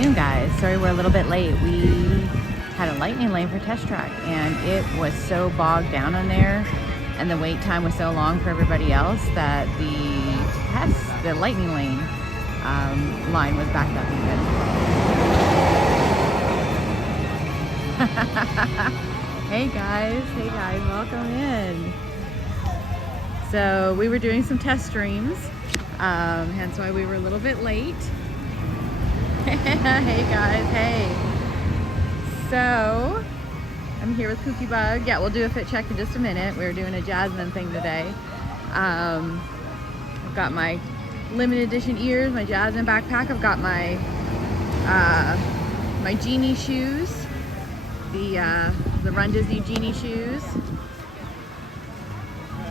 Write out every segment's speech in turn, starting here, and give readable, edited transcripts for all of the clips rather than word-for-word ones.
afternoon, guys. Sorry we're a little bit late. We had a lightning lane for test track and it was so bogged down on there and the wait time was so long for everybody else that the lightning lane line was backed up even. Hey guys, welcome in. So we were doing some test streams, hence why we were a little bit late. Hey guys, hey. So I'm here with Kooky Bug. Yeah, we'll do a fit check in just a minute. We were doing a Jasmine thing today. I've got my limited edition ears, my Jasmine backpack. I've got my my Genie shoes, the Run Disney Genie shoes.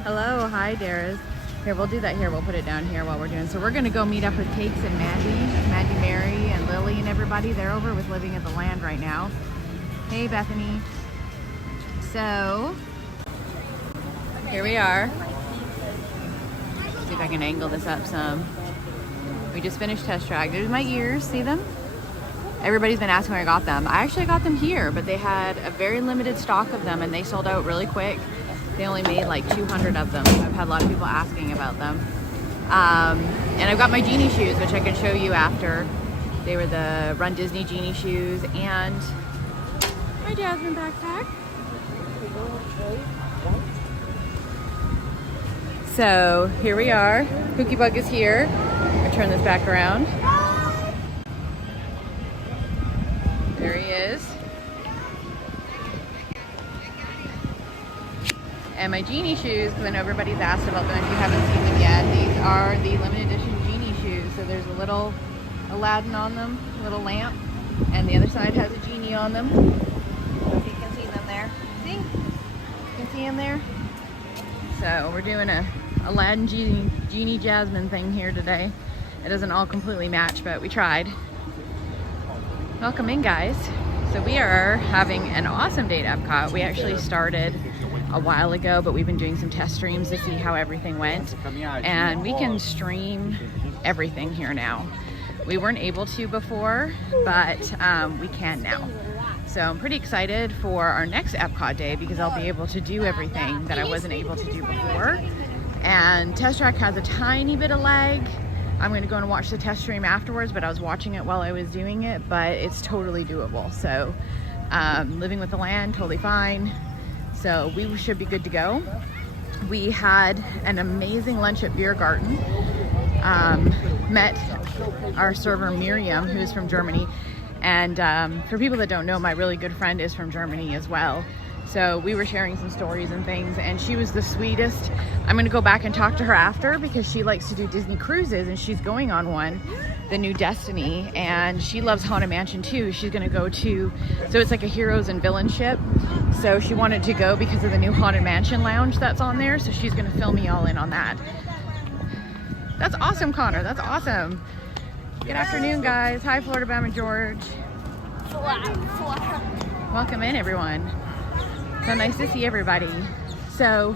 Hello, hi Darius. Here, we'll do that here. We'll put it down here while we're doing. So we're gonna go meet up with Cakes and MandyMary and Lily and everybody. They're over with Living at the Land right now. Hey Bethany. So here we are. See if I can angle this up some. We just finished test track. There's my ears, see them? Everybody's been asking where I got them. I actually got them here, but they had a very limited stock of them and they sold out really quick. They only made like 200 of them. I've had a lot of people asking about them. And I've got my Genie shoes, which I can show you after. They were the Run Disney Genie shoes and my Jasmine backpack. So here we are. Kooky Bug is here. I turn this back around. There he is. And my Genie shoes, because I know everybody's asked about them if you haven't seen them yet. These are the limited edition Genie shoes. So there's a little Aladdin on them, a little lamp, and the other side has a genie on them. So if you can see them there. See? You can see them there? So we're doing a Aladdin Genie Jasmine thing here today. It doesn't all completely match, but we tried. Welcome in, guys. So we are having an awesome day at Epcot. We actually started a while ago, but we've been doing some test streams to see how everything went, and we can stream everything here now. We weren't able to before, but we can now. So I'm pretty excited for our next Epcot day because I'll be able to do everything that I wasn't able to do before. And test track has a tiny bit of lag. I'm going to go and watch the test stream afterwards, but I was watching it while I was doing it, but it's totally doable. So Living with the Land, totally fine. So we should be good to go. We had an amazing lunch at Biergarten. Met our server Miriam, who's from Germany. And for people that don't know, my really good friend is from Germany as well. So we were sharing some stories and things, and she was the sweetest. I'm gonna go back and talk to her after because she likes to do Disney cruises and she's going on one, the new Destiny, and she loves Haunted Mansion too. She's gonna go to, so it's like a heroes and villains ship. So she wanted to go because of the new Haunted Mansion lounge that's on there. So she's gonna fill me all in on that. That's awesome, Connor, that's awesome. Good afternoon, guys. Hi, Florida Bama George. Welcome in, everyone. So nice to see everybody. So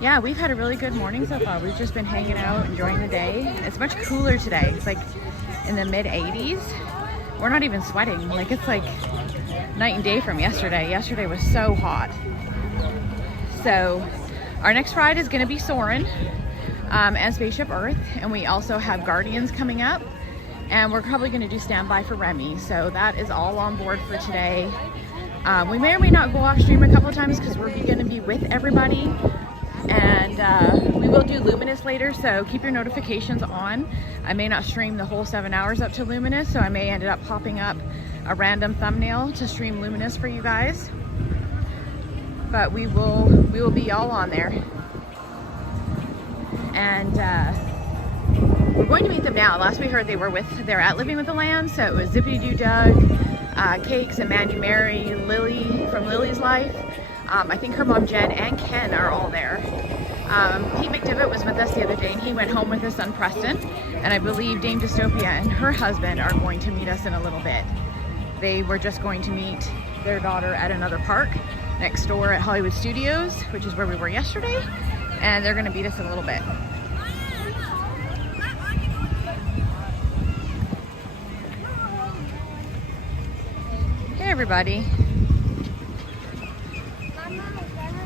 yeah, we've had a really good morning so far. We've just been hanging out, enjoying the day. It's much cooler today. It's like in the mid 80s. We're not even sweating. Like it's like night and day from yesterday. Yesterday was so hot. So our next ride is gonna be Soarin' and Spaceship Earth. And we also have Guardians coming up. And we're probably gonna do standby for Remy. So that is all on board for today. We may or may not go off stream a couple of times because we're going to be with everybody, and we will do Luminous later, so keep your notifications on. I may not stream the whole 7 hours up to Luminous, so I may end up popping up a random thumbnail to stream Luminous for you guys, but we will be all on there. And we're going to meet them now. Last we heard they're at Living with the Land, so it was ZipadidooDoug, Cakes and MandyMary, Lily from Lily's Life. I think her mom Jen and Ken are all there. Pete McDevitt was with us the other day and he went home with his son Preston, and I believe DameDistopia and her husband are going to meet us in a little bit. They were just going to meet their daughter at another park next door at Hollywood Studios, which is where we were yesterday, and they're going to meet us in a little bit. everybody.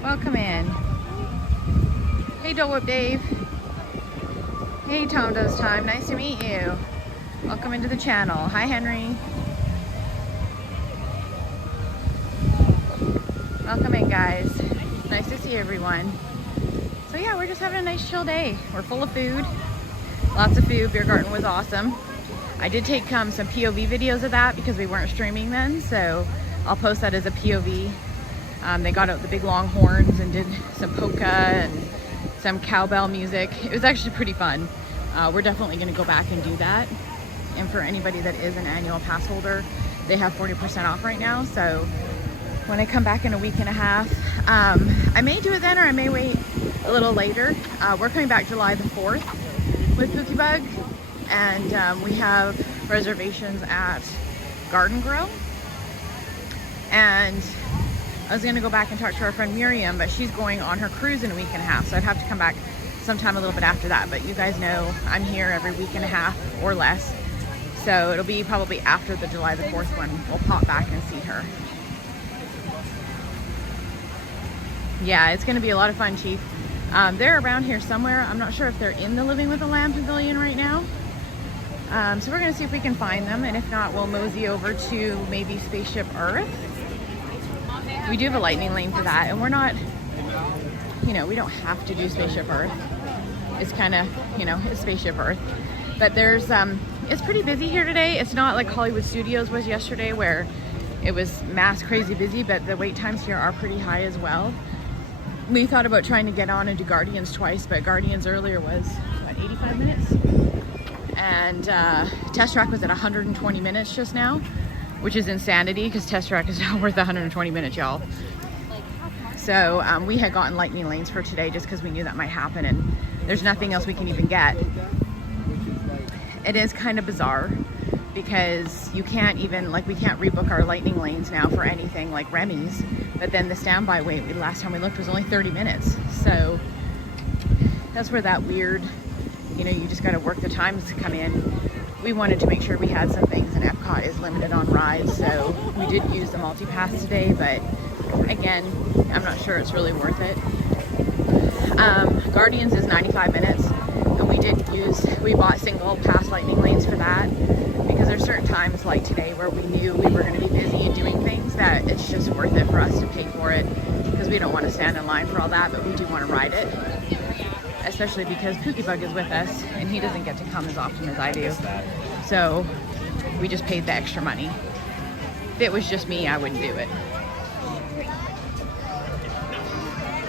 Welcome in. Hey Dole Whip Dave. Hey Tom Does Time. Nice to meet you. Welcome into the channel. Hi Henry. Welcome in guys. Nice to see everyone. So yeah, we're just having a nice chill day. We're full of food. Lots of food. Biergarten was awesome. I did take some POV videos of that because we weren't streaming then, so I'll post that as a POV. They got out the big long horns and did some polka and some cowbell music. It was actually pretty fun. We're definitely going to go back and do that. And for anybody that is an annual pass holder, they have 40% off right now. So when I come back in a week and a half, I may do it then or I may wait a little later. We're coming back July the 4th with Pookiebug. And we have reservations at Garden Grill. And I was gonna go back and talk to our friend Miriam, but she's going on her cruise in a week and a half. So I'd have to come back sometime a little bit after that. But you guys know I'm here every week and a half or less. So it'll be probably after the July the 4th one. We'll pop back and see her. Yeah, it's gonna be a lot of fun, Chief. They're around here somewhere. I'm not sure if they're in the Living with the Lamb Pavilion right now. So we're gonna see if we can find them, and if not, we'll mosey over to maybe Spaceship Earth. We do have a lightning lane for that, and we're not, you know, we don't have to do Spaceship Earth. It's kind of, you know, it's Spaceship Earth. But there's, it's pretty busy here today. It's not like Hollywood Studios was yesterday where it was mass crazy busy, but the wait times here are pretty high as well. We thought about trying to get on and do Guardians twice, but Guardians earlier was, what, 85 minutes? And Test Track was at 120 minutes just now, which is insanity because Test Track is now worth 120 minutes, y'all. So we had gotten lightning lanes for today just because we knew that might happen, and there's nothing else we can even get. It is kind of bizarre because you can't even, like, we can't rebook our lightning lanes now for anything like Remy's, but then the standby wait, last time we looked, was only 30 minutes. So that's where that weird, you know, you just got to work the times to come in. We wanted to make sure we had some things, and Epcot is limited on rides, so we did use the multi-pass today, but again, I'm not sure it's really worth it. Guardians is 95 minutes, and we bought single pass lightning lanes for that, because there's certain times like today where we knew we were going to be busy and doing things that it's just worth it for us to pay for it, because we don't want to stand in line for all that, but we do want to ride it. Especially because Pookiebug is with us and he doesn't get to come as often as I do. So we just paid the extra money. If it was just me, I wouldn't do it.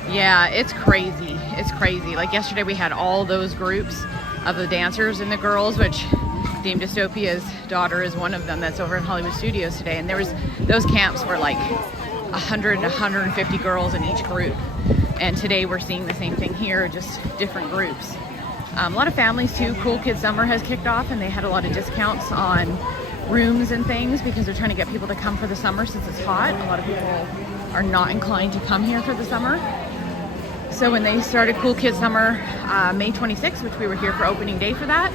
Yeah, it's crazy. It's crazy. Like yesterday we had all those groups of the dancers and the girls, which DameDistopia's daughter is one of them that's over in Hollywood Studios today. And those camps were like 100 to 150 girls in each group. And today we're seeing the same thing here, just different groups. A lot of families too. Cool Kids Summer has kicked off, and they had a lot of discounts on rooms and things because they're trying to get people to come for the summer since it's hot. A lot of people are not inclined to come here for the summer. So when they started Cool Kids Summer May 26th, which we were here for opening day for that,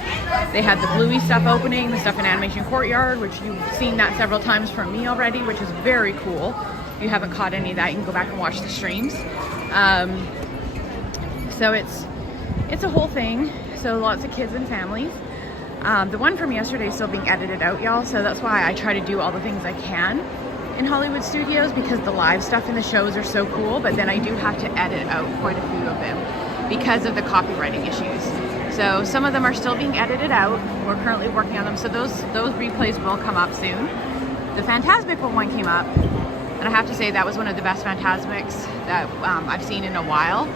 they had the Bluey stuff opening, the stuff in Animation Courtyard, which you've seen that several times from me already, which is very cool. If you haven't caught any of that, you can go back and watch the streams. So it's a whole thing. So lots of kids and families. The one from yesterday is still being edited out, y'all. So that's why I try to do all the things I can in Hollywood Studios, because the live stuff in the shows are so cool. But then I do have to edit out quite a few of them because of the copywriting issues. So some of them are still being edited out. We're currently working on them. So those replays will come up soon. The Phantasmic one came up. And I have to say that was one of the best Phantasmics that I've seen in a while.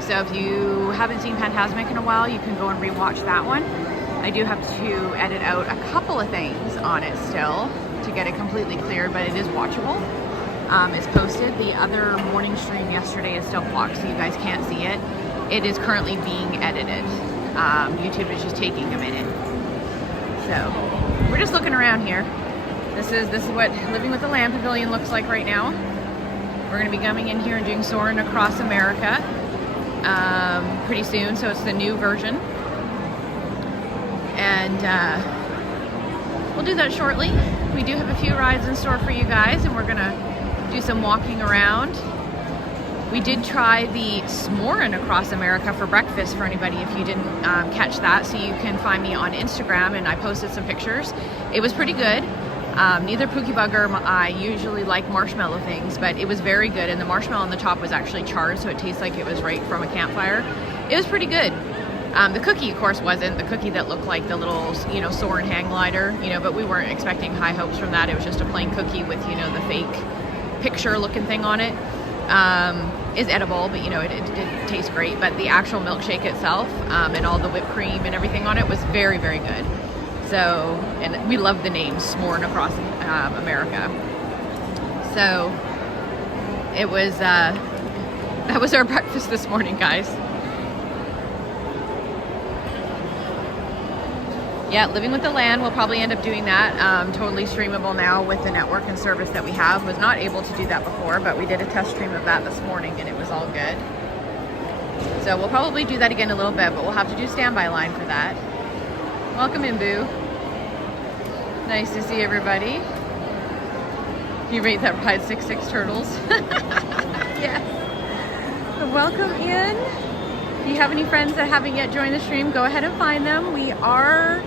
So if you haven't seen Phantasmic in a while, you can go and rewatch that one. I do have to edit out a couple of things on it still to get it completely cleared, but it is watchable. It's posted. The other morning stream yesterday is still blocked, so you guys can't see it. It is currently being edited. YouTube is just taking a minute. So we're just looking around here. This is what Living with the Lamb Pavilion looks like right now. We're going to be coming in here and doing Soarin' Across America pretty soon, so it's the new version. And we'll do that shortly. We do have a few rides in store for you guys, and we're gonna do some walking around. We did try the Soarin Across America for breakfast for anybody if you didn't catch that. So you can find me on Instagram, and I posted some pictures. It was pretty good. Neither Pookie Bug or I usually like marshmallow things, but it was very good. And the marshmallow on the top was actually charred, so it tastes like it was right from a campfire. It was pretty good. The cookie, of course, wasn't. The cookie that looked like the little, you know, Soarin' hang glider, you know, but we weren't expecting high hopes from that. It was just a plain cookie with, you know, the fake picture looking thing on it. Is edible, but you know, it did taste great. But the actual milkshake itself, and all the whipped cream and everything on it was very, very good. So, and we love the name Soarin' Across America. So it was, that was our breakfast this morning, guys. Yeah, Living with the Land, we'll probably end up doing that. Totally streamable now with the network and service that we have. Was not able to do that before, but we did a test stream of that this morning and it was all good. So we'll probably do that again a little bit, but we'll have to do standby line for that. Welcome in, Boo. Nice to see everybody. You rate that ride 6'6" turtles. Yes. So welcome in. If you have any friends that haven't yet joined the stream, go ahead and find them. We are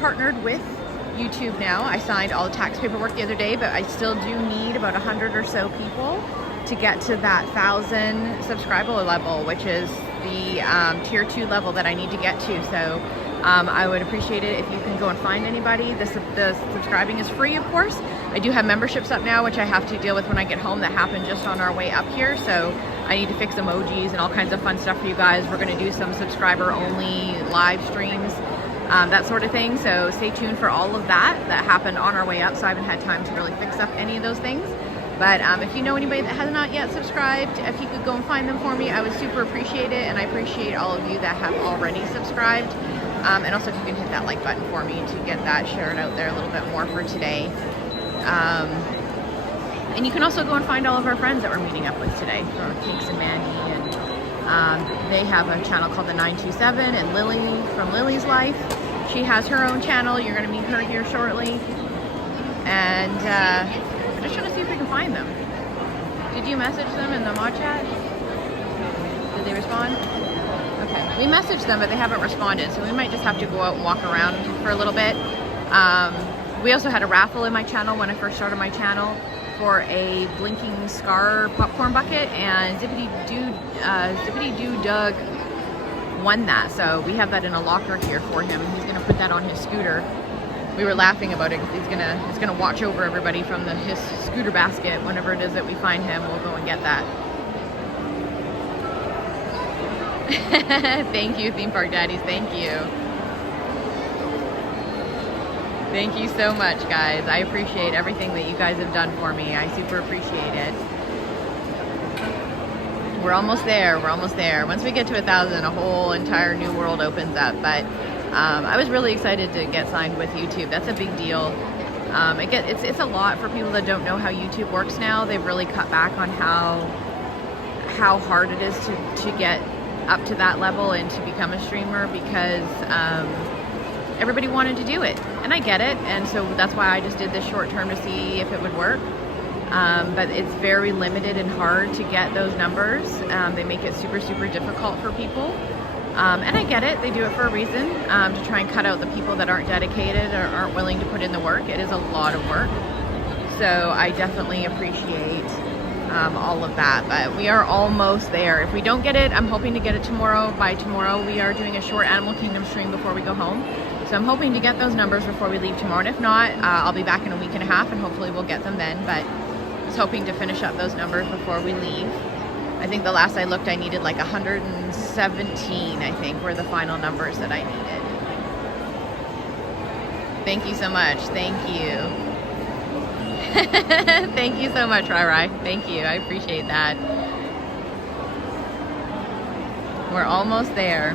partnered with YouTube now. I signed all the tax paperwork the other day, but I still do need about 100 or so people to get to that 1,000 subscriber level, which is the tier 2 level that I need to get to. So I would appreciate it if you can go and find anybody. The subscribing is free, of course. I do have memberships up now, which I have to deal with when I get home, that happen just on our way up here. So I need to fix emojis and all kinds of fun stuff for you guys. We're going to do some subscriber only live streams, that sort of thing. So stay tuned for all of that happened on our way up. So I haven't had time to really fix up any of those things. But if you know anybody that has not yet subscribed, if you could go and find them for me, I would super appreciate it. And I appreciate all of you that have already subscribed. And also if you can hit that like button for me to get that shared out there a little bit more for today. And you can also go and find all of our friends that we're meeting up with today, from Cakes and Mandy, and they have a channel called the 927, and Lily from Lily's Life, she has her own channel. You're going to meet her here shortly. And we're just trying to see if we can find them. Did you message them in the mod chat? Did they respond? Okay, we messaged them, but they haven't responded, so we might just have to go out and walk around for a little bit. We also had a raffle in my channel when I first started my channel for a blinking scar popcorn bucket, and ZipadidooDoug won that. So we have that in a locker here for him. He's gonna put that on his scooter. We were laughing about it because he's gonna watch over everybody from his scooter basket. Whenever it is that we find him, we'll go and get that. Thank you, Theme Park Daddies. Thank you. Thank you so much, guys. I appreciate everything that you guys have done for me. I super appreciate it. We're almost there. We're almost there. Once we get to 1,000, a whole entire new world opens up. But I was really excited to get signed with YouTube. That's a big deal. It's a lot for people that don't know how YouTube works now. They've really cut back on how hard it is to get up to that level and to become a streamer, because everybody wanted to do it, and I get it, and so that's why I just did this short term to see if it would work. But it's very limited and hard to get those numbers. They make it super, super difficult for people, and I get it. They do it for a reason, to try and cut out the people that aren't dedicated or aren't willing to put in the work. It is a lot of work, so I definitely appreciate all of that. But we are almost there. If we don't get it, I'm hoping to get it tomorrow. By tomorrow, we are doing a short Animal Kingdom stream before we go home. So I'm hoping to get those numbers before we leave tomorrow. And if not, I'll be back in a week and a half, and hopefully we'll get them then. But I was hoping to finish up those numbers before we leave. I think the last I looked, I needed like 117, I think, were the final numbers that I needed. Thank you so much. Thank you. Thank you so much, Rai. Thank you. I appreciate that. We're almost there.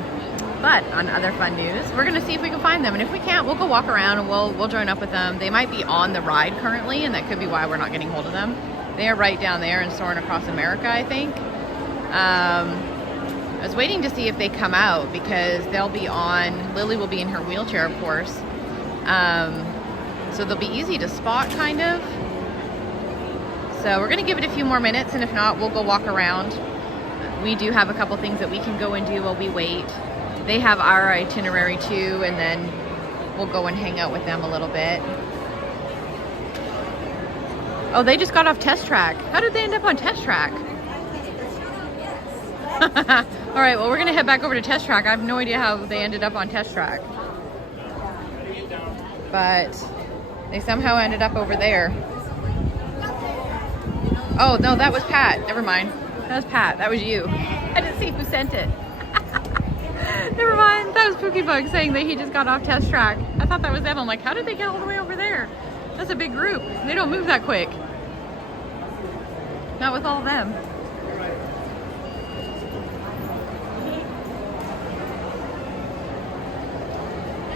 But on other fun news, we're going to see if we can find them. And if we can't, we'll go walk around and we'll join up with them. They might be on the ride currently, and that could be why we're not getting hold of them. They are right down there in Soarin' Across America, I think. I was waiting to see if they come out, because they'll be on, Lily will be in her wheelchair, of course. So they'll be easy to spot, kind of. So we're gonna give it a few more minutes, and if not, we'll go walk around. We do have a couple things that we can go and do while we wait. They have our itinerary too, and then we'll go and hang out with them a little bit. Oh, they just got off Test Track. How did they end up on Test Track? All right, well, we're gonna head back over to Test Track. I have no idea how they ended up on Test Track. But they somehow ended up over there. Oh, no, that was Pat. Never mind. That was Pat. That was you. I didn't see who sent it. Never mind. That was Pookie Bug saying that he just got off Test Track. I thought that was them. I'm like, how did they get all the way over there? That's a big group. They don't move that quick. Not with all of them.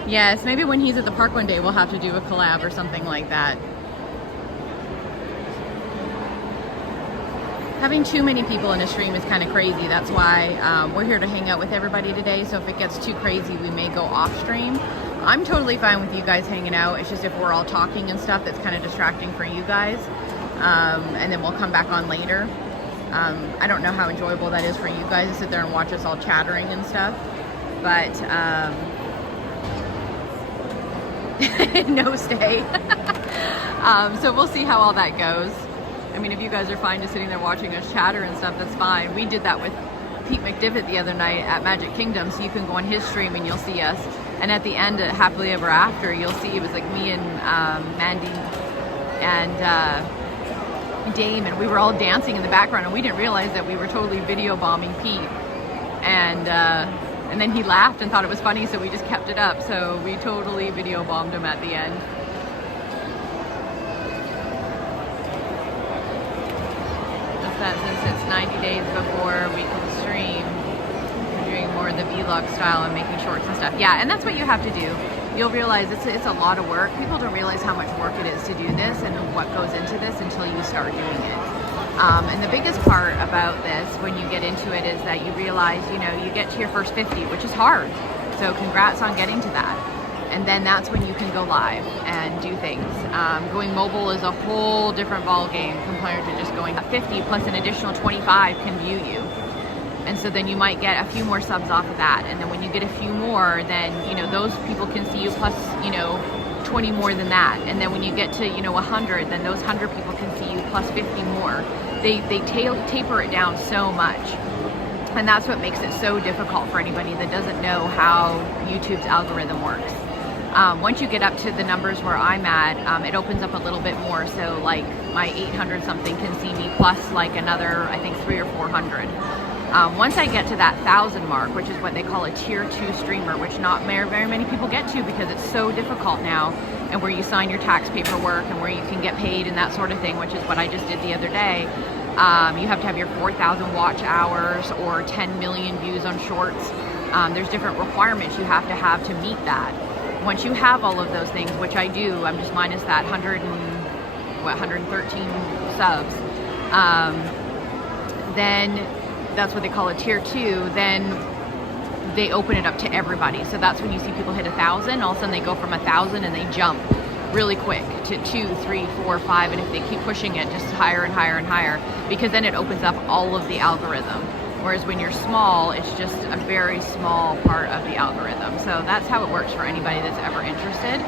Yes, maybe when he's at the park one day, we'll have to do a collab or something like that. Having too many people in a stream is kind of crazy. That's why we're here to hang out with everybody today. So if it gets too crazy, we may go off stream. I'm totally fine with you guys hanging out. It's just if we're all talking and stuff, that's kind of distracting for you guys. And then we'll come back on later. I don't know how enjoyable that is for you guys to sit there and watch us all chattering and stuff. But no stay. So we'll see how all that goes. I mean, if you guys are fine just sitting there watching us chatter and stuff, that's fine. We did that with Pete McDevitt the other night at Magic Kingdom, so you can go on his stream and you'll see us. And at the end, at Happily Ever After, you'll see it was like me and Mandy and Dame, and we were all dancing in the background, and we didn't realize that we were totally video bombing Pete. And then he laughed and thought it was funny, so we just kept it up. So we totally video bombed him at the end. That since it's 90 days before we can stream, we're doing more of the vlog style and making shorts and stuff. Yeah, and that's what you have to do. You'll realize it's a lot of work. People don't realize how much work it is to do this and what goes into this until you start doing it. And the biggest part about this when you get into it is that you realize, you know, you get to your first 50, which is hard. So congrats on getting to that. And then that's when you can go live and do things. Going mobile is a whole different ball game compared to just going 50 plus an additional 25 can view you. And so then you might get a few more subs off of that. And then when you get a few more, then, you know, those people can see you plus, you know, 20 more than that. And then when you get to, you know, 100, then those 100 people can see you plus 50 more. They taper it down so much. And that's what makes it so difficult for anybody that doesn't know how YouTube's algorithm works. Once you get up to the numbers where I'm at, it opens up a little bit more. So like my 800 something can see me plus like another, I think 300 or 400. Once I get to that 1,000 mark, which is what they call a tier 2 streamer, which not very many people get to because it's so difficult now, and where you sign your tax paperwork and where you can get paid and that sort of thing, which is what I just did the other day. You have to have your 4,000 watch hours or 10 million views on shorts. There's different requirements you have to meet that. Once you have all of those things, which I do, I'm just minus that 113 subs, then that's what they call a tier 2, then they open it up to everybody. So that's when you see people hit 1,000, all of a sudden they go from 1,000 and they jump really quick to 2, 3, 4, 5, and if they keep pushing it just higher and higher and higher, because then it opens up all of the algorithm. Whereas when you're small, it's just a very small part of the algorithm. So that's how it works for anybody that's ever interested.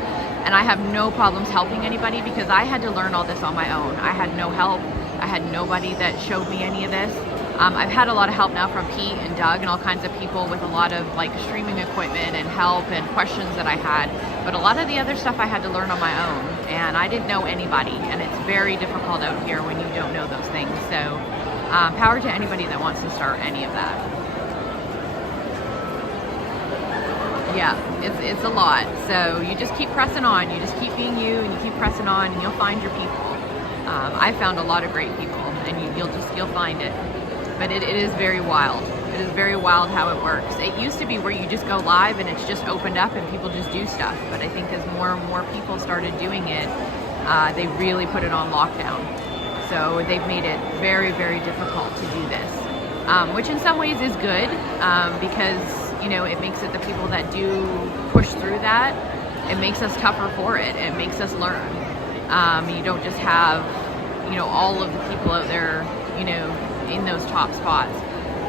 And I have no problems helping anybody because I had to learn all this on my own. I had no help. I had nobody that showed me any of this. I've had a lot of help now from Pete and Doug and all kinds of people with a lot of like streaming equipment and help and questions that I had. But a lot of the other stuff I had to learn on my own, and I didn't know anybody. And it's very difficult out here when you don't know those things. So power to anybody that wants to start any of that. Yeah, it's a lot. So you just keep pressing on. You just keep being you, and you keep pressing on, and you'll find your people. I found a lot of great people, and you'll find it. But it is very wild. It is very wild how it works. It used to be where you just go live and it's just opened up and people just do stuff. But I think as more and more people started doing it, they really put it on lockdown. So they've made it very, very difficult to do this, which in some ways is good because, you know, it makes it the people that do push through that it makes us tougher for it. It makes us learn. You don't just have, you know, all of the people out there, you know, in those top spots.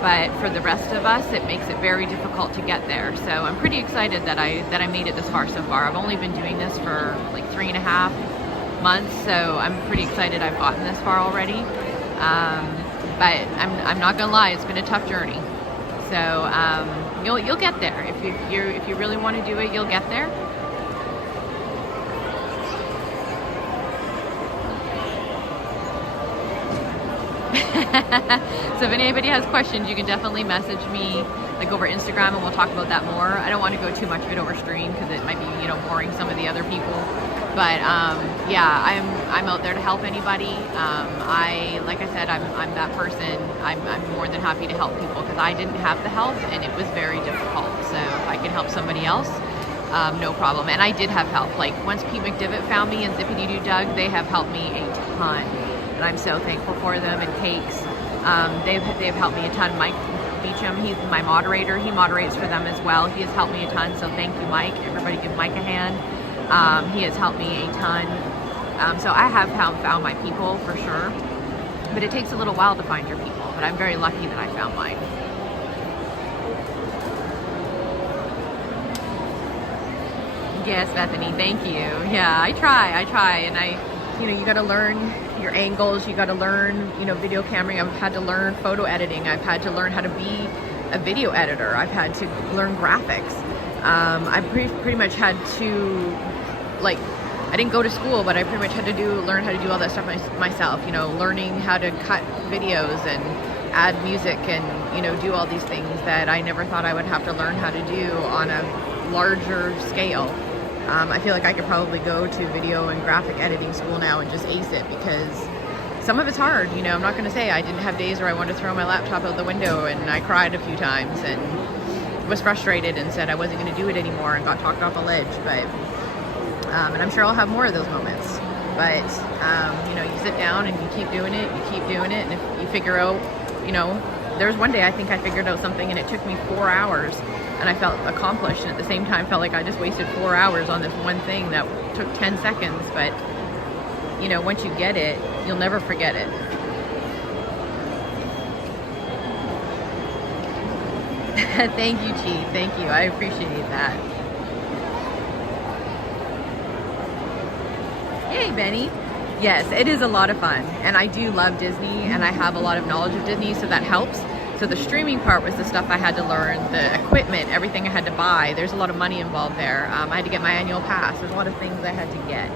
But for the rest of us, it makes it very difficult to get there. So I'm pretty excited that I made it this far so far. I've only been doing this for like 3.5 months, so I'm pretty excited I've gotten this far already. But I'm not gonna lie, it's been a tough journey. So you'll get there. If you really want to do it, you'll get there. So if anybody has questions, you can definitely message me like over Instagram, and we'll talk about that more. I don't want to go too much of it over stream because it might be, you know, boring some of the other people. But yeah, I'm out there to help anybody. Like I said, I'm that person. I'm more than happy to help people because I didn't have the help and it was very difficult. So if I can help somebody else, no problem. And I did have help. Like once Pete McDevitt found me and ZipadidooDoug, they have helped me a ton. And I'm so thankful for them. And Cakes, they've helped me a ton. Mike Beecham, he's my moderator. He moderates for them as well. He has helped me a ton. So thank you, Mike. Everybody give Mike a hand. He has helped me a ton. So I have found my people for sure. But it takes a little while to find your people. But I'm very lucky that I found mine. Yes, Bethany, thank you. Yeah, I try. And you know, you got to learn your angles. You got to learn, you know, video cameraing. I've had to learn photo editing. I've had to learn how to be a video editor. I've had to learn graphics. I pretty much had to, like, I didn't go to school, but I pretty much had to learn how to do all that stuff myself. You know, learning how to cut videos and add music and, you know, do all these things that I never thought I would have to learn how to do on a larger scale. I feel like I could probably go to video and graphic editing school now and just ace it because some of it's hard. You know, I'm not going to say I didn't have days where I wanted to throw my laptop out the window and I cried a few times and was frustrated and said I wasn't going to do it anymore and got talked off a ledge. But and I'm sure I'll have more of those moments. But you know, you sit down and you keep doing it, and if you figure out, you know, there was one day I think I figured out something and it took me 4 hours. And I felt accomplished, and at the same time felt like I just wasted 4 hours on this one thing that took 10 seconds. But, you know, once you get it, you'll never forget it. Thank you, Chief. Thank you. I appreciate that. Hey, Benny. Yes, it is a lot of fun. And I do love Disney, and I have a lot of knowledge of Disney, so that helps. So the streaming part was the stuff I had to learn, the equipment, everything I had to buy. There's a lot of money involved there. I had to get my annual pass. There's a lot of things I had to get.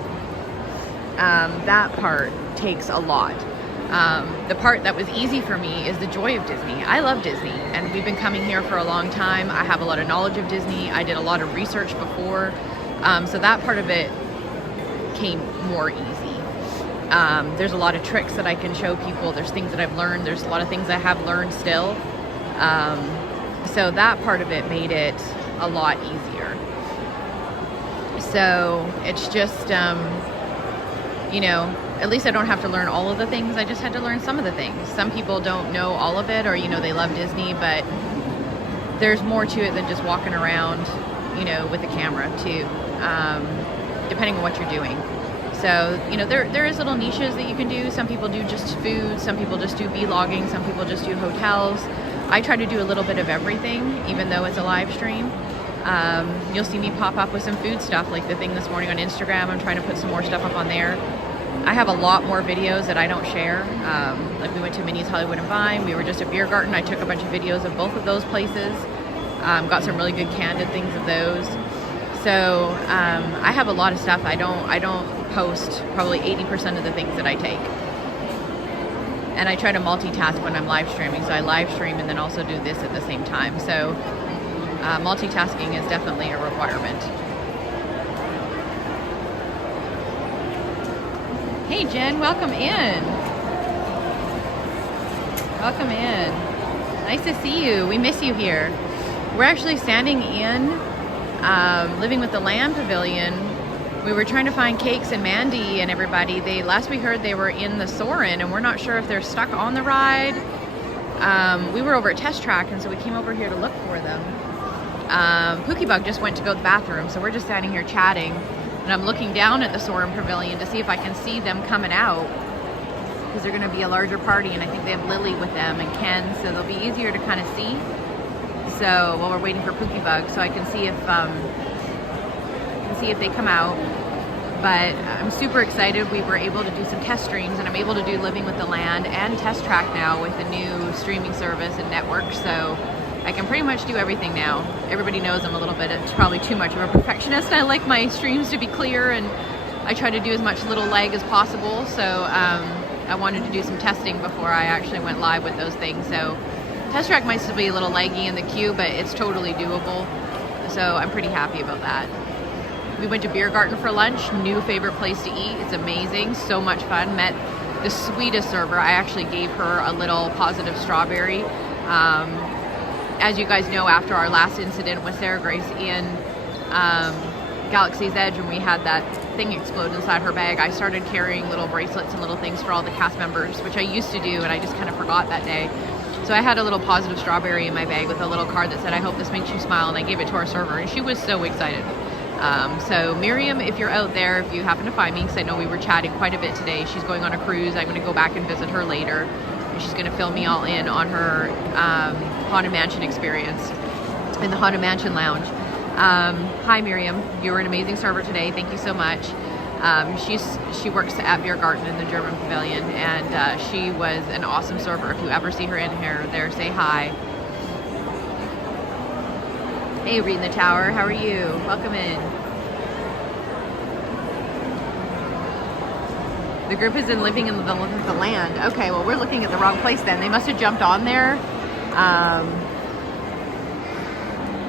That part takes a lot. The part that was easy for me is the joy of Disney. I love Disney, and we've been coming here for a long time. I have a lot of knowledge of Disney. I did a lot of research before. So that part of it came more easy. There's a lot of tricks that I can show people. There's things that I've learned. There's a lot of things I have learned still. So that part of it made it a lot easier. So it's just, you know, at least I don't have to learn all of the things. I just had to learn some of the things. Some people don't know all of it, or, you know, they love Disney, but there's more to it than just walking around, you know, with a camera too, depending on what you're doing. So, you know, there is little niches that you can do. Some people do just food. Some people just do vlogging. Some people just do hotels. I try to do a little bit of everything, even though it's a live stream. You'll see me pop up with some food stuff, like the thing this morning on Instagram. I'm trying to put some more stuff up on there. I have a lot more videos that I don't share. Like we went to Minnie's Hollywood and Vine. We were just at Biergarten. I took a bunch of videos of both of those places. Got some really good candid things of those. So I have a lot of stuff. I don't post probably 80% of the things that I take. And I try to multitask when I'm live streaming. So I live stream and then also do this at the same time. So multitasking is definitely a requirement. Hey Jen, welcome in. Welcome in. Nice to see you. We miss you here. We're actually standing in Living with the Land Pavilion. We were trying to find Cakes and Mandy and everybody. Last we heard they were in the Soarin, and we're not sure if they're stuck on the ride. We were over at Test Track, and so we came over here to look for them. Pookie Bug just went to go to the bathroom, so we're just standing here chatting, and I'm looking down at the Soarin Pavilion to see if I can see them coming out, because they're going to be a larger party, and I think they have Lily with them and Ken, so they'll be easier to kind of see. So while we're waiting for Pookie Bug, so I can see if they come out. But I'm super excited. We were able to do some test streams, and I'm able to do Living with the Land and Test Track now with the new streaming service and network. So I can pretty much do everything now. Everybody knows I'm a little bit, it's probably too much of a perfectionist. I like my streams to be clear, and I try to do as much little lag as possible. So I wanted to do some testing before I actually went live with those things. So Test Track might still be a little laggy in the queue, but it's totally doable. So I'm pretty happy about that. We went to Biergarten for lunch, new favorite place to eat. It's amazing, so much fun. Met the sweetest server. I actually gave her a little positive strawberry. As you guys know, after our last incident with Sarah Grace in Galaxy's Edge, when we had that thing explode inside her bag, I started carrying little bracelets and little things for all the cast members, which I used to do, and I just kind of forgot that day. So I had a little positive strawberry in my bag with a little card that said, "I hope this makes you smile," and I gave it to our server, and she was so excited. So Miriam, if you're out there, if you happen to find me, because I know we were chatting quite a bit today, she's going on a cruise. I'm going to go back and visit her later, and she's going to fill me all in on her Haunted Mansion experience in the Haunted Mansion Lounge. Hi Miriam, you were an amazing server today. Thank you so much. She works at Biergarten in the German Pavilion, and she was an awesome server. If you ever see her in here, there, say hi. Hey, Reed in the Tower, how are you? Welcome in. The group is in Living in the Land. Okay, well, we're looking at the wrong place then. They must have jumped on there.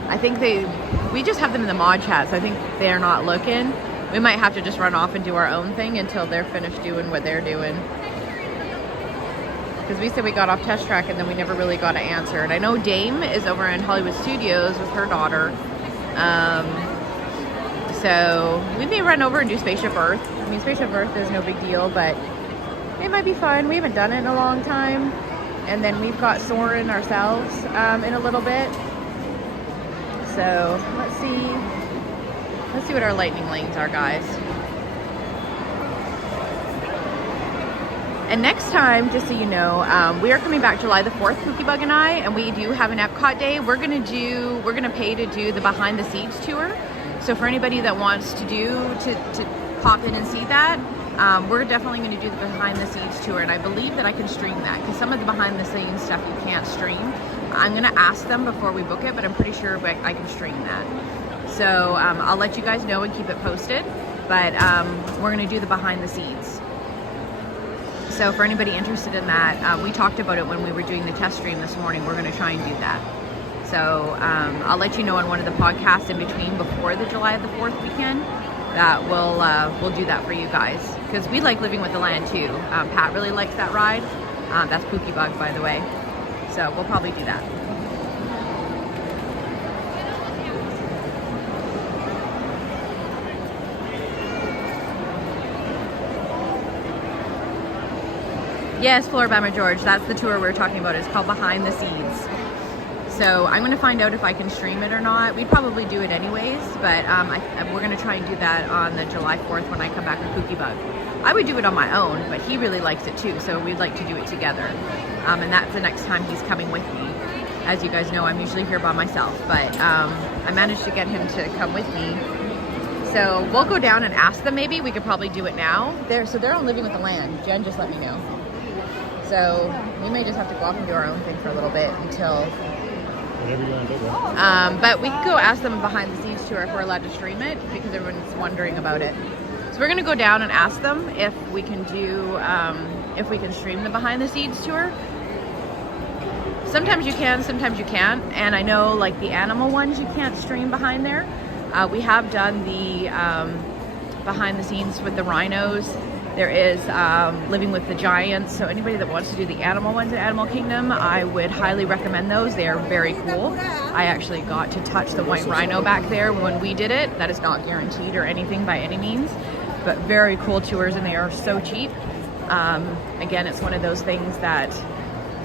I think we just have them in the mod chat, so I think they're not looking. We might have to just run off and do our own thing until they're finished doing what they're doing. Because we said we got off Test Track and then we never really got an answer. And I know Dame is over in Hollywood Studios with her daughter. So we may run over and do Spaceship Earth. I mean, Spaceship Earth is no big deal, but it might be fun. We haven't done it in a long time. And then we've got Soarin ourselves in a little bit. So let's see what our lightning lanes are, guys. And next time, just so you know, we are coming back July the 4th, Pookie Bug and I, and we do have an Epcot day. We're gonna pay to do the behind the scenes tour. So for anybody that wants to pop in and see that, we're definitely gonna do the behind the scenes tour, and I believe that I can stream that, because some of the behind the scenes stuff you can't stream. I'm gonna ask them before we book it, but I'm pretty sure I can stream that. So I'll let you guys know and keep it posted, but we're gonna do the behind the scenes. So for anybody interested in that, we talked about it when we were doing the test stream this morning. We're going to try and do that. So I'll let you know on one of the podcasts in between before the July the 4th weekend that we'll do that for you guys. Because we like Living with the Land too. Pat really likes that ride. That's Pookie Bug, by the way. So we'll probably do that. Yes, Floribama George, that's the tour we're talking about. It's called Behind the Scenes. So I'm going to find out if I can stream it or not. We'd probably do it anyways, but we're going to try and do that on the July 4th when I come back with Pookie Bug. I would do it on my own, but he really likes it too, so we'd like to do it together. And that's the next time he's coming with me. As you guys know, I'm usually here by myself, but I managed to get him to come with me. So we'll go down and ask them maybe. We could probably do it now. So they're on Living with the Land. Jen just let me know. So we may just have to go off and do our own thing for a little bit until... Whatever you want to do. But we can go ask them behind the scenes tour if we're allowed to stream it, because everyone's wondering about it. So we're going to go down and ask them if we can do, if we can stream the behind the scenes tour. Sometimes you can, sometimes you can't. And I know like the animal ones you can't stream behind there. We have done the behind the scenes with the rhinos. There is Living with the Giants. So anybody that wants to do the animal ones at Animal Kingdom, I would highly recommend those. They are very cool. I actually got to touch the white rhino back there when we did it. That is not guaranteed or anything by any means, but very cool tours, and they are so cheap. Again, it's one of those things that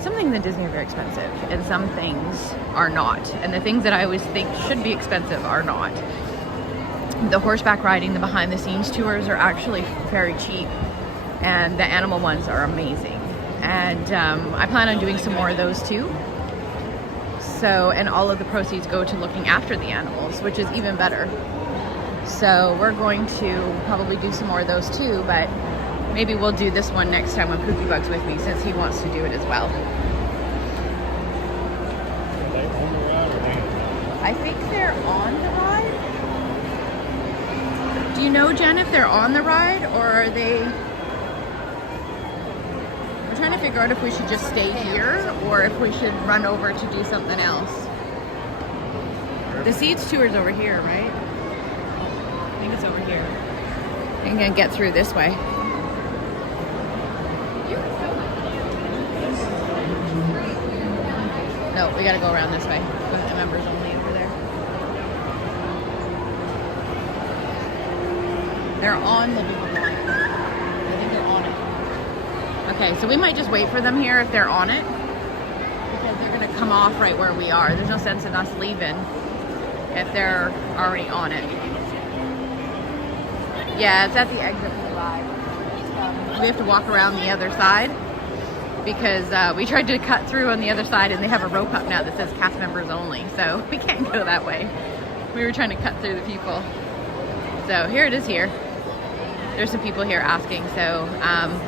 some things in Disney are very expensive and some things are not. And the things that I always think should be expensive are not. The horseback riding, the behind the scenes tours are actually very cheap, and the animal ones are amazing. And I plan on doing some more of those too. So, and all of the proceeds go to looking after the animals, which is even better. So we're going to probably do some more of those too, but maybe we'll do this one next time when Pookie Bug's with me, since he wants to do it as well. Are they on the ride or hanging? I think they're on the ride. Do you know, Jen, if they're on the ride or are they... I'm trying to figure out if we should just stay here or if we should run over to do something else. The Seeds tour's over here, right? I think it's over here. I'm gonna get through this way. No, we gotta go around this way. With the members only over there. They're on the big one. I think they're on it. Okay, so we might just wait for them here if they're on it, because they're gonna come off right where we are. There's no sense in us leaving if they're already on it. Yeah, it's at the exit for the ride. We have to walk around the other side because we tried to cut through on the other side and they have a rope up now that says cast members only, so we can't go that way. We were trying to cut through the people. So here it is here. There's some people here asking, so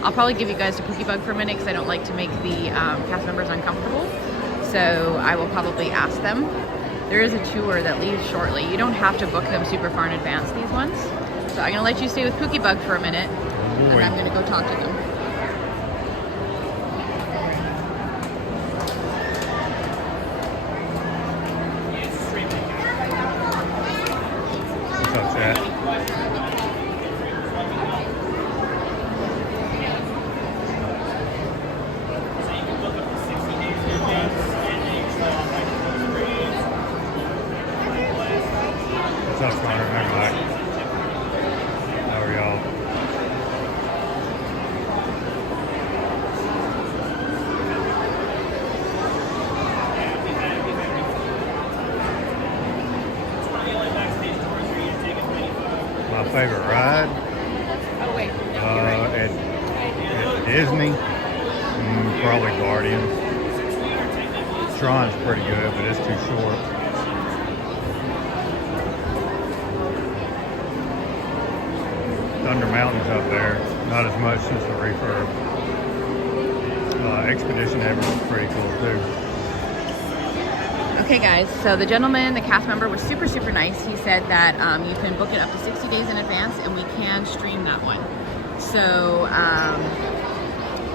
I'll probably give you guys a Pookie Bug for a minute because I don't like to make the cast members uncomfortable. So I will probably ask them. There is a tour that leaves shortly. You don't have to book them super far in advance, these ones. So I'm gonna let you stay with Pookie Bug for a minute, and I'm gonna go talk to them. What's up, Chad? What's up, Connor? Hi, Mike. How are y'all? My favorite ride? Oh wait, At Disney? Probably Guardians. Tron's pretty good, but it's too short. Thunder Mountain's up there. Not as much since the refurb. Expedition Everest's pretty cool too. Okay guys, so the gentleman, the cast member, was super, super nice. He said that you can book it up to 60 days in advance and we can stream that one. So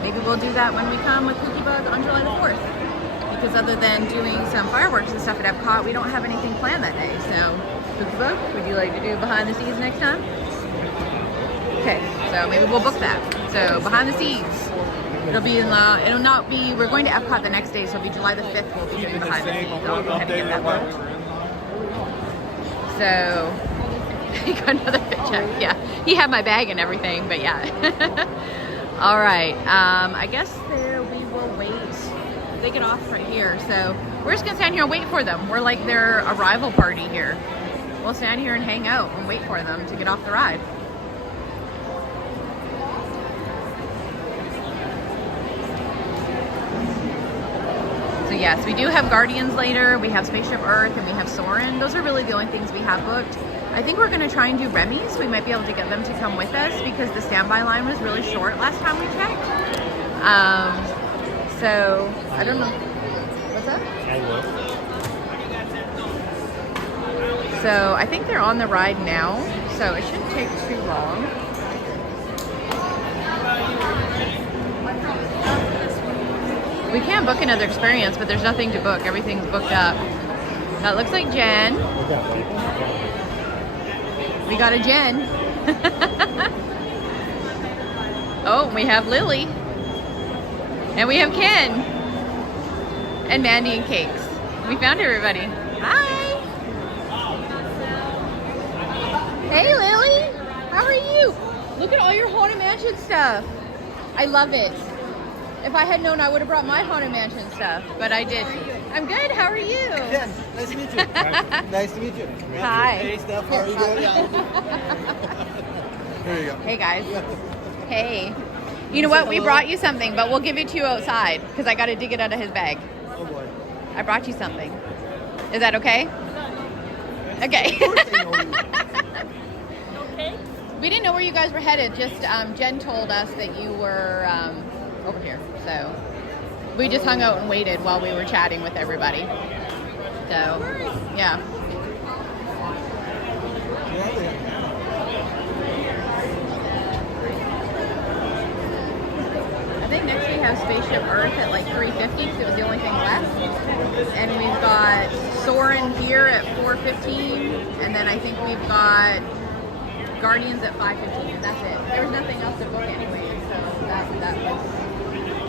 maybe we'll do that when we come with Pookie Bug on July the 4th. Because other than doing some fireworks and stuff at Epcot, we don't have anything planned that day. So Pookie Bug, would you like to do behind the scenes next time? Okay, so maybe we'll book that. So behind the scenes. It'll be in the, it'll not be, we're going to Epcot the next day, so it'll be July the 5th, we'll be doing behind the scenes. I'll go ahead and get that booked. So, he got another fit check, yeah. He had my bag and everything, but yeah. All right, I guess there we will wait. They get off right here, so we're just gonna stand here and wait for them. We're like their arrival party here. We'll stand here and hang out and wait for them to get off the ride. So yes, we do have Guardians later, we have Spaceship Earth, and we have Soarin. Those are really the only things we have booked. I think we're gonna try and do Remy's. We might be able to get them to come with us because the standby line was really short last time we checked. So, I don't know. What's up? I will. So, I think they're on the ride now, so it shouldn't take too long. We can book another experience, but there's nothing to book. Everything's booked up. That looks like Jen. We got a Jen. Oh, we have Lily. And we have Ken. And Mandy and Cakes. We found everybody. Hi. Hey, Lily. How are you? Look at all your Haunted Mansion stuff. I love it. If I had known, I would have brought my Haunted Mansion stuff, but I did. I'm good. How are you? Ken, nice to meet you. Nice to meet you. Hi. Hey, Steph, how are you doing? There you go. Hey, guys. Hey. You know what? We brought you something, but we'll give it to you outside because I got to dig it out of his bag. Oh, boy. I brought you something. Is that okay? Okay. Of course they know you. Okay. We didn't know where you guys were headed. Just Jen told us that you were over here. So we just hung out and waited while we were chatting with everybody. So, yeah. I think next we have Spaceship Earth at like 3:50 because it was the only thing left. And we've got Soarin here at 4:15. And then I think we've got Guardians at 5:15. That's it. There was nothing else to book anyway. So that was...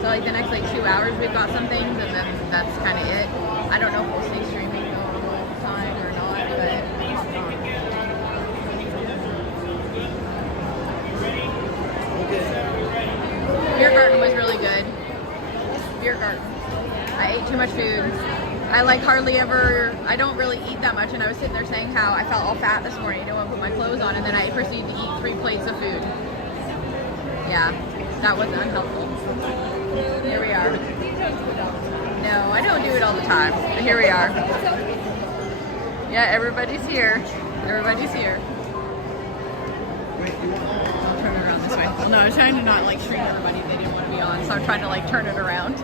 So like the next like 2 hours we've got some things and then that's kind of it. I don't know if we'll stay streaming the whole time or not, but... Biergarten was really good. Biergarten. I ate too much food. I like hardly ever, I don't really eat that much, and I was sitting there saying how I felt all fat this morning. I didn't want to put my clothes on, and then I proceeded to eat 3 plates of food. Yeah, that was unhelpful. Here we are. No, I don't do it all the time, but here we are. Yeah, everybody's here. Everybody's here. I'll turn it around this way. Well, no, I was trying to not like shrink everybody if they didn't want to be on, so I'm trying to like turn it around.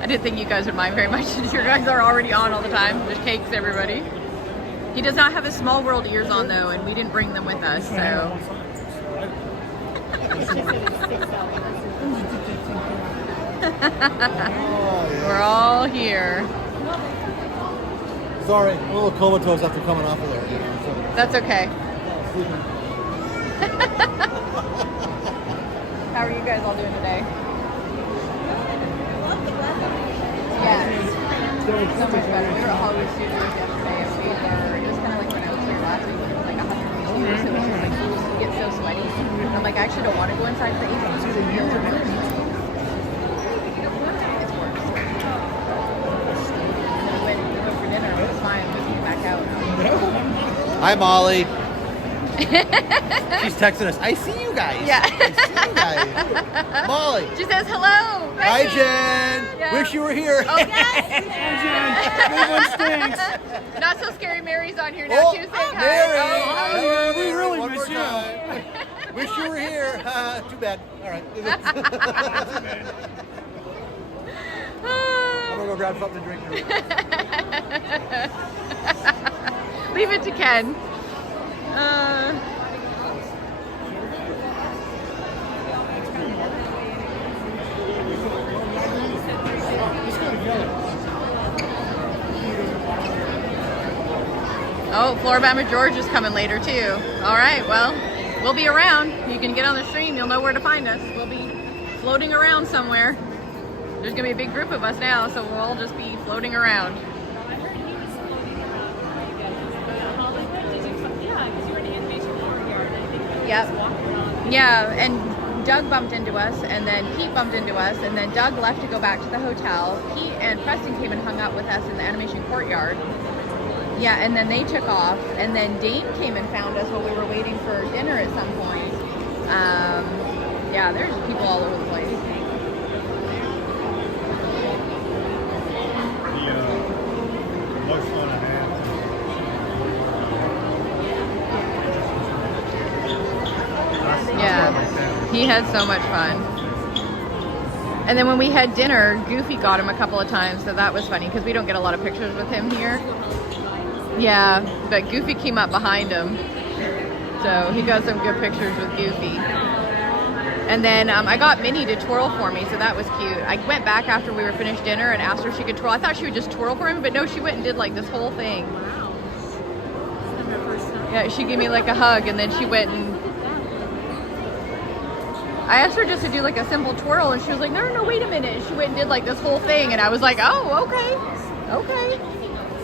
I didn't think you guys would mind very much since your guys are already on all the time. There's cakes, everybody. He does not have his Small World ears on though, and we didn't bring them with us, so. We're all here. Sorry, I'm a little comatose after coming off of there. So. That's okay. How are you guys all doing today? Yeah. So much better. We were at Hollywood Studios yesterday and it was kind of like when I was here last week when it was like 100 degrees. So it was just like, you get so sweaty. I'm like, I actually don't want to go inside for 8 months because it feels really nice. It's worse. And then we went for dinner and it was fine. We came back out. Hi, Molly. She's texting us. I see you guys. Yeah. I see you guys. Molly. She says hello. Hi, Jen. Yeah. Wish you were here. Oh, yes. Everyone stinks. Not so scary. Mary's on here now. Oh, She was saying hi. Mary. Oh, we really One miss more you. time. Wish you were here. Too bad. All right. I'm gonna go grab something to drink. Leave it to Ken. Oh, Floribama George is coming later too. All right, well, we'll be around. You can get on the stream. You'll know where to find us. We'll be floating around somewhere. There's gonna be a big group of us now, so we'll all just be floating around. Yep. Yeah, and Doug bumped into us, and then Pete bumped into us, and then Doug left to go back to the hotel. Pete and Preston came and hung out with us in the animation courtyard. Yeah, and then they took off, and then Dame came and found us while we were waiting for dinner at some point. Yeah, there's people all over the place. Most fun I had. Yeah, he had so much fun. And then when we had dinner, Goofy got him a couple of times, so that was funny because we don't get a lot of pictures with him here. Yeah, but Goofy came up behind him, so he got some good pictures with Goofy. And then I got Minnie to twirl for me, so that was cute. I went back after we were finished dinner and asked her if she could twirl. I thought she would just twirl for him, but no, she went and did like this whole thing. Wow. This is my first time. Yeah, she gave me like a hug, and then she went and I asked her just to do like a simple twirl, and she was like, no, wait a minute. And she went and did like this whole thing, and I was like, oh, okay.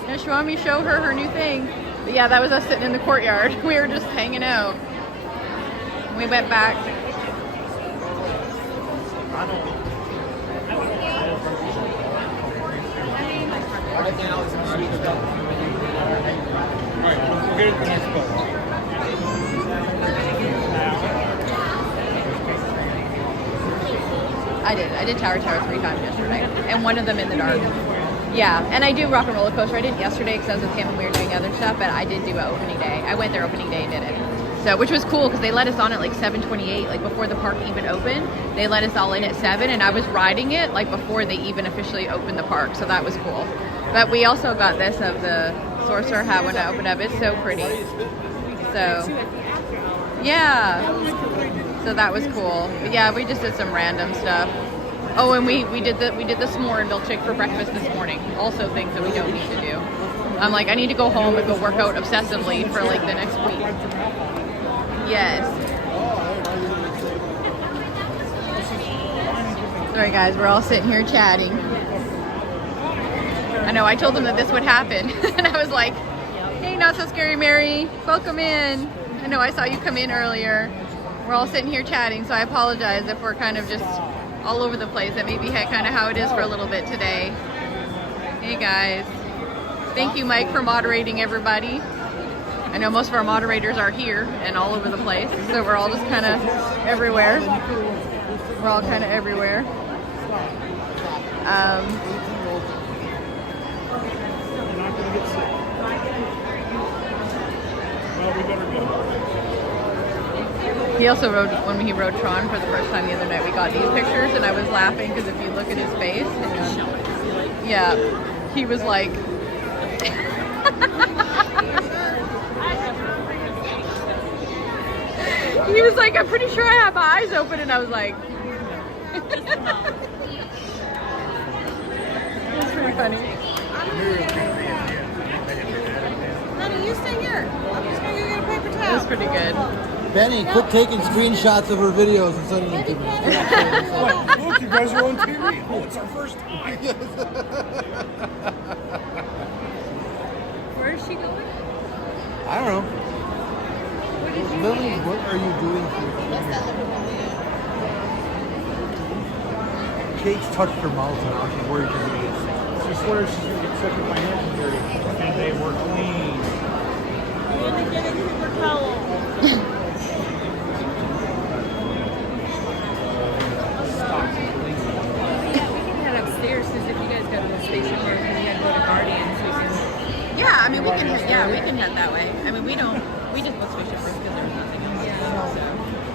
And she wanted me to show her her new thing. But yeah, that was us sitting in the courtyard. We were just hanging out. We went back. Right now it's in sweet stuff. Alright, we'll get it the next book. I did Tower 3 times yesterday, and one of them in the dark. Yeah, and I do Rock and Roller Coaster. I didn't yesterday because I was with him and we were doing other stuff, but I did do it opening day. I went there opening day and did it. So, which was cool because they let us on at like 7:28, like before the park even opened. They let us all in at 7, and I was riding it like before they even officially opened the park. So that was cool. But we also got this of the Sorcerer hat when I opened up. It's so pretty. So, yeah. So that was cool. But yeah, we just did some random stuff. Oh, and we did the s'more and milkshake for breakfast this morning. Also things that we don't need to do. I'm like, I need to go home and go work out obsessively for like the next week. Yes. Sorry guys, we're all sitting here chatting. I know, I told them that this would happen. And I was like, hey, Not So Scary Mary, welcome in. I know I saw you come in earlier. We're all sitting here chatting, so I apologize if we're kind of just all over the place. That may be kind of how it is for a little bit today. Hey guys. Thank you, Mike, for moderating everybody. I know most of our moderators are here and all over the place, so we're all just kind of everywhere. We're all kind of everywhere. He also rode, when he rode Tron for the first time the other night, we got these pictures, and I was laughing because if you look at his face, and, yeah, he was like, he was like, I'm pretty sure I have my eyes open, and I was like, it's pretty funny. Honey, you stay here. I'm just gonna go get a paper It towel. was pretty good. Benny, quit taking screenshots of her videos and sending them to me. Look, you guys are on TV. Oh, it's our first time. Where is she going? I don't know. Lily, what are you doing here? Kate's touched her mouth now. She's worried she's going to get sick. She swears she's going to get sick if my hands are dirty. And they were clean. I'm gonna get a paper towel. Yeah, we can head upstairs because if you guys go to the station or if you guys go to Guardians, we can. Yeah, I mean, we can head that way. I mean, we just booked Spaceship Roof because there's nothing else. So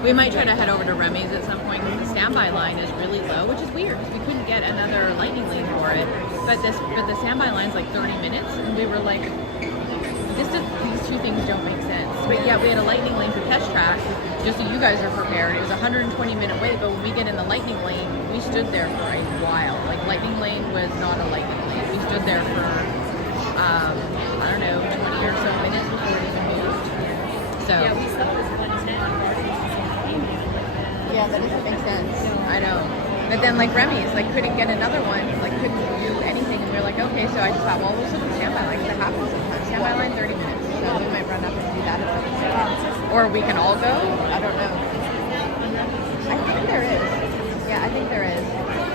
we might try to head over to Remy's at some point because the standby line is really low, which is weird because we couldn't get another lightning lane for it. But the standby line's like 30 minutes, and we were like, these two things don't make sense. But yeah, we had a lightning lane for test track, just so you guys are prepared. It was a 120-minute wait, but when we get in the lightning lane, we stood there for a while. Like, lightning lane was not a lightning lane. We stood there for, I don't know, 20 or so minutes before it even moved. So Yeah, we saw this one town. yeah, that doesn't make sense. I know. But then, like, Remy's, like, couldn't get another one, like, couldn't do anything. And we were like, okay, so I just thought, well, we'll sit in standby line, because it happens sometimes. Standby line, 30 minutes. So we might run up and do that at some point. Or we can all go. I don't know. I think there is. Yeah, I think there is.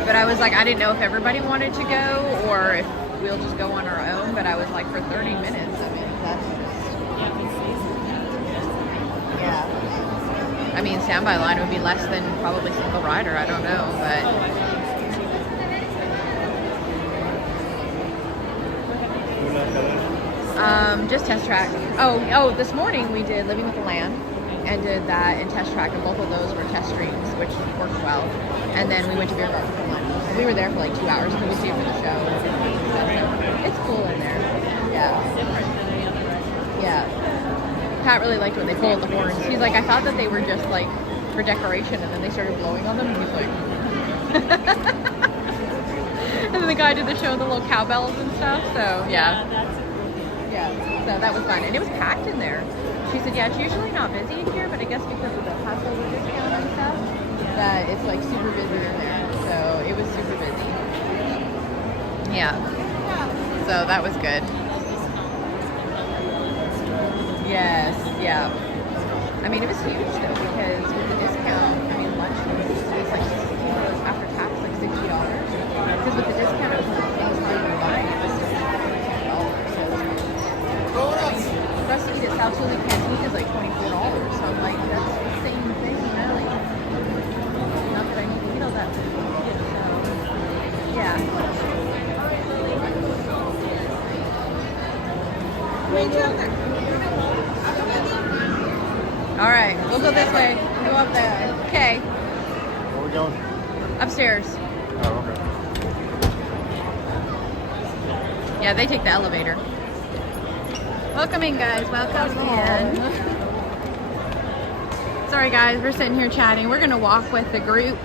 But I was like, I didn't know if everybody wanted to go or if we'll just go on our own. But I was like, for 30 minutes, I mean, that's yeah. I mean, standby line would be less than probably single rider. I don't know, but just test track. Oh, this morning we did Living with the Land and did that in test track, and both of those were test streams, which worked well. And then we went to Biergarten for lunch. We were there for like 2 hours because we stayed for the show. It's cool in there. Yeah. Pat really liked when they pulled the horns. He's like, I thought that they were just like for decoration, and then they started blowing on them, and he's like. And then the guy did the show with the little cowbells and stuff. So yeah. So that was fun, and it was packed in there. She said, yeah, it's usually not busy in here, but I guess because of the Passover discount and stuff, that it's like super busy in there. So it was super busy. Yeah. So that was good. Yes. Yeah. I mean, it was huge though, because with the discount, I mean, lunch was like $60 Because with the discount, it was like things like you're buying it. So, for us to eat at Ratatouille Canteen is like $24. So I'm like, that's the same thing, you know? Like, not that I need to eat all that food. So, yeah. All right, we'll go this way. Go up there. Okay. Where are we going? Upstairs. Oh, okay. Yeah, they take the elevator. Welcome in, guys. Welcome in. Sorry, guys. We're sitting here chatting. We're going to walk with the group.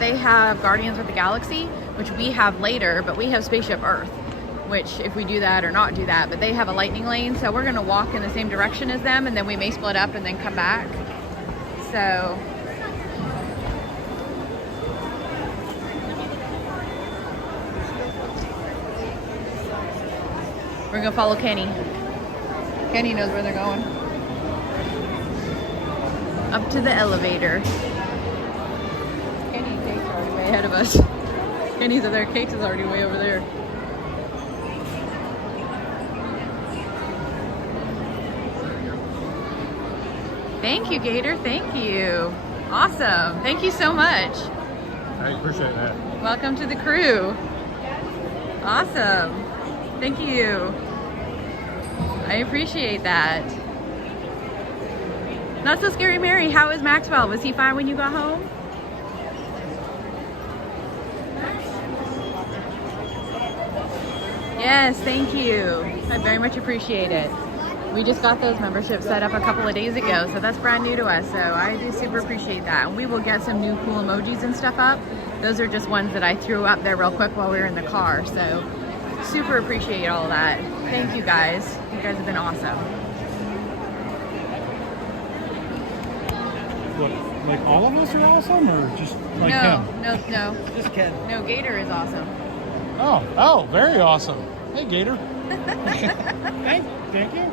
They have Guardians of the Galaxy, which we have later, but we have Spaceship Earth, which if we do that or not do that, but they have a lightning lane, so we're going to walk in the same direction as them, and then we may split up and then come back. So... we're gonna follow Kenny. Kenny knows where they're going. Up to the elevator. Kenny and Cake's are already way ahead of us. Kenny's over there, Cake's is already way over there. Thank you, Gator, thank you. Awesome, thank you so much. I appreciate that. Welcome to the crew. Awesome. Thank you. I appreciate that. Not so scary, Mary. How is Maxwell? Was he fine when you got home? Yes, thank you. I very much appreciate it. We just got those memberships set up a couple of days ago, so that's brand new to us. So I do super appreciate that. And we will get some new cool emojis and stuff up. Those are just ones that I threw up there real quick while we were in the car. So super appreciate all of that. Thank you guys. You guys have been awesome. What, like all of us are awesome, or just like him? No. Just Ken. No, Gator is awesome. Oh, very awesome. Hey, Gator. Thank you.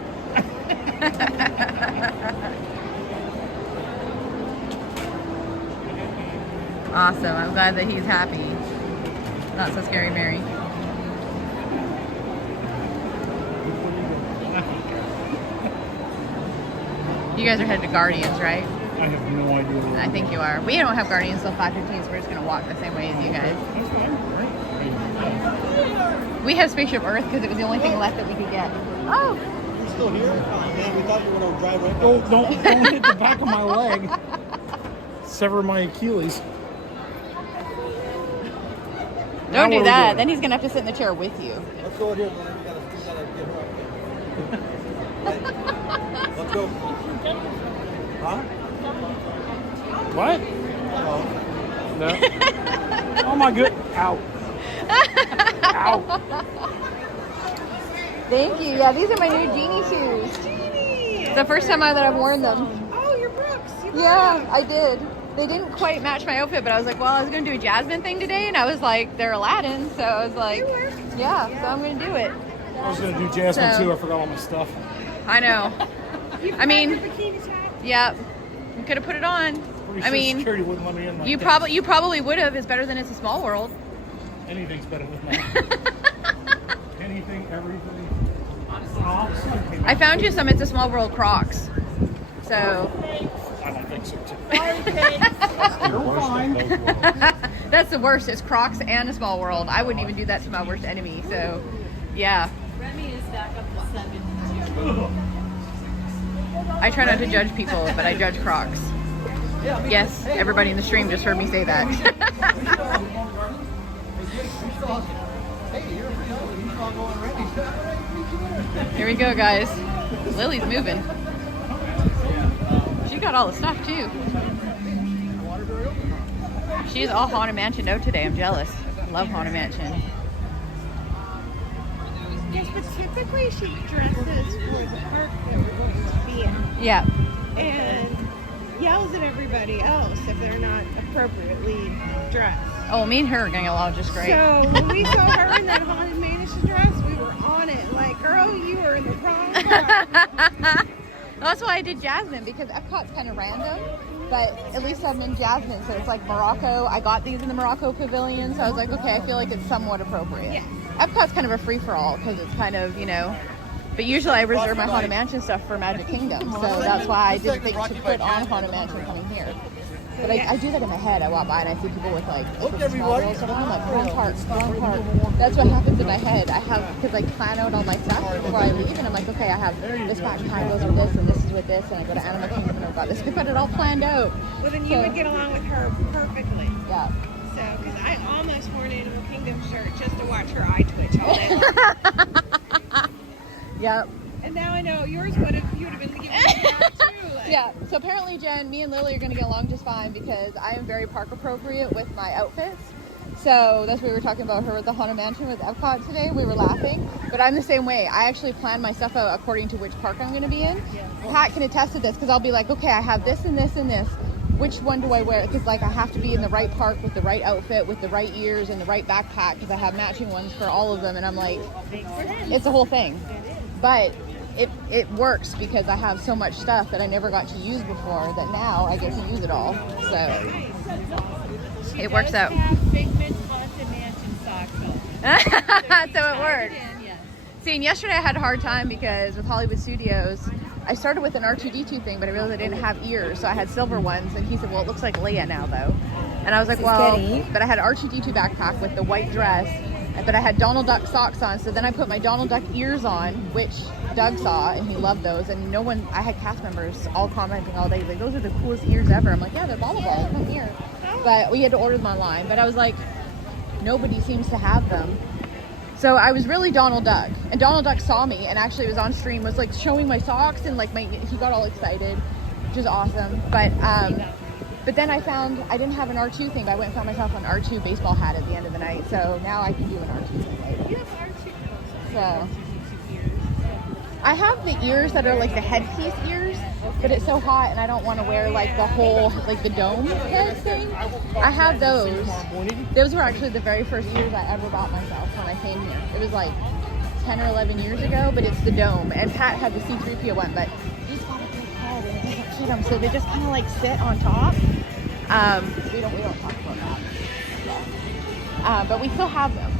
Awesome. I'm glad that he's happy. Not so scary, Mary. You guys are headed to Guardians, right? I have no idea. I think you are. We don't have Guardians till 5:15, so we're just going to walk the same way as you guys. That's fine. We have Spaceship Earth because it was the only thing left that we could get. Oh! You're still here? Man, we thought you were going to drive right back. Don't hit the back of my leg. Sever my Achilles. Don't do what are we that. doing? Then he's going to have to sit in the chair with you. Let's go in here, man. We gotta get her up. Let's go. Huh? What? Oh. No. Oh my good. Ow. Ow. Thank you. Yeah, these are my new Genie shoes. Genie! It's the first time that I've worn them. Oh, you're Brooks. Yeah, I did. They didn't quite match my outfit, but I was like, well, I was going to do a Jasmine thing today, and I was like, they're Aladdin, so I was like, yeah, so I'm going to do it. I was gonna do Jasmine So- too. I forgot all my stuff. I know. I mean, Bikini top. yeah, we could have put it on. Pretty I sure mean, security wouldn't let me in. Like you that. probably would have. It's better than It's a Small World. Anything's better than that. Anything, everything. Oh, sun came I out. found you some It's a Small World Crocs. So I don't think so too. You're fine. that's the worst. It's Crocs and a Small World. I wouldn't even do that to my worst enemy. So yeah. Remy is back up to 72. I try not to judge people, but I judge Crocs. Yes, everybody in the stream just heard me say that. Here we go, guys. Lily's moving. She got all the stuff, too. She's all Haunted Mansion out today. I'm jealous. Love Haunted Mansion. Yes, but typically she dresses for the park that we're going to be in Yeah. and yells at everybody else if they're not appropriately dressed. Oh, me and her are getting along just great. So when we saw her in that Haunted Mansion dress, we were on it. Like, girl, you were in the wrong park. that's why I did Jasmine, because Epcot's kind of random, but at least I'm in Jasmine, so it's like Morocco. I got these in the Morocco pavilion, so I was like, okay, I feel like it's somewhat appropriate. Yeah. Epcot's kind of a free-for-all, because it's kind of, you know, but usually I reserve my Haunted Mansion stuff for Magic Kingdom, so that's why I didn't think to put on Haunted Mansion coming here. But I do that in my head. I walk by and I see people with like small girls, so I'm like, wrong park. That's what happens in my head. I have, because I plan out all my stuff before I leave, and I'm like, okay, I have this backpack goes with this, and this is with this, and I go to Animal Kingdom and I've got this. I got it all planned out. Well, then you would get along with her perfectly. Yeah. So, because I almost wore an Animal Kingdom shirt just to watch her eye twitch all day long. Yep. And now I know yours would have, you would have been giving me that too. Like. Yeah, so apparently, Jen, me and Lily are going to get along just fine because I am very park appropriate with my outfits. So that's what we were talking about her with the Haunted Mansion with Epcot today. We were laughing, but I'm the same way. I actually plan my stuff out according to which park I'm going to be in. Pat can attest to this because I'll be like, okay, I have this and this and this. Which one do I wear? Because like I have to be in the right park with the right outfit, with the right ears and the right backpack because I have matching ones for all of them. And I'm like, it's a whole thing. But it works because I have so much stuff that I never got to use before that now I get to use it all. So it works out. Figment Haunted Mansion socks on. So it works. See, and yesterday I had a hard time because with Hollywood Studios, I started with an R2-D2 thing, but I realized I didn't have ears, so I had silver ones. And he said, well, it looks like Leia now, though. And I was like, well, but I had an R2-D2 backpack with the white dress, but I had Donald Duck socks on. So then I put my Donald Duck ears on, which Doug saw, and he loved those. And no one, I had cast members all commenting all day, like, those are the coolest ears ever. I'm like, yeah, they're volleyball, come here. But we had to order them online. But I was like, nobody seems to have them. So I was really Donald Duck, and Donald Duck saw me and actually was on stream, was like showing my socks and like he got all excited, which is awesome. But then I found I didn't have an R2 thing, but I went and found myself an R2 baseball hat at the end of the night. So now I can do an R2 thing. You have R2. So I have the ears that are like the headpiece ears, but it's so hot and I don't want to wear like the whole, like the dome head thing. I have those. Those were actually the very first ears I ever bought myself when I came here. It was like 10 or 11 years ago, but it's the dome. And Pat had the C-3PO one, but he's got a big head and it doesn't fit him, so they just kind of like sit on top. We don't talk about that. But we still have them.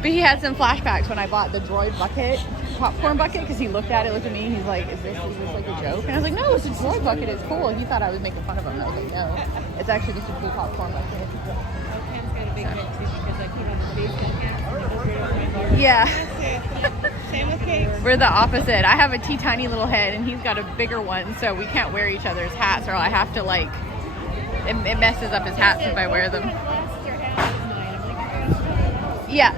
But he had some flashbacks when I bought the droid bucket, popcorn bucket, because he looked at it, and he's like, is this like a joke? And I was like, no, it's a droid bucket, it's cool. He thought I was making fun of him. And I was like, no, it's actually just a cool popcorn bucket. Ken's got a big head too because I put on the baseball cap. Yeah. Same with cakes. We're the opposite. I have a tiny little head and he's got a bigger one, so we can't wear each other's hats or I have to like, it messes up his hats if I wear them. Yeah.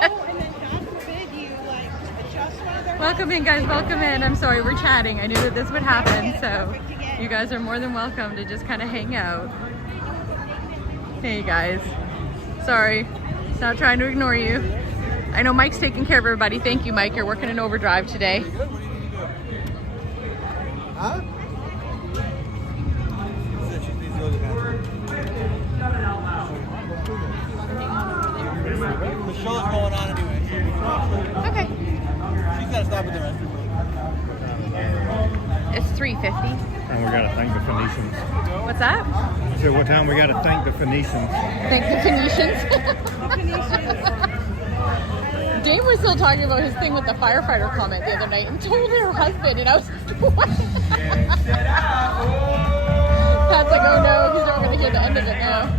Oh, and then God forbid you like adjust one of their Welcome in, guys. Welcome in. I'm sorry, we're chatting. I knew that this would happen, so you guys are more than welcome to just kind of hang out. Hey, guys. Sorry. Not trying to ignore you. I know Mike's taking care of everybody. Thank you, Mike. You're working in overdrive today. Huh? The show's going on anyway. Okay. She's got to stop at the restroom. It's 3:50. And we gotta thank the Phoenicians. What's that? I said, what time we gotta thank the Phoenicians? Thank the Phoenicians. Dame was still talking about his thing with the firefighter comment the other night and told her husband, and I was like, what? Pat's like, oh no, he's not going to hear the end of it now.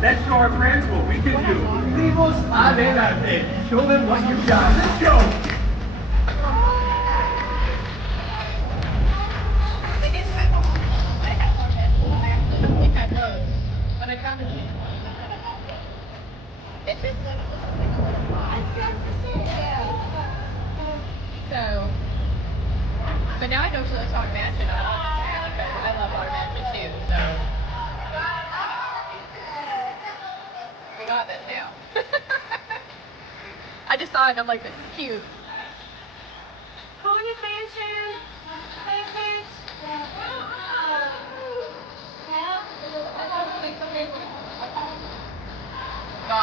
Let's show our friends what we can do. Vivos adelante. Show them what you've got. Let's go. So, but now I know to talk mansion. I love our mansion too. So we got this now. I just saw it and I'm like, this is cute. Haunted Mansion.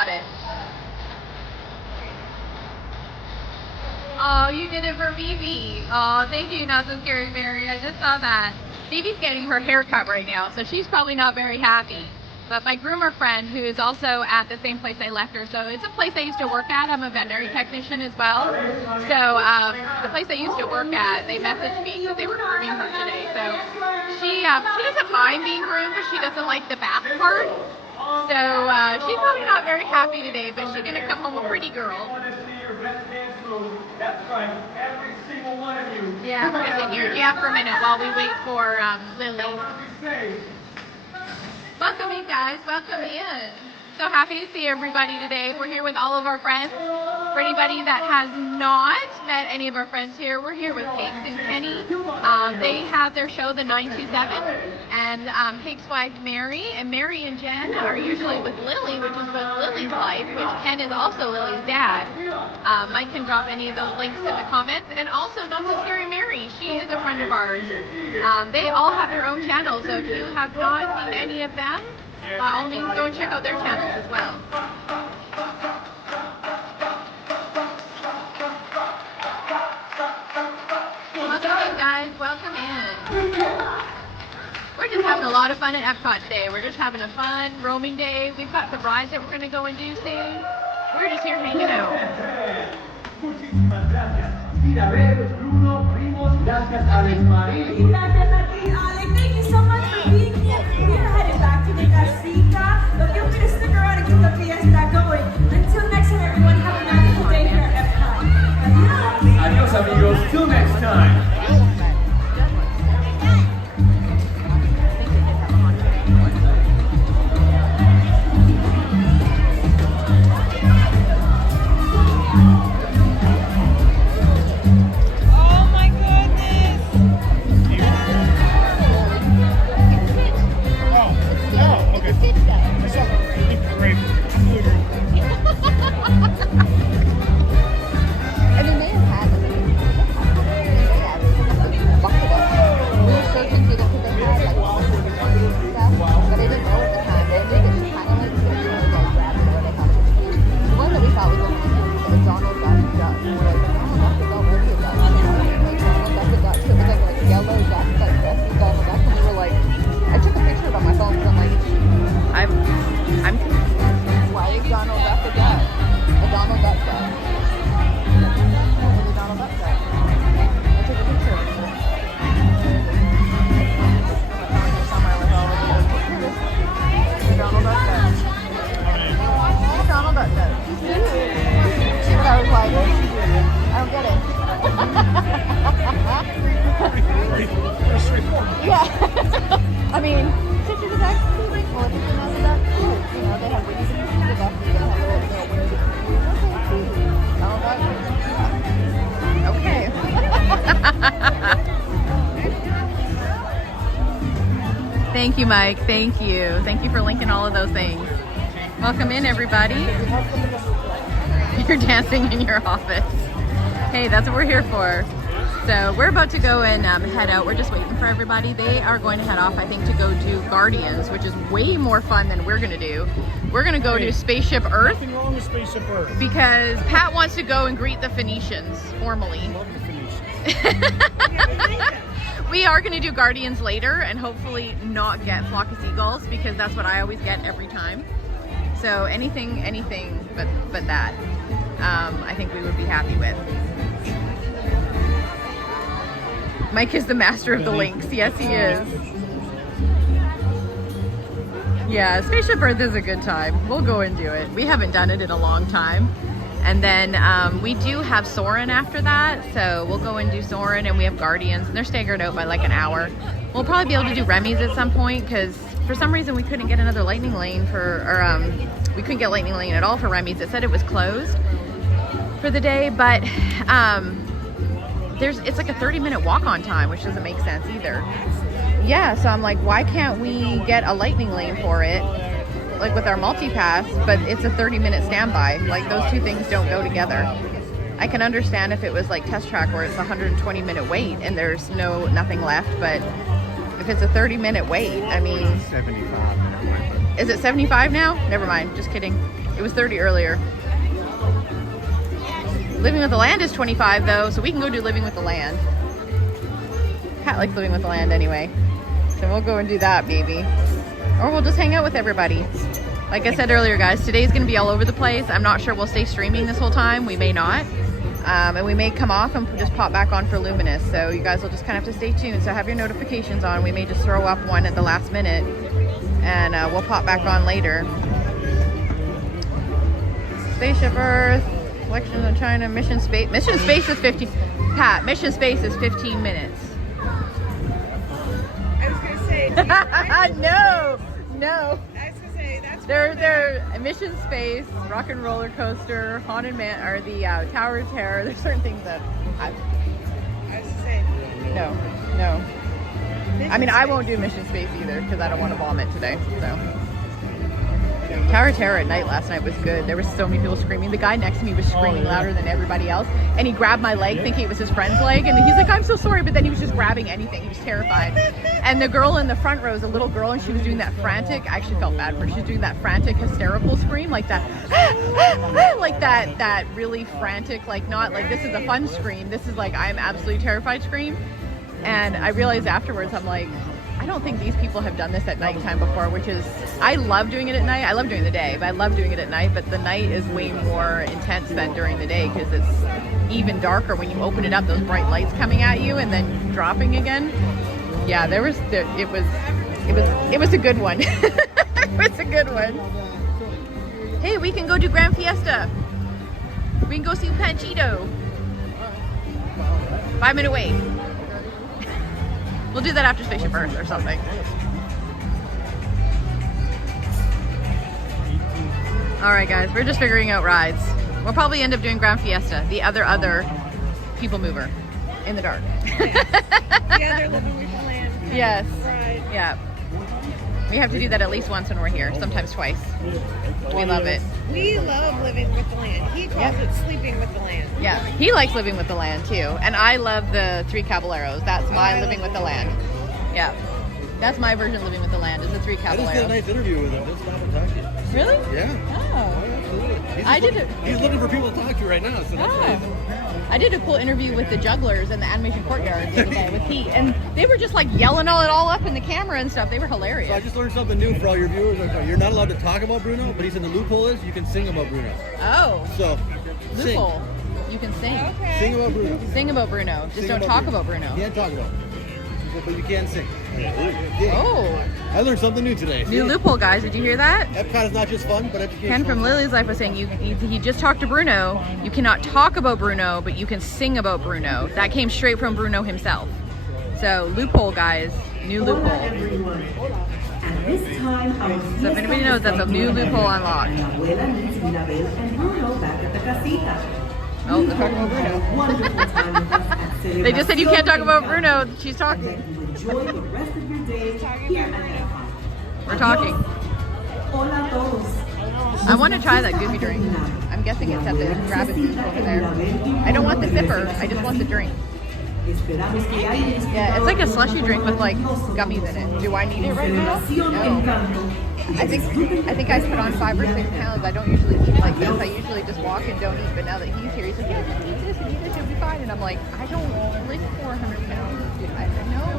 got it. Oh, you did it for Phoebe. Oh, thank you, Not So Scary Mary. I just saw that. Phoebe's getting her hair cut right now, so she's probably not very happy. But my groomer friend, who's also at the same place I left her, so it's a place I used to work at. I'm a veterinary technician as well. So the place I used to work at, they messaged me because they were grooming her today. So she doesn't mind being groomed, but she doesn't like the bath part. So she's probably not very happy today, but she's gonna come home a pretty girl. That's right, every single one of you. Yeah, we're gonna sit here and jam for a minute while we wait for Lily. Welcome in, guys. Welcome in. So happy to see everybody today. We're here with all of our friends. For anybody that has not met any of our friends here, we're here with Cakes and Kenny. They have their show, the 927, and Cake's wife, Mary, and Mary and Jen are usually with Lily, which is with Lily's life, which Ken is also Lily's dad. Mike can drop any of those links in the comments. And also, Not So Scary Mary, she is a friend of ours. They all have their own channels, so if you have not seen any of them, by all means, go and check out their channels as well. Welcome in, guys. Welcome in. We're just having a lot of fun at Epcot today. We're just having a fun roaming day. We've got the rides that we're going to go and do soon. We're just here hanging out. Muchísimas gracias. Mira, Bruno, primos, gracias, Alex Marie. Gracias a ti, Alec. Thank you so much for being here. We're headed back to make our cita, but feel free to stick around and keep the fiesta going. Until next time, everyone, have a magical day here at Epcot. Adios, amigos. Till next time. Thank you, Mike. Thank you. Thank you for linking all of those things. Welcome in, everybody. You're dancing in your office. Hey, that's what we're here for. So we're about to go and head out. We're just waiting for everybody. They are going to head off, I think, to go do Guardians, which is way more fun than we're going to do. We're going to go to Spaceship Earth. Nothing wrong with Spaceship Earth. Because Pat wants to go and greet the Phoenicians formally. I love the Phoenicians. We are going to do Guardians later and hopefully not get Flock of Seagulls because that's what I always get every time. So anything but that, I think we would be happy with. Mike is the master of the links. Yes, he is. Yeah, Spaceship Earth is a good time. We'll go and do it. We haven't done it in a long time. And then we do have Soarin after that, so we'll go and do Soarin, and we have Guardians, and they're staggered out by like an hour. We'll probably be able to do Remy's at some point, because for some reason we couldn't get another lightning lane we couldn't get lightning lane at all for Remy's. It said it was closed for the day, but it's like a 30-minute walk-on time, which doesn't make sense either. Yeah, so I'm like, why can't we get a lightning lane for it? Like with our multi-pass, but it's a 30-minute standby. Like those two things don't go together. I can understand if it was like Test Track where it's a 120-minute wait and there's nothing left, but If it's a 30-minute wait, I mean... 75. Is it 75 now? Never mind, just kidding. It was 30 earlier. Living with the Land is 25 though, so we can go do Living with the Land. Kat likes Living with the Land anyway. So we'll go and do that maybe. Or we'll just hang out with everybody. Like I said earlier, guys, today's gonna be all over the place. I'm not sure we'll stay streaming this whole time. We may not. And we may come off and just pop back on for Luminous. So you guys will just kind of have to stay tuned. So have your notifications on. We may just throw up one at the last minute and we'll pop back on later. Spaceship Earth, Collections of China, Mission Space. Mission Space is 15. Pat, Mission Space is 15 minutes. I was gonna say. No. I was gonna say that's. They're Mission Space, Rock and Roller Coaster, Haunted Man, or the Tower of Terror. There's certain things that I was gonna say. no. I mean, I won't do Mission Space either because I don't want to vomit today. So. Tower of Terror at night last night was good. There were so many people screaming. The guy next to me was screaming louder than everybody else. And he grabbed my leg thinking it was his friend's leg. And he's like, I'm so sorry. But then he was just grabbing anything. He was terrified. And the girl in the front row is a little girl and she was doing that frantic, I actually felt bad for her. She was doing that frantic hysterical scream like that, like that really frantic, like not like this is a fun scream. This is like I'm absolutely terrified scream. And I realized afterwards, I'm like, I don't think these people have done this at nighttime before, which is, I love doing it at night. I love doing the day, but I love doing it at night. But the night is way more intense than during the day because it's even darker when you open it up, those bright lights coming at you and then dropping again. Yeah, it was a good one. It was a good one. Hey, we can go to Grand Fiesta. We can go see Panchito. 5-minute wait. We'll do that after Spaceship Earth or something. All right, guys, we're just figuring out rides. We'll probably end up doing Grand Fiesta, the other people mover in the dark. The other Living with the Land. Yes. Ride. Yeah. We have to do that at least once when we're here, sometimes twice. We love it. We love Living with the Land. He calls it Sleeping with the Land. Yeah, he likes Living with the Land too. And I love the Three Caballeros. That's my Living with the Land. Yeah. That's my version of Living with the Land, is the Three Caballeros. I just did a nice interview with him. Just stop and talk to you. Really? Yeah. Oh. Absolutely. He's looking for people to talk to right now, so that's nice. I did a cool interview with the jugglers in the animation courtyard the other day with Pete, and they were just like yelling it all up in the camera and stuff. They were hilarious. So I just learned something new for all your viewers. You're not allowed to talk about Bruno, but he said the loophole is you can sing about Bruno. Oh. So, loophole. You can sing. Okay. Sing about Bruno. Sing about Bruno. Just don't talk about Bruno. You can't talk about him. But you can sing. Oh. I learned something new today. New loophole, guys. Did you hear that? Epcot is not just fun, but educational. Ken from Lily's Life was saying he just talked to Bruno. You cannot talk about Bruno, but you can sing about Bruno. That came straight from Bruno himself. So loophole, guys. New loophole. So if anybody knows, that's a new loophole unlocked. Oh, they're talking about Bruno. They just said you can't talk about Bruno. She's talking. We're talking. I want to try that goofy drink. I'm guessing it's at the rabbit booth over there. I don't want the sipper. I just want the drink. Yeah, it's like a slushy drink with like gummies in it. Do I need it right now? No. I think I put on 5 or 6 pounds. I don't usually eat like this. I usually just walk and don't eat. But now that he's here, he's like, yeah, just eat this and eat this, you'll be fine. And I'm like, I don't lift 400 pounds. Dude, I know.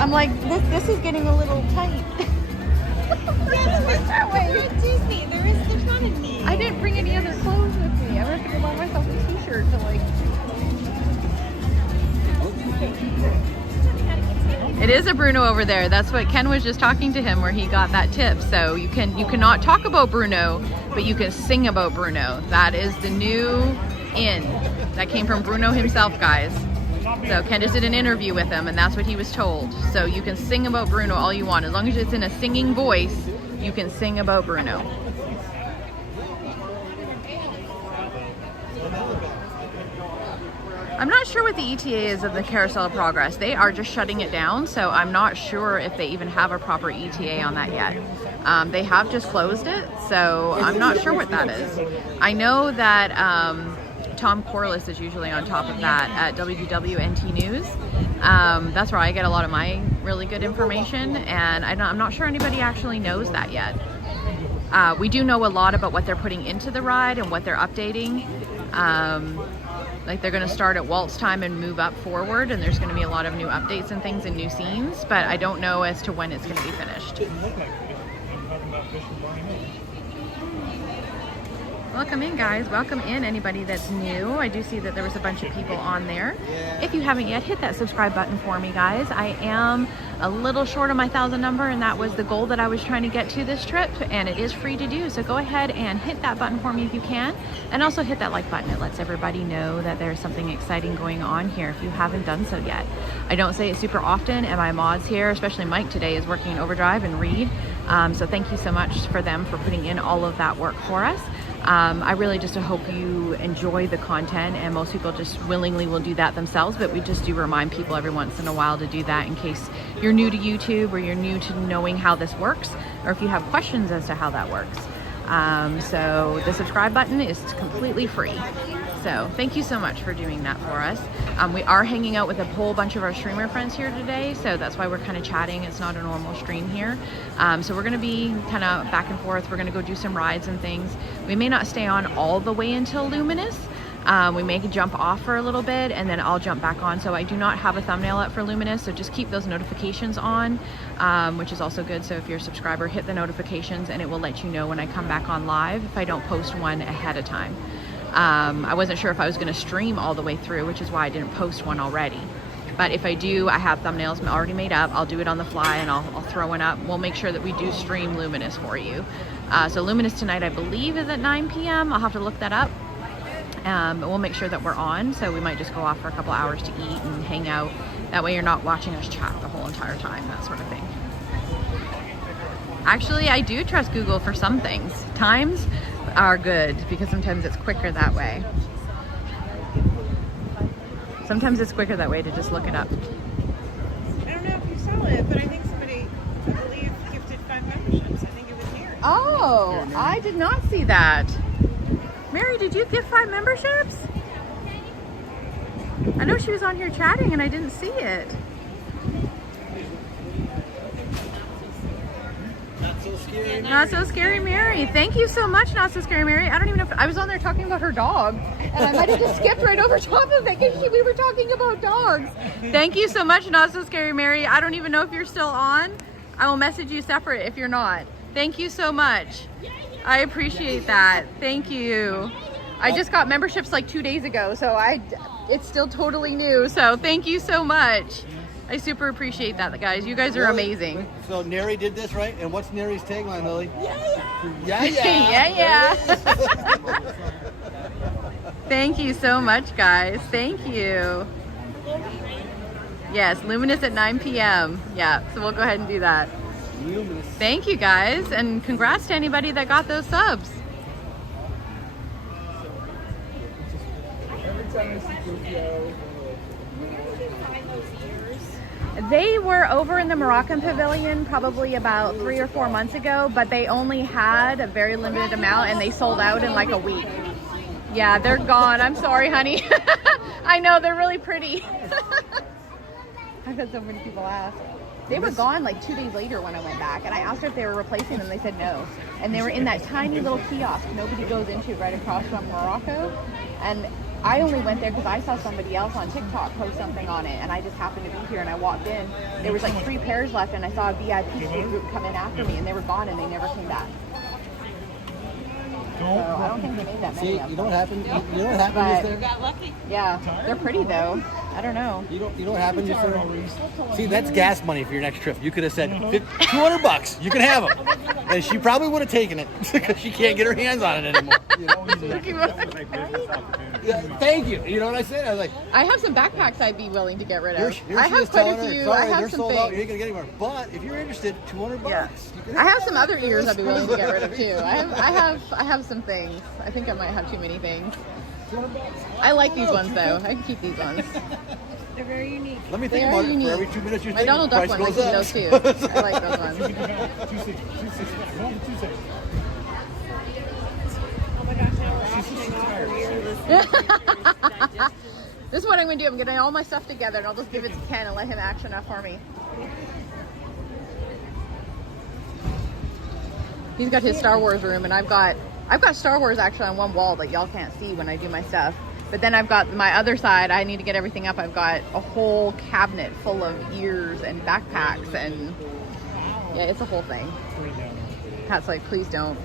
I'm like, this is getting a little tight. That way. You're at Disney. There's not a need. I didn't bring any other clothes with me. I'm gonna have to go buy myself a t-shirt to like. It is a Bruno over there. That's what Ken was just talking to him where he got that tip. So you cannot talk about Bruno, but you can sing about Bruno. That is the new in. That came from Bruno himself, guys. So Ken just did an interview with him and that's what he was told. So you can sing about Bruno all you want. As long as it's in a singing voice, you can sing about Bruno. I'm not sure what the ETA is of the Carousel of Progress. They are just shutting it down, so I'm not sure if they even have a proper ETA on that yet. They have just closed it, so I'm not sure what that is. I know that Tom Corliss is usually on top of that at WDW News. That's where I get a lot of my really good information, and I'm not sure anybody actually knows that yet. We do know a lot about what they're putting into the ride and what they're updating. Like they're going to start at Walt's time and move up forward, and there's going to be a lot of new updates and things and new scenes, but I don't know as to when it's going to be finished. Welcome in, guys. Welcome in, anybody that's new. I do see that there was a bunch of people on there. If you haven't yet, hit that subscribe button for me, guys. I am a little short of my 1,000 number, and that was the goal that I was trying to get to this trip, and it is free to do. So go ahead and hit that button for me if you can, and also hit that like button. It lets everybody know that there's something exciting going on here if you haven't done so yet. I don't say it super often, and my mods here, especially Mike today, is working in overdrive and Reed. So thank you so much for them for putting in all of that work for us. I really just hope you enjoy the content, and most people just willingly will do that themselves, but we just do remind people every once in a while to do that in case you're new to YouTube or you're new to knowing how this works, or if you have questions as to how that works. So the subscribe button is completely free. So thank you so much for doing that for us. We are hanging out with a whole bunch of our streamer friends here today, so that's why we're kind of chatting. It's not a normal stream here. So we're going to be kind of back and forth. We're going to go do some rides and things. We may not stay on all the way until Luminous. We may jump off for a little bit, and then I'll jump back on. So I do not have a thumbnail up for Luminous, so just keep those notifications on, which is also good. So if you're a subscriber, hit the notifications, and it will let you know when I come back on live if I don't post one ahead of time. I wasn't sure if I was going to stream all the way through, which is why I didn't post one already. But if I do, I have thumbnails already made up. I'll do it on the fly, and I'll throw one up. We'll make sure that we do stream Luminous for you. So Luminous tonight, I believe, is at 9 p.m. I'll have to look that up. But we'll make sure that we're on. So we might just go off for a couple hours to eat and hang out. That way you're not watching us chat the whole entire time, that sort of thing. Actually, I do trust Google for some things. Times are good because sometimes it's quicker that way. Sometimes it's quicker that way to just look it up. I don't know if you saw it, but I think somebody, I believe, gifted 5 memberships. I think it was Mary. Oh, I did not see that. Mary, did you gift 5 memberships? I know she was on here chatting and I didn't see it. Not So Scary Mary. Thank you so much, Not So Scary Mary. I don't even know if I was on there talking about her dog, and I might have just skipped right over top of it because we were talking about dogs. Thank you so much, Not So Scary Mary. I don't even know if you're still on. I will message you separate if you're not. Thank you so much. I appreciate that. Thank you. I just got memberships like 2 days ago, so it's still totally new. So thank you so much. I super appreciate that, guys. You guys are amazing. So Neri did this, right? And what's Neri's tagline, Lily? Yeah. Thank you so much, guys. Thank you. Yes, Luminous at 9 p.m. Yeah, so we'll go ahead and do that. Luminous. Thank you, guys, and congrats to anybody that got those subs. They were over in the Moroccan Pavilion probably about 3 or 4 months ago, but they only had a very limited amount and they sold out in like a week. Yeah, they're gone. I'm sorry, honey. I know, they're really pretty. I've had so many people ask. They were gone like 2 days later when I went back, and I asked her if they were replacing them. They said no. And they were in that tiny little kiosk nobody goes into right across from Morocco. And I only went there because I saw somebody else on TikTok post something on it, and I just happened to be here and I walked in. There was like 3 pairs left, and I saw a VIP group come in after me, and they were gone and they never came back. So I don't think they made that many. See, you know what happened? You know what happened is there? You got lucky. Yeah, they're pretty though. I don't know. You know what happened just there? See, that's gas money for your next trip. You could have said $200. You can have them. And she probably would have taken it because she can't get her hands on it anymore. Yeah, thank you. You know what I said? I was like, I have some backpacks I'd be willing to get rid of. here I she have is quite telling a her, few. sorry, I have they're some sold out. You things. ain't gonna get anywhere. But if you're interested, $200. Yeah. I have some other ears I'd be willing to get rid of too. I have some things. I think I might have too many things. I like these ones though. I can keep these ones. They're very unique. Let me think They are about it. unique. For every 2 minutes you're My thinking, Donald Duck price one goes likes up. those too. I like those ones. 260. Oh my gosh, now we're auctioning off her ears. This is what I'm gonna do. I'm getting all my stuff together and I'll just give it to Ken and let him action up for me. He's got his Star Wars room, and I've got Star Wars actually on one wall that y'all can't see when I do my stuff. But then I've got my other side. I need to get everything up. I've got a whole cabinet full of ears and backpacks, and yeah, it's a whole thing. Pat's like, please don't.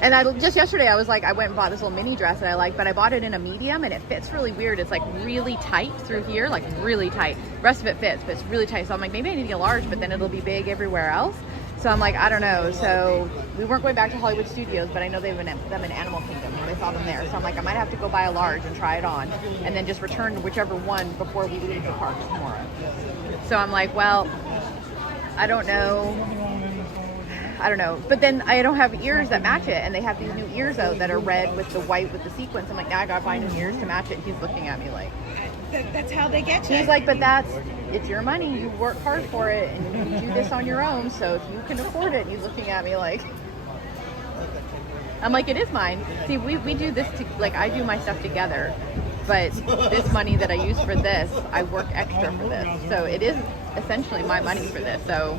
And just yesterday I was like, I went and bought this little mini dress that I like, but I bought it in a medium and it fits really weird. It's like really tight through here, like really tight. The rest of it fits, but it's really tight. So I'm like, maybe I need to get large, but then it'll be big everywhere else. So I'm like, I don't know. So we weren't going back to Hollywood Studios, but I know they've been them in Animal Kingdom. They saw them there. So I'm like, I might have to go buy a large and try it on and then just return to whichever one before we leave the park tomorrow. So I'm like, well, I don't know. But then I don't have ears that match it. And they have these new ears out that are red with the white with the sequins. I'm like, now I gotta buy new ears to match it. And he's looking at me like, That's how they get you. he's like, but it's your money. You work hard for it and you do this on your own. So if you can afford it, and he's looking at me like, I'm like, it is mine. See, we do this, like I do my stuff together. But this money that I use for this, I work extra for this. So it is essentially my money for this. So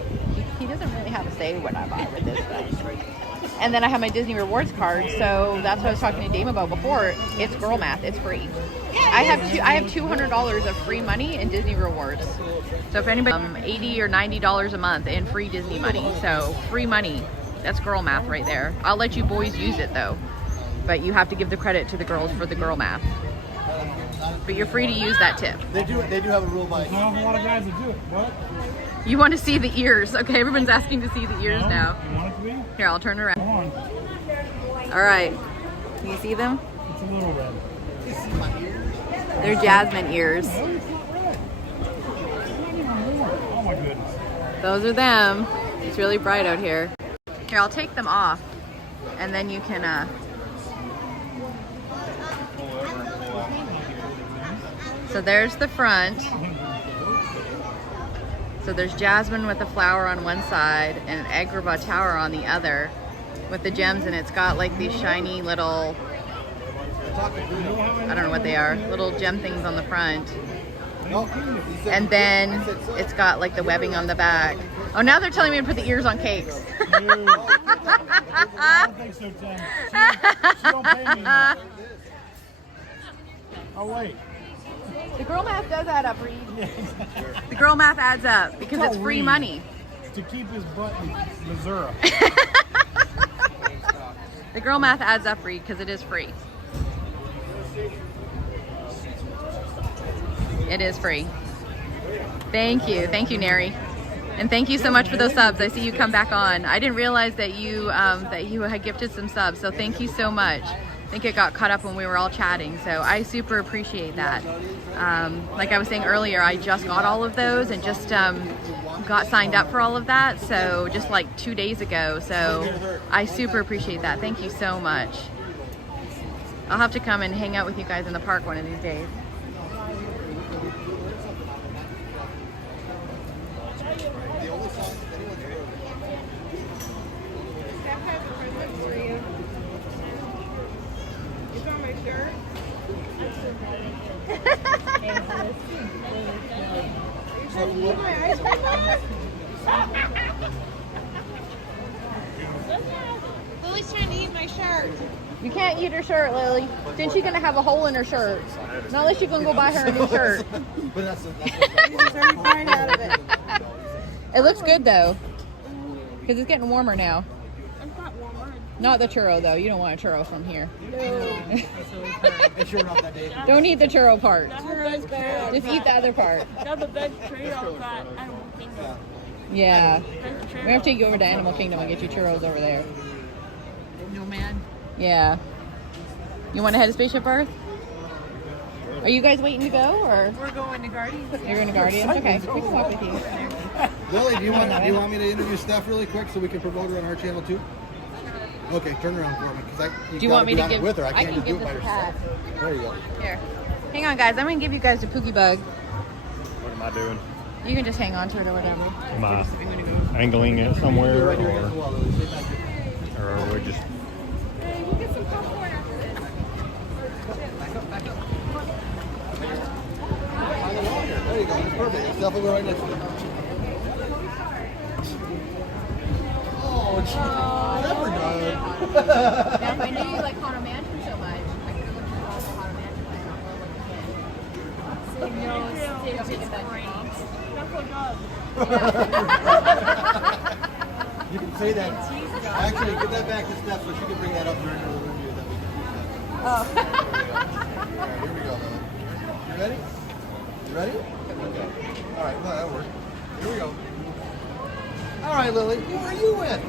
he doesn't really have a say what I buy with this stuff. And then I have my Disney Rewards card. So that's what I was talking to Dame about before. It's girl math. It's free. I have $200 of free money in Disney Rewards. So if anybody, $80 or $90 a month in free Disney money. So free money. That's girl math right there. I'll let you boys use it though. But you have to give the credit to the girls for the girl math. But you're free to use that tip. They do have a rule by. I don't have a lot of guys that do it. What? You want to see the ears. Okay, everyone's asking to see the ears now. You want it to be? Here, I'll turn around. Come on. All right. Can you see them? It's a little red. They're jasmine ears. Oh, it's not red. Oh my goodness. Those are them. It's really bright out here. Here, I'll take them off. And then you can... So there's the front. So there's jasmine with a flower on one side and an Agrabah tower on the other with the gems, and it's got like these shiny little, I don't know what they are, little gem things on the front. And then it's got like the webbing on the back. Oh, now they're telling me to put the ears on cakes. I don't think so, Tim. She don't pay me enough. Oh, wait. The girl math does add up, Reed. The girl math adds up because it's free money. To keep his butt in Missouri. The girl math adds up, Reed, because it is free. It is free. Thank you, Neri. And thank you so much for those subs. I see you come back on. I didn't realize that you had gifted some subs, so thank you so much. I think it got caught up when we were all chatting, so I super appreciate that. Like I was saying earlier, I just got all of those and just got signed up for all of that, so just like 2 days ago, so I super appreciate that. Thank you so much. I'll have to come and hang out with you guys in the park one of these days. Lily's trying to eat my shirt. You can't eat her shirt, Lily. Then she's gonna have a hole in her shirt. Not unless you're gonna go buy her a new shirt. Out of it. It looks good though, because it's getting warmer now. I'm not warmer. Not the churro though. You don't want a churro from here. It's sure not that day. Don't eat the churro part. Churro's bad. Just eat the other part. That's the best trail that Animal Kingdom. Yeah. Best We're trail. gonna have to take you over to Animal Kingdom and get you churros over there. Nomad. Yeah. You want to head to Spaceship Earth? Are you guys waiting to go, or We're going to Guardians. you're going to Guardians? Okay, we can walk with you. Lily, do you want me to interview Steph really quick so we can promote her on our channel too? Okay, turn around for me because Do you want me to give? with her? I can't can just do give it by this herself. hat. There you go. Here. Hang on, guys. I'm going to give you guys a Pookie Bug. What am I doing? You can just hang on to it or whatever. Am I angling it somewhere, Right here against the wall, Lily. Stay back here. or are we just... We'll get some popcorn after this. There you go. It's perfect. It's definitely right next to it. Oh, it's never done. Yeah, if I knew you like Haunted Mansion so much, I could have looked at all the Haunted Mansion when I was a little kid. You can say that. Actually, give that back to Steph so she can bring that up during the review. That we can do that. Oh. Here we go, Lily. You ready? You ready? Okay. All right, well, that'll work. Here we go. All right, Lily, who are you with?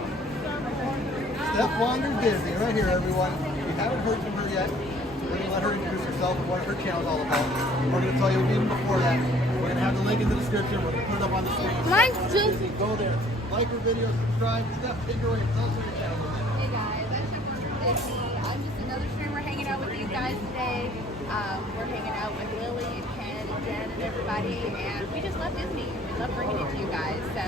Steph Wanders Disney, right here, everyone. If you haven't heard from her yet, we're going to let her introduce herself and what her channel's all about. We're going to tell you even before that. We're going to have the link in the description. We're going to put it up on the screen. Mine's just... Go there. Like her video, subscribe. Steph, take her away. Tell us what your channel is. Hey guys, I'm Steph Wanders Disney. I'm just another streamer hanging out with you guys today. We're hanging out with Lily and Ken and Jen and everybody, and we just love Disney. We love bringing it to you guys. So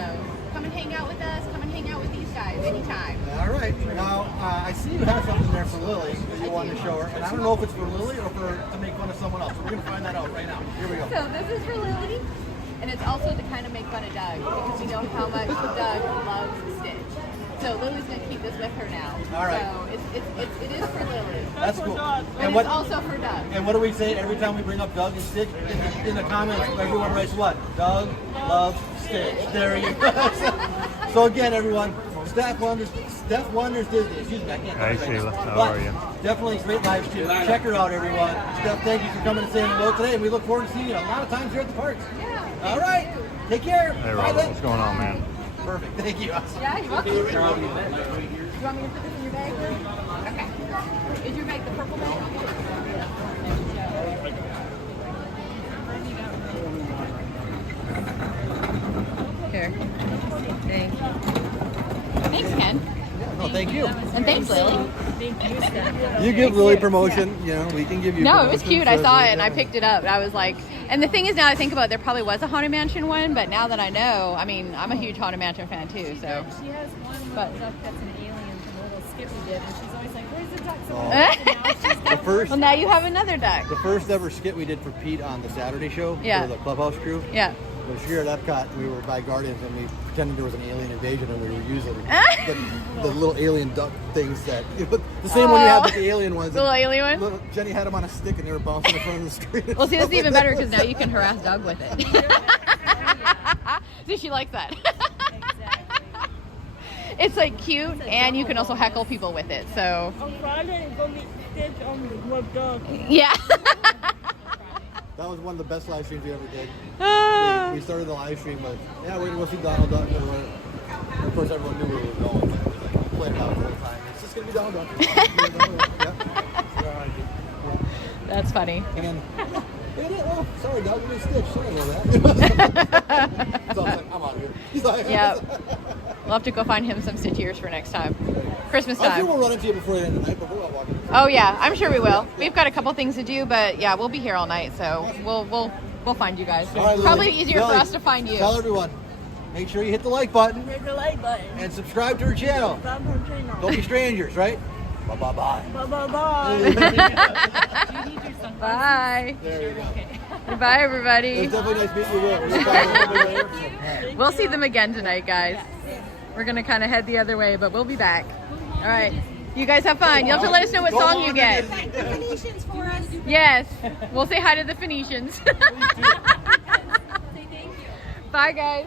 come and hang out with us. Come and hang out with these guys anytime. All right. Now, I see you have something there for Lily that you want to show her, and I don't know if it's for Lily or to make fun of someone else. So we're going to find that out right now. Here we go. So this is for Lily, and it's also to kind of make fun of Doug because we know how much Doug loves Stitch. So Lily's gonna keep this with her now. All right. So it is for Lily. That's cool. But And it's also for Doug. And what do we say every time we bring up Doug and Stitch? In the comments, everyone writes what? Doug loves Stitch. There you go. So again, everyone, Steph Wanders Disney. Excuse me, I can't. Hi, talk right Sheila. now. How But are you? definitely a great live stream. Check her out, everyone. Steph, thank you for coming and saying hello today, and we look forward to seeing you a lot of times here at the parks. Yeah. All right. Take care. Hey, Bye Robert. then. What's going on, man? Perfect. Thank you. Yeah, you're welcome. You want me to put this in your bag? Okay. Is your bag the purple bag? Here. Thank you. Thanks, Ken. No, thank you. And thanks, Lily. You give Lily promotion. You know, we can give you. No, it was promotion, cute. I so saw it yeah. and I picked it up. And I was like, and the thing is, now I think about it, there probably was a Haunted Mansion one, but now that I know, I mean, I'm a huge Haunted Mansion fan too. So. She has one But- duck that's an alien from a little skip we did, and she's always like, "Where's the duck?" So Oh. now she's The first, Well, now you have another duck. the first ever skit we did for Pete on the Saturday show Yeah. for the Clubhouse crew Yeah. was here at Epcot. We were by Guardians and we pretended there was an alien invasion and we were using the little alien duck things that the same one you have with the alien ones. The little alien one? Little- Jenny had them on a stick and they were bouncing in front of the screen. Well, see, that's even better because now you can harass Doug with it. See, she likes that. It's like cute, and you can also heckle people with it. So, On Friday, it's going to be Stitch on the web dog. yeah. That was one of the best live streams we ever did. Ah. We started the live stream with, yeah, we're going to go see Donald Duck. And of course, everyone knew where we were going. It was like, played it out the whole time. It's just going to be Donald Duck. Yep. That's funny. And then, oh, sorry, Doug, we Stitch. Sorry about that. So I was like, I'm out of here. He's like, Yep. We'll have to go find him some Stitch ears for next time. Christmas I'm sure time. we'll run into you before the end of the night, but we're all walking. Oh yeah, I'm sure we will. We've got a couple things to do, but yeah, we'll be here all night, so we'll find you guys. All right, Lily. Probably easier for Lily, us to find you. Tell everyone, make sure you hit the like button Hit the like button. and subscribe to her channel. Subscribe to her channel. Don't be strangers, right? Bye bye bye. Bye bye bye. Bye. There you go. Bye, everybody. It's definitely nice meeting you. Will. We'll talk a little bit later. We'll see them again tonight, guys. We're gonna kind of head the other way, but we'll be back. All right. You guys have fun. You'll have to let us know what song you get. Phoenicians for us. Yes. We'll say hi to the Phoenicians. Bye, guys.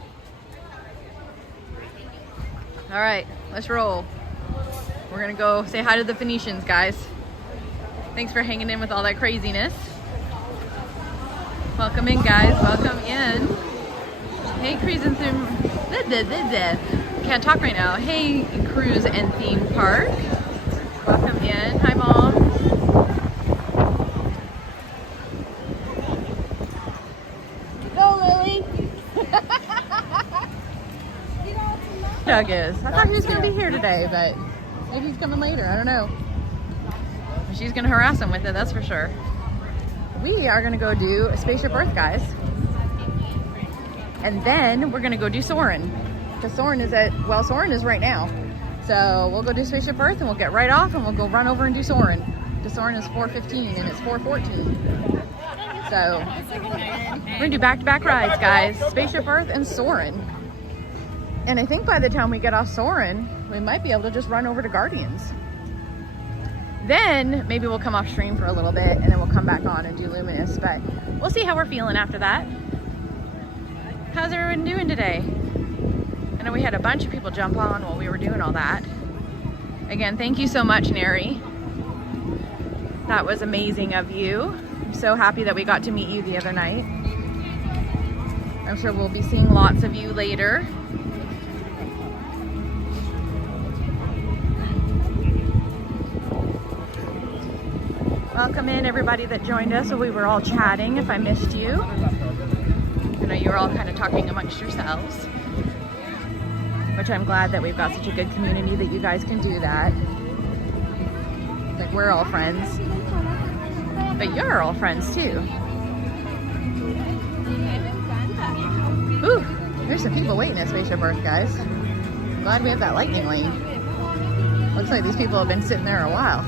All right. Let's roll. We're gonna go say hi to the Phoenicians, guys. Thanks for hanging in with all that craziness. Welcome in, guys. Welcome in. Hey, cruising through. Can't talk right now. Hey, cruise and theme park. Welcome in. Hi, Mom. Go, Lily. Doug is. I thought he was going to be here today, but maybe he's coming later. I don't know. She's going to harass him with it, that's for sure. We are going to go do a Spaceship Earth, guys. And then we're going to go do Soarin'. Because Soarin' is Soarin' is right now. So we'll go do Spaceship Earth and we'll get right off and we'll go run over and do Soarin'. Because Soarin' is 4:15 and it's 4:14. So we're gonna do back-to-back rides, guys. Spaceship Earth and Soarin'. And I think by the time we get off Soarin', we might be able to just run over to Guardians. Then maybe we'll come off stream for a little bit and then we'll come back on and do Luminous, but we'll see how we're feeling after that. How's everyone doing today? I know we had a bunch of people jump on while we were doing all that. Again, thank you so much, Neri. That was amazing of you. I'm so happy that we got to meet you the other night. I'm sure we'll be seeing lots of you later. Welcome in everybody that joined us while we were all chatting, if I missed you. I know you were all kind of talking amongst yourselves, which I'm glad that we've got such a good community that you guys can do that. Like, we're all friends, but you're all friends too. Ooh, there's some people waiting at Spaceship Earth, guys. Glad we have that lightning lane. Looks like these people have been sitting there a while.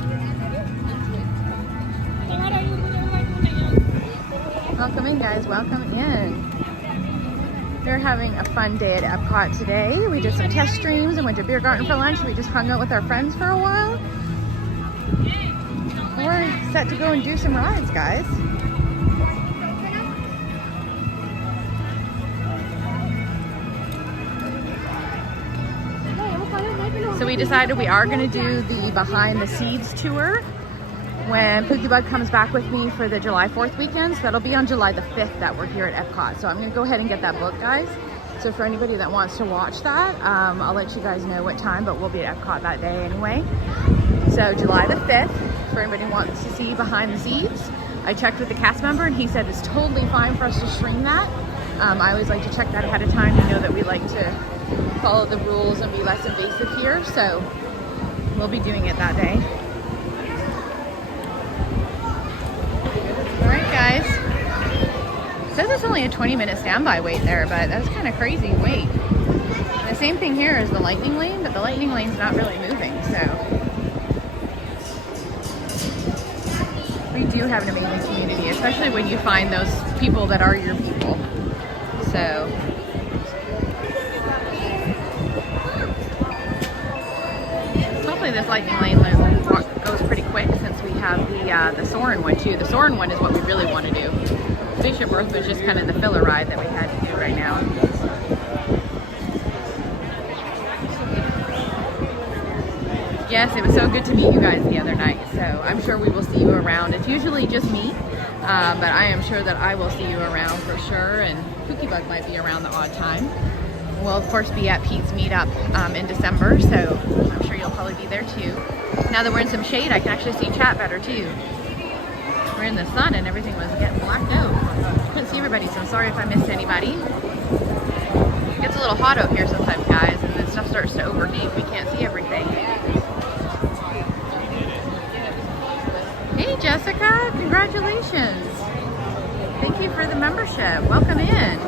Welcome in, guys, welcome in. We're having a fun day at Epcot today. We did some test streams and went to Biergarten for lunch. We just hung out with our friends for a while. We're set to go and do some rides, guys. So we decided we are going to do the behind the scenes tour when Pookiebug comes back with me for the July 4th weekend. So that'll be on July the 5th that we're here at Epcot. So I'm gonna go ahead and get that booked, guys. So for anybody that wants to watch that, I'll let you guys know what time, but we'll be at Epcot that day anyway. So July the 5th, for anybody who wants to see behind the scenes. I checked with the cast member and he said it's totally fine for us to stream that. I always like to check that ahead of time. You know that we like to follow the rules and be less invasive here. So we'll be doing it that day. All right, guys. It says it's only a 20-minute standby wait there, but that's kind of crazy wait. The same thing here is the lightning lane, but the lightning lane's not really moving, so. We do have an amazing community, especially when you find those people that are your people. So. Hopefully this lightning lane goes pretty quick since we have the Soarin' one too. The Soarin' one is what we really want to do. Spaceship Earth was just kind of the filler ride that we had to do right now. Yes, it was so good to meet you guys the other night, so I'm sure we will see you around. It's usually just me, but I am sure that I will see you around for sure, and Pookiebug might be around the odd time. We'll of course be at Pete's meetup in December, so I'm sure you'll probably be there too. Now that we're in some shade, I can actually see chat better too. We're in the sun and everything was getting blacked out. Couldn't see everybody, so I'm sorry if I missed anybody. It gets a little hot out here sometimes, guys, and then stuff starts to overheat. We can't see everything. Hey Jessica, congratulations. Thank you for the membership. Welcome in.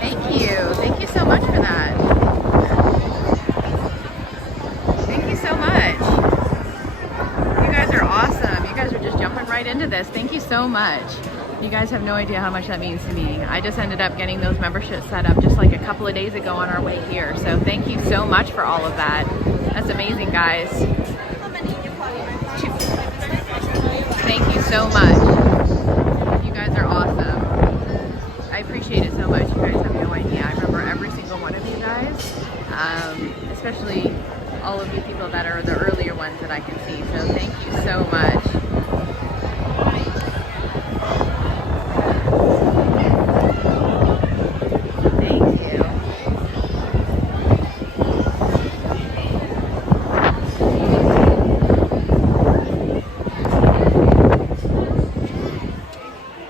Thank you. Thank you so much for that. Thank you so much. You guys are awesome. You guys are just jumping right into this. Thank you so much. You guys have no idea how much that means to me. I just ended up getting those memberships set up just like a couple of days ago on our way here. So thank you so much for all of that. That's amazing, guys. Thank you so much. You guys are awesome. I appreciate it so much. You guys have no idea. I remember every single one of you guys, especially all of you people that are the earlier ones that I can see. So thank you so much.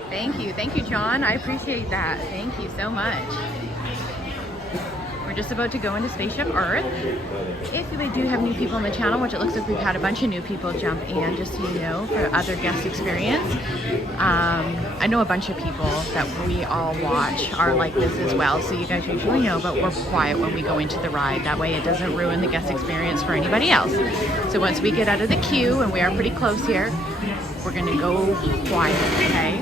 Thank you. Thank you, John. I appreciate that. Thank you so much. We're just about to go into Spaceship Earth. If we do have new people on the channel, which it looks like we've had a bunch of new people jump in, just so you know, for other guest experience. I know a bunch of people that we all watch are like this as well, so you guys usually know, but we're quiet when we go into the ride. That way it doesn't ruin the guest experience for anybody else. So once we get out of the queue, and we are pretty close here, we're gonna go quiet, okay?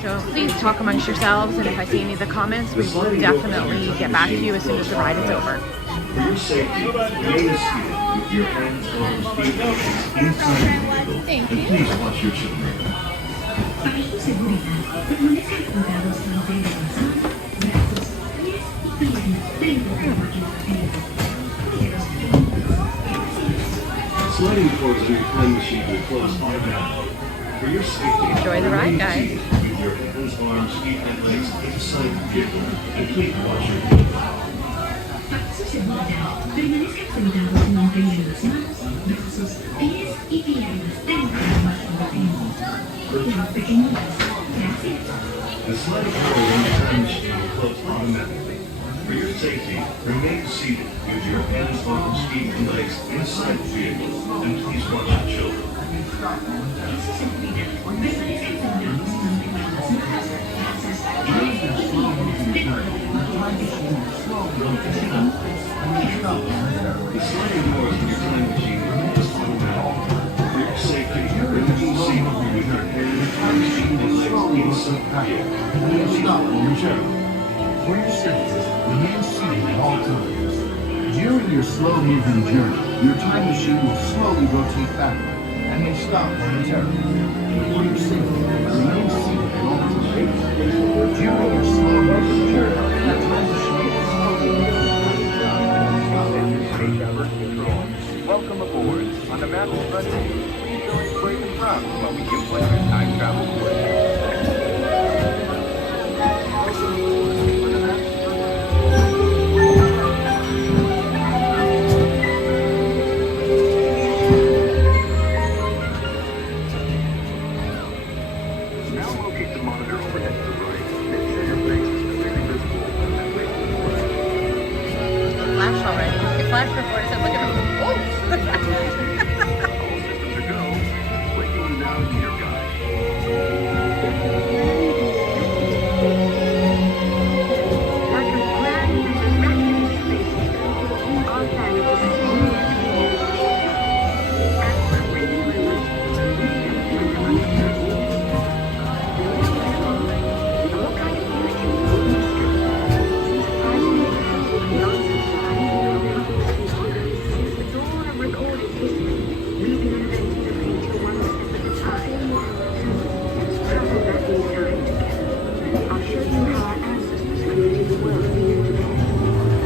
So please talk amongst yourselves, and if I see any of the comments, we will definitely get back to you as soon as the ride is over. For your safety, remain seated with your hands on the feet inside the vehicle. Thank And please watch your children. Para su seguridad, permanezcan colgados ante el pasar, brazos, pies y piernas dentro de la máquina de tiempo. Sliding doors on your time machine will close automatically. For your safety, Enjoy the ride, remain guys. seated with your hands, arms, feet, and legs inside the vehicle. And please watch your vehicle. Para su seguridad, permanezcan sentados y mantengan las manos, brazos, pies y piernas dentro de la máquina de tiempo. Cuidado, pequeñitos. Gracias. The sliding doors on your time machine will close automatically. For your safety, remain seated with your hands, arms, feet, and legs inside the vehicle. And please watch your children. Para su seguridad, permanezcan sentados y mantengan las manos, brazos, pies y piernas dentro de la máquina de tiempo. The sliding doors of your time machine will close automatically. For your safety, remain seated with your hands, arms, feet, and legs inside the vehicle. Stop momentarily. For your safety, remain seated at all times. During your slow-moving journey, your time machine will slowly rotate backward and may stop momentarily. For your safety, remain seated at all times. During your slow-moving journey, your time machine will slowly rotate Welcome aboard. On the map in front of you, please show us where you're from while we give one of your time travel Now locate the monitor overhead to the right. Make sure your face is clearly visible and that way will work. It flashed already. It flashed before it said look at it. Oh! All systems are go. Breaking you down to your guide. Like a grand miraculous space, our planet is slowly as we're waiting for us. All kinds of questions will be surprisingly, the answers lie in our it's all a recorded history. We've been inventing the future one step at a time. Let's travel back in time together. I'll show you how our ancestors created the world we know today.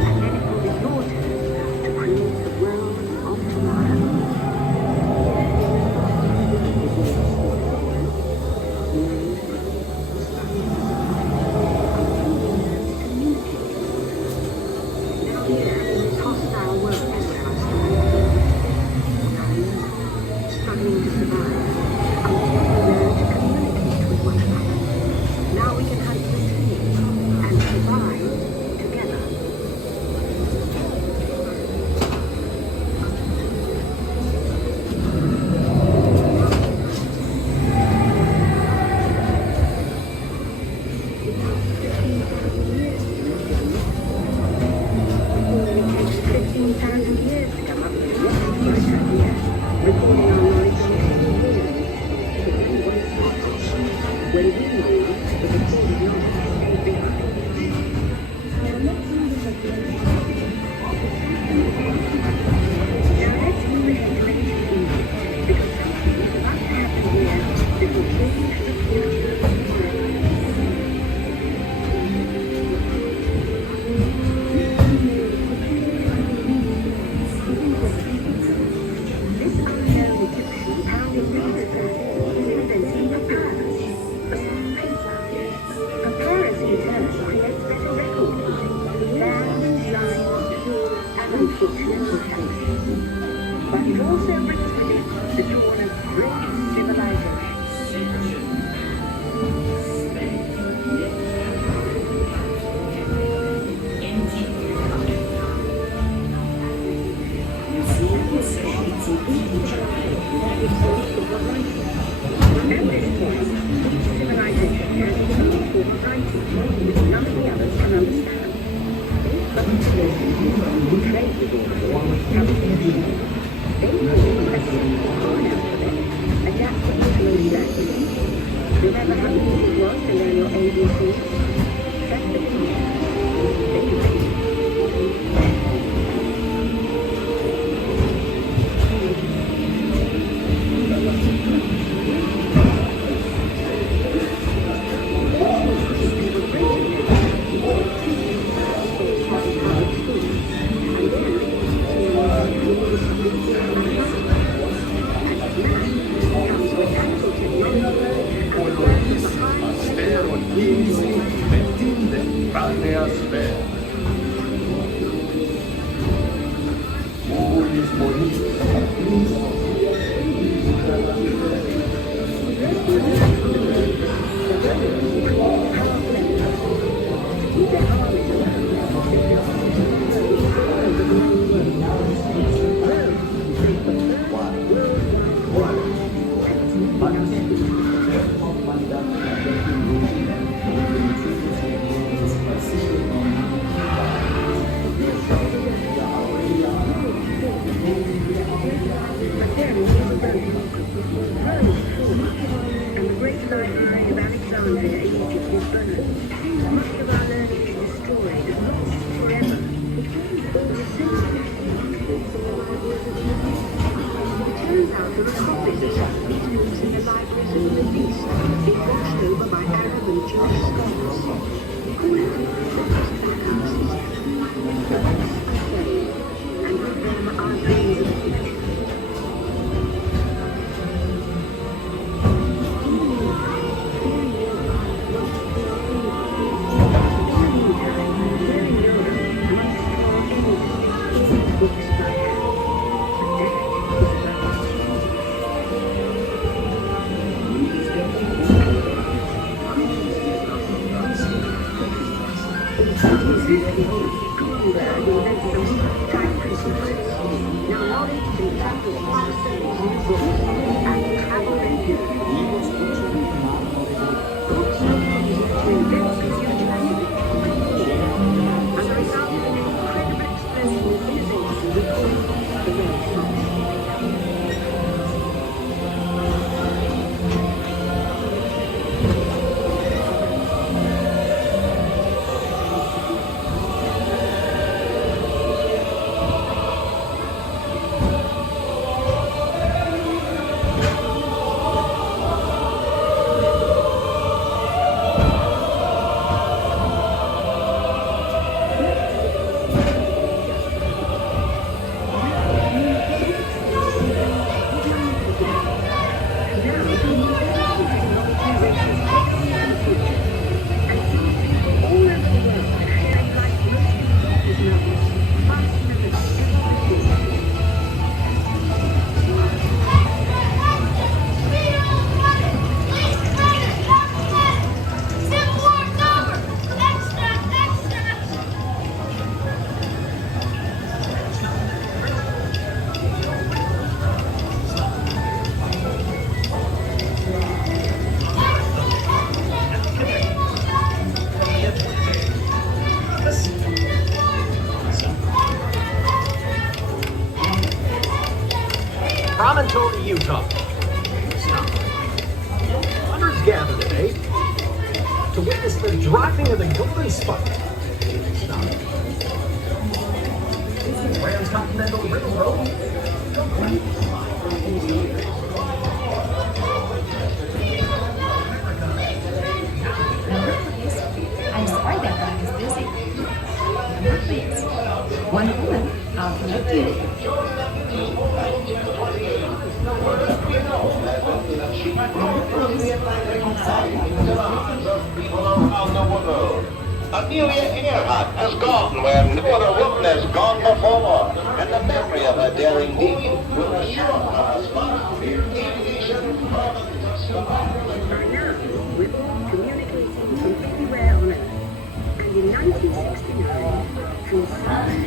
And then it will be your turn to create the world of tomorrow. Now here, in this hostile world, struggling to survive, until we learn to communicate with one another. Now we can hunt for seeds and survive together. It takes 15,000 years to come up with this idea. Recording our knowledge in 10 years. When we move, the recorded knowledge stays behind. Now let's move this up. Now let's move it into ancient Egypt, because something is about to happen here that will change the future of the world. This unknown Egyptian found in Renaissance is inventing papyrus. Paper. Papyrus in turn creates better record keeping than lines, and unfortunate mortality. But it also brings with it the dawn of great civilization. At this point, each civilization has its own form of writing, which none of the others can understand. They struggle to live and trade with all of them, come to They call the Latin alphabet adapted to slowly back. Remember how easy it was to learn your ABCs? That's the key. Think of it. Promontory, Utah. Hundreds gather today to witness the dropping of the golden spike. Transcontinental Railroad. I'm sorry that guy is busy. Number please. 1 moment, I'll connect you. A new era has gone where no other woman has gone before, and the memory of a daring deed will assure us of aviation We're all communicating from everywhere on Earth. And in 1969, from to send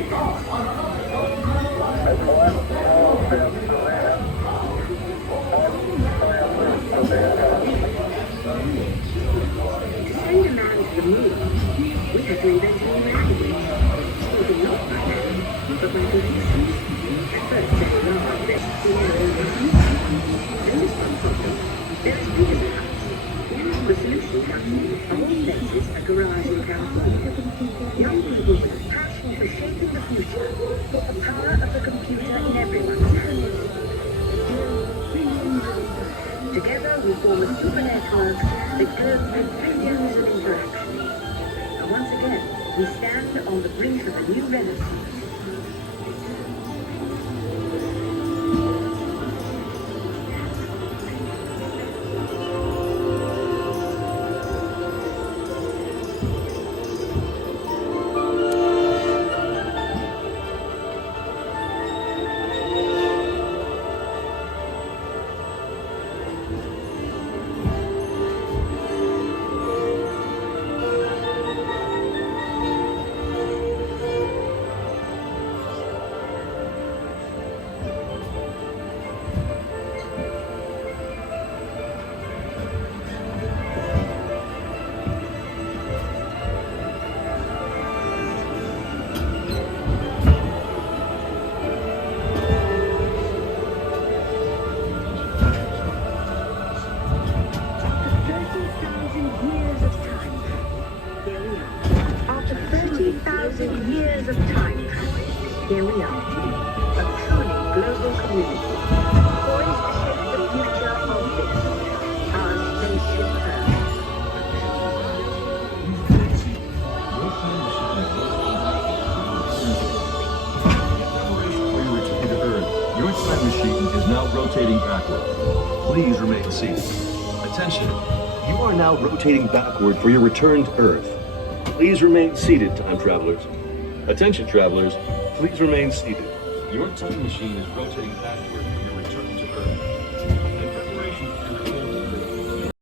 a man to the moon, we had to invent a new language. Spoken not by man, but by the At first, there are best scenario reviews. And this one problem, there is Peter's house. The solution comes of all places, a garage in California. Young people with a passion for shaping the future put the power of the computer in everyone's hands. Together we form a super network that goes with billions of interactions. And once again, we stand on the brink of a new renaissance. Years of time, here we are, a truly global community, poised to shape the future of this, our spaceship Earth. Your time machine is now rotating backward. Please remain seated. Attention, you are now rotating backward for your return to Earth. Please remain seated, time travelers. Attention, travelers, please remain seated. Your time machine is rotating backward for your return to Earth. In preparation for your return to Earth.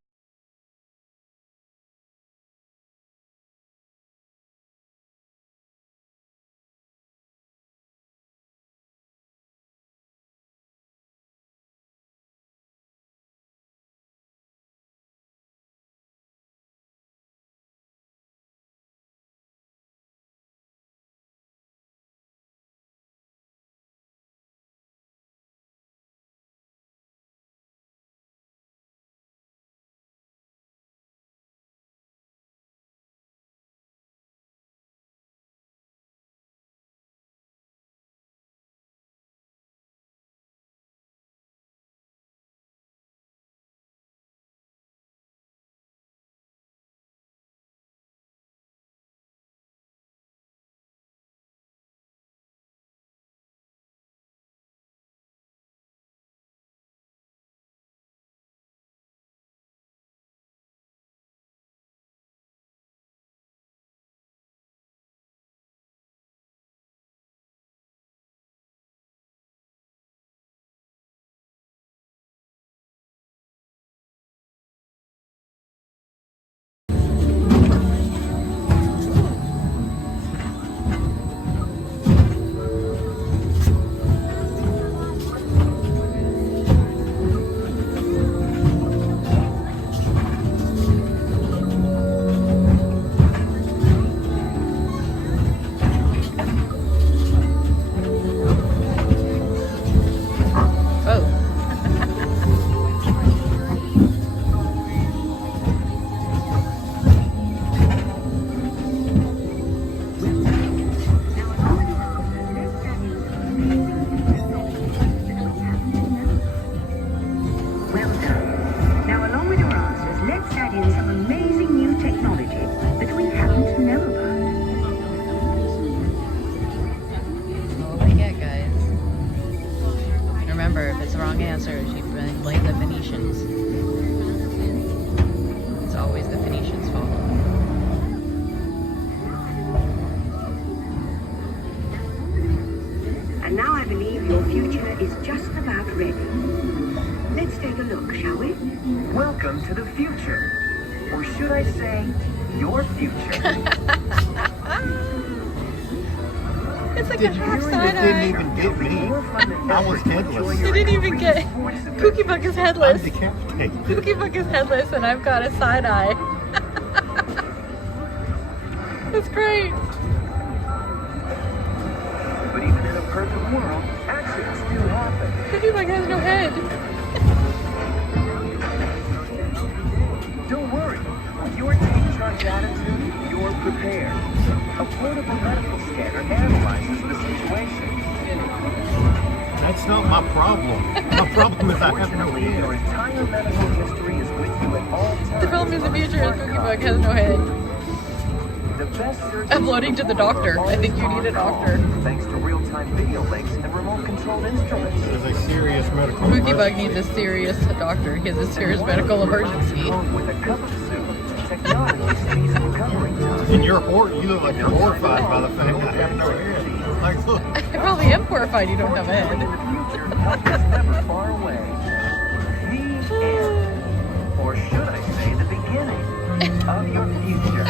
answers, you blame the Venetians. It's always the Venetians' fault. And now I believe your future is just about ready. Let's take a look, shall we? Welcome to the future. Or should I say, your future. It's like a half side eye. Didn't even get me. I was headless. It didn't even get. Cookie Buck is headless. I'm decapitated. Cookie Buck is headless, and I've got a side eye. That's great. But even in a perfect world, things do happen. Cookie Bug has no head. Don't worry. With your take charge attitude, you're prepared. A portable medical scanner analyzes the situation. That's not my problem. My problem is I have no Fortunately, your head. entire medical history is with you at all times. The problem in the future is Cookie Bug has no head. The best surgeons Uploading to the doctor. I think you need a doctor. Thanks to real-time video links and remote-controlled instruments. There's a serious medical Cookie Bug emergency. needs a serious doctor. He has a serious medical emergency. With a cup of soup, technology speeds recovery time. And you look like you're horrified by the fact I have no head. Like, look. I probably am horrified you don't have a head. Help is never far away. The end, or should I say the beginning, of your future.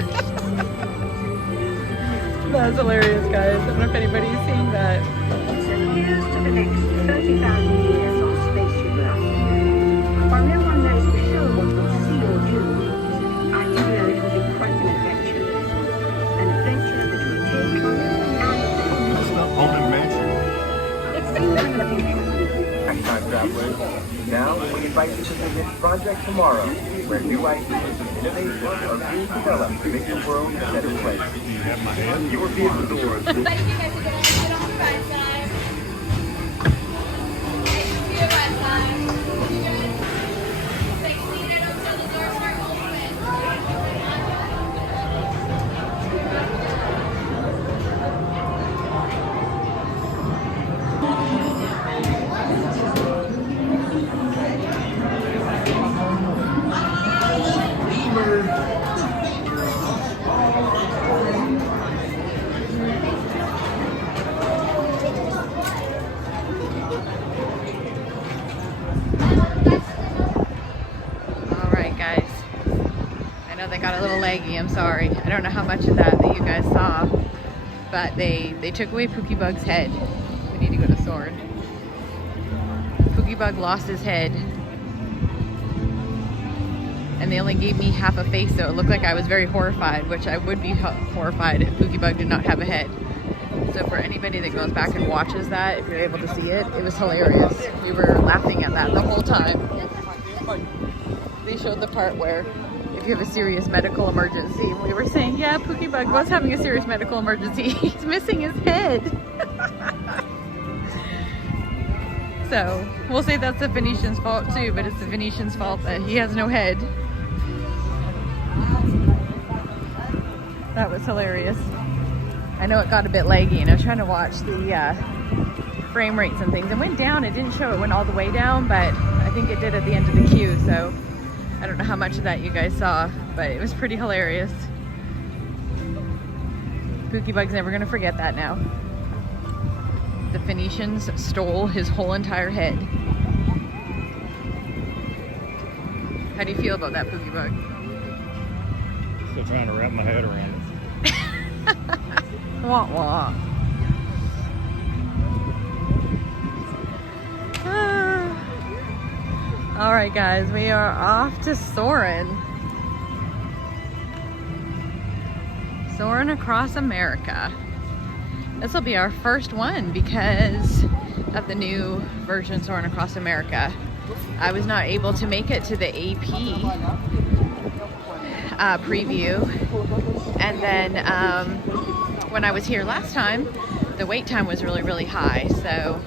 That's hilarious, guys. I don't know if anybody's seeing that. So here's to the next 30,000 years on Spaceship Earth. While no one knows for sure what we'll see or do, I do know it will be quite an adventure. An adventure that will take on It's not Haunted Mansion. Next time, travelers. Now, we invite you to visit Project Tomorrow, where new ideas and innovations are being developed to make the world a better place. You have my head? Your vehicle doors will They got a little laggy, I'm sorry. I don't know how much of that you guys saw, but they took away Pookie Bug's head. We need to go to Soarin. Pookie Bug lost his head, and they only gave me half a face, so it looked like I was very horrified, which I would be horrified if Pookie Bug did not have a head. So for anybody that goes back and watches that, if you're able to see it, it was hilarious. We were laughing at that the whole time. They showed the part where if you have a serious medical emergency, and we were saying, yeah, Pookie Bug was having a serious medical emergency. He's missing his head. So we'll say that's the Venetian's fault too, but it's the Venetian's fault that he has no head. That was hilarious. I know it got a bit laggy, and I was trying to watch the frame rates and things. It went down. It didn't show it went all the way down, but I think it did at the end of the queue, so I don't know how much of that you guys saw, but it was pretty hilarious. Pookie Bug's never gonna forget that now. The Phoenicians stole his whole entire head. How do you feel about that, Pookie Bug? Still trying to wrap my head around it. Wah wah. All right, guys, we are off to Soarin. Soarin' across America. This will be our first one because of the new version Soarin' Across America. I was not able to make it to the AP preview, and then when I was here last time, the wait time was really, really high, so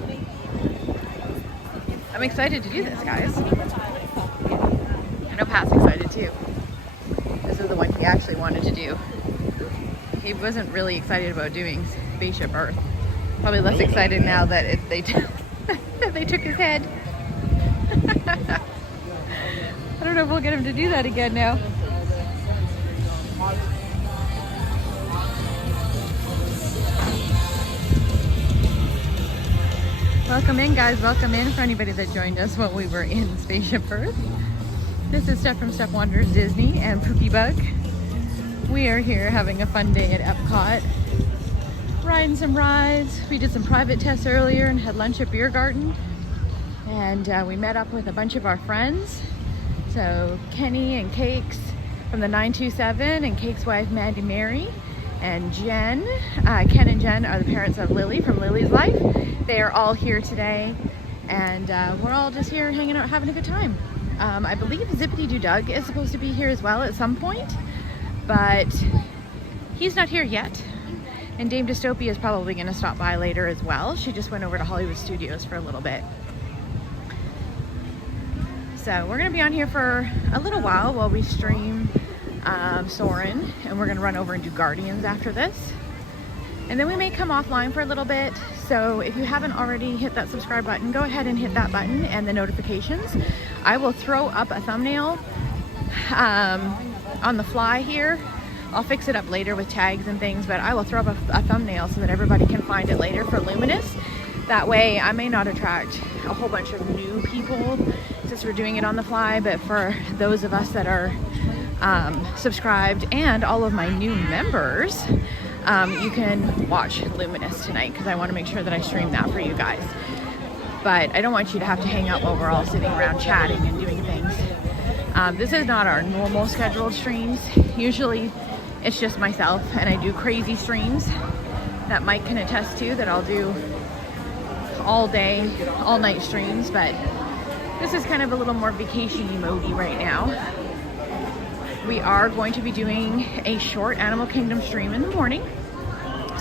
I'm excited to do this, guys. I know Pat's excited too. This is the one he actually wanted to do. He wasn't really excited about doing Spaceship Earth. Probably less excited now that they took his head. I don't know if we'll get him to do that again now. Welcome in, guys. Welcome in for anybody that joined us when we were in Spaceship Earth. This is Steph from Steph Wonders Disney and Pookie Bug. We are here having a fun day at Epcot, riding some rides. We did some private tests earlier and had lunch at Biergarten, and we met up with a bunch of our friends. So Kenny and Cakes from the 927 and Cake's wife MandyMary, and Jen. Ken and Jen are the parents of Lily from Lily's Life. They are all here today, and we're all just here hanging out, having a good time. I believe ZipadidooDoug is supposed to be here as well at some point, but he's not here yet. And DameDistopia is probably going to stop by later as well. She just went over to Hollywood Studios for a little bit. So we're going to be on here for a little while we stream Soarin', and we're going to run over and do Guardians after this. And then we may come offline for a little bit. So if you haven't already hit that subscribe button, go ahead and hit that button and the notifications. I will throw up a thumbnail on the fly here. I'll fix it up later with tags and things, but I will throw up a thumbnail so that everybody can find it later for Luminous. That way I may not attract a whole bunch of new people since we're doing it on the fly, but for those of us that are subscribed and all of my new members, you can watch Luminous tonight because I want to make sure that I stream that for you guys. But I don't want you to have to hang out while we're all sitting around chatting and doing things. This is not our normal scheduled streams. Usually it's just myself, and I do crazy streams that Mike can attest to, that I'll do all day, all night streams, but this is kind of a little more vacation-y mode-y right now. We are going to be doing a short Animal Kingdom stream in the morning.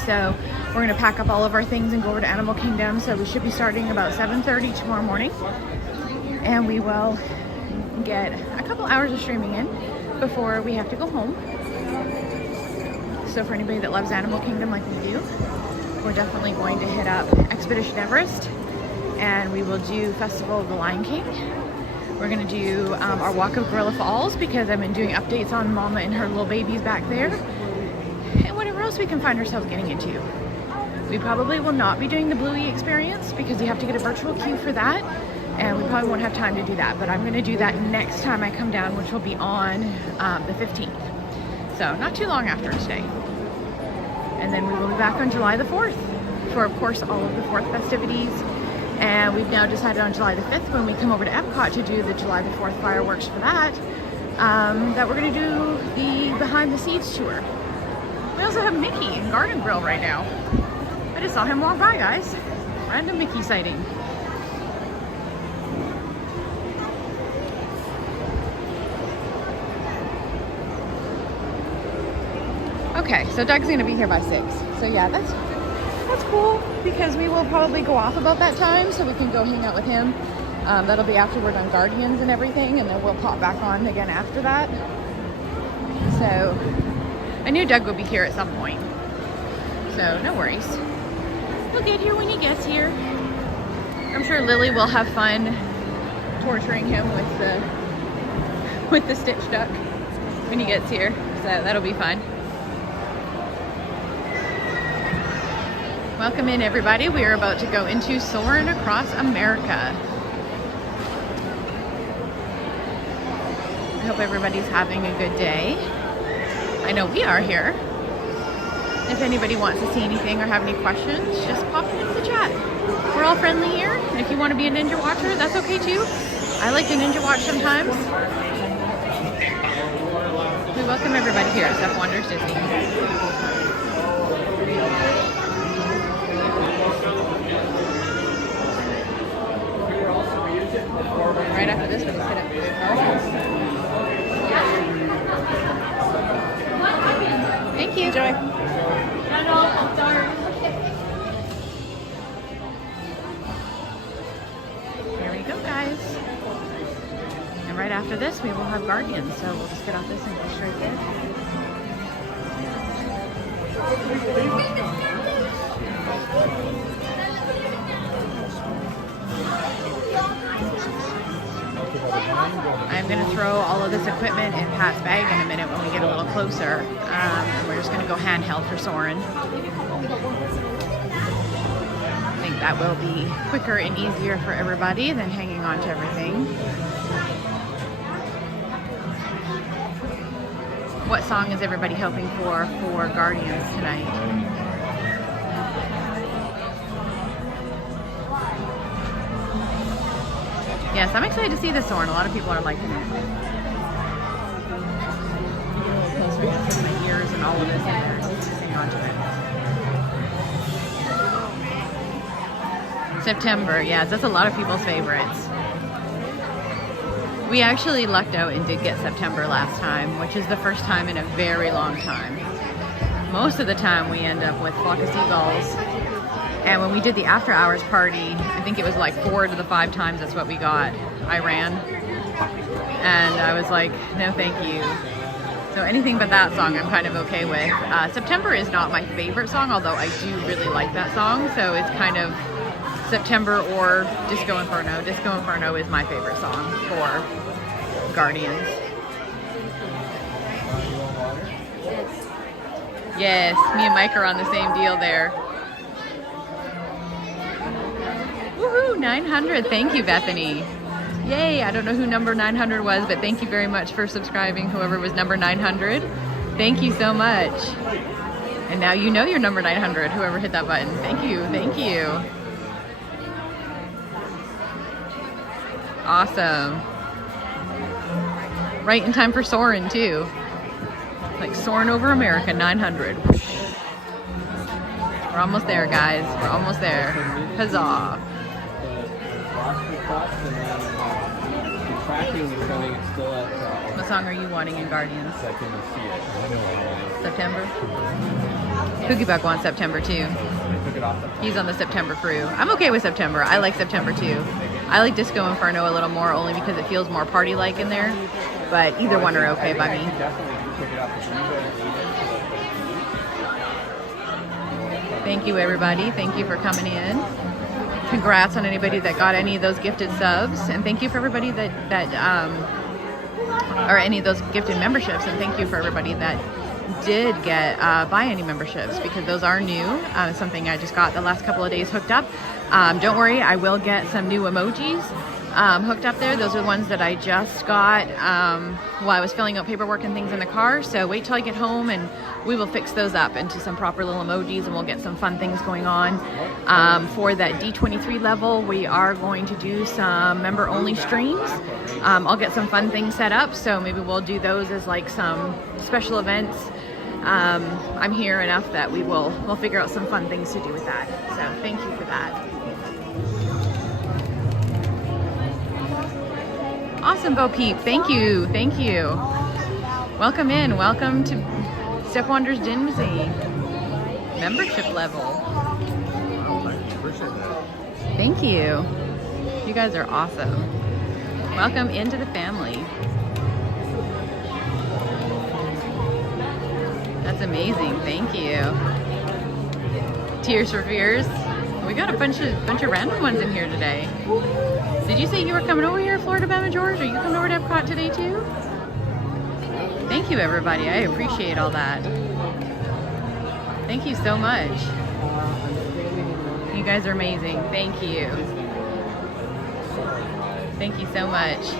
So we're going to pack up all of our things and go over to Animal Kingdom. So we should be starting about 7:30 tomorrow morning. And we will get a couple hours of streaming in before we have to go home. So for anybody that loves Animal Kingdom like we do, we're definitely going to hit up Expedition Everest, and we will do Festival of the Lion King. We're going to do our walk of Gorilla Falls because I've been doing updates on Mama and her little babies back there, and whatever else we can find ourselves getting into. We probably will not be doing the Bluey experience because you have to get a virtual queue for that, and we probably won't have time to do that, but I'm going to do that next time I come down, which will be on the 15th. So not too long after today. And then we will be back on July the 4th for, of course, all of the 4th festivities. And we've now decided on July the 5th, when we come over to Epcot to do the July the 4th fireworks for that, that we're going to do the behind the scenes tour. We also have Mickey in Garden Grill right now. I just saw him walk by, guys. Random Mickey sighting. Okay, so Doug's gonna be here by 6. So yeah, that's cool because we will probably go off about that time so we can go hang out with him. That'll be after we're done Guardians and everything, and then we'll pop back on again after that. So I knew Doug would be here at some point. So no worries. He'll get here when he gets here. I'm sure Lily will have fun torturing him with the Stitch Duck when he gets here. So that'll be fun. Welcome in, everybody. We are about to go into Soarin' Across America. I hope everybody's having a good day. I know we are here. If anybody wants to see anything or have any questions, just pop it into the chat. We're all friendly here, and if you want to be a Ninja Watcher, that's okay too. I like to Ninja Watch sometimes. We welcome everybody here at Steph Wonders Disney. Right after this, we'll just hit up. Thank you. Enjoy. Here we go, guys. And right after this, we will have Guardians. So we'll just get off this and go straight there. I'm going to throw all of this equipment in Pat's bag in a minute when we get a little closer. And we're just going to go handheld for Soarin'. I think that will be quicker and easier for everybody than hanging on to everything. What song is everybody hoping for Guardians tonight? Yes, I'm excited to see this Soarin'. A lot of people are liking it. Closer to my ears and all of this in there. holding on to it. September, yes, that's a lot of people's favorites. We actually lucked out and did get September last time, which is the first time in a very long time. Most of the time we end up with Flock of Seagulls. And when we did the after hours party, I think it was like 4 to the 5 times that's what we got. I ran. And I was like, no thank you. So anything but that song I'm kind of okay with. September is not my favorite song, although I do really like that song. So it's kind of September or Disco Inferno. Disco Inferno is my favorite song for Guardians. Yes, me and Mike are on the same deal there. Woohoo, 900. Thank you, Bethany. Yay, I don't know who number 900 was, but thank you very much for subscribing, whoever was number 900. Thank you so much. And now you know you're number 900, whoever hit that button. Thank you, thank you. Awesome. Right in time for Soarin' too. Like Soarin' Over America, 900. We're almost there, guys. We're almost there. Huzzah. What song are you wanting in Guardians? September? Cookie Buck wants September too. He's on the September crew. I'm okay with September. I like September too. I like Disco Inferno a little more only because it feels more party-like in there. But either one are okay by me. Thank you, everybody. Thank you for coming in. Congrats on anybody that got any of those gifted subs, and thank you for everybody or any of those gifted memberships, and thank you for everybody that did get buy any memberships, because those are new. Something I just got the last couple of days hooked up. Don't worry, I will get some new emojis hooked up there. Those are the ones that I just got while I was filling out paperwork and things in the car. So wait till I get home and we will fix those up into some proper little emojis, and we'll get some fun things going on. For that D23 level, we are going to do some member only streams. I'll get some fun things set up, so maybe we'll do those as like some special events. I'm here enough that we'll figure out some fun things to do with that. So thank you for that. Awesome, Bo Peep. Thank you. Thank you. Welcome in. Welcome to Step Wonders Dimsey. Membership level. Thank you. You guys are awesome. Welcome into the family. That's amazing. Thank you. Tears for Fears. We got a bunch of random ones in here today. Did you say you were coming over here, Florida Bama George? Are you coming over to Epcot today too? Thank you, everybody. I appreciate all that. Thank you so much. You guys are amazing. Thank you. Thank you so much.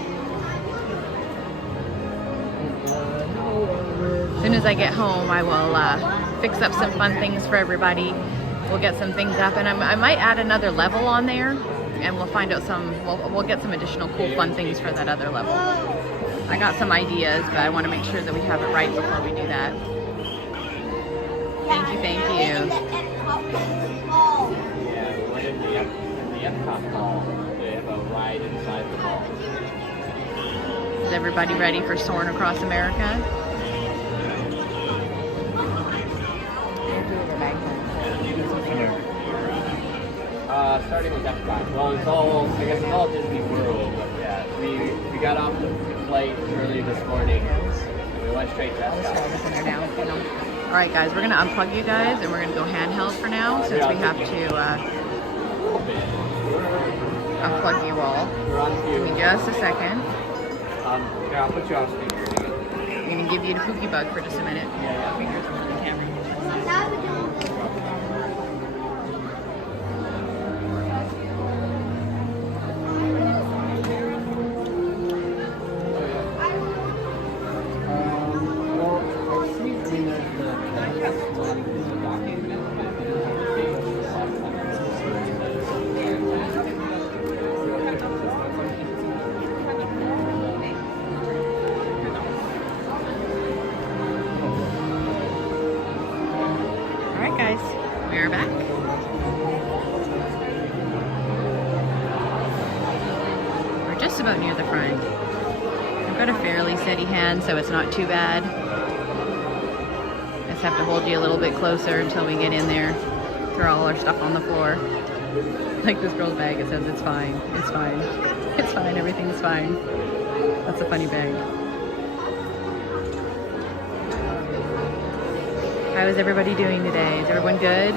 As soon as I get home, I will fix up some fun things for everybody. We'll get some things up, and I might add another level on there, and we'll find out we'll get some additional cool fun things for that other level. I got some ideas, but I want to make sure that we have it right before we do that. Thank you, thank you. Yeah, we're in the Epcot mall. They have a ride inside the mall. Is everybody ready for Soarin' Across America? Starting with Epcot. Well, it's all Disney World, but yeah, we got off the flight early this morning and we went straight to Epcot. All right, guys, we're gonna unplug you guys and we're gonna go handheld for now, since we have to unplug you all. Give me just a second. Here, I'll put you on speaker. I'm gonna give you the Pookie Bug for just a minute. about near the front. I've got a fairly steady hand, so it's not too bad. Just have to hold you a little bit closer until we get in there. Throw all our stuff on the floor. Like this girl's bag, it says it's fine, it's fine, it's fine, everything's fine. That's a funny bag. How is everybody doing today? Is everyone good?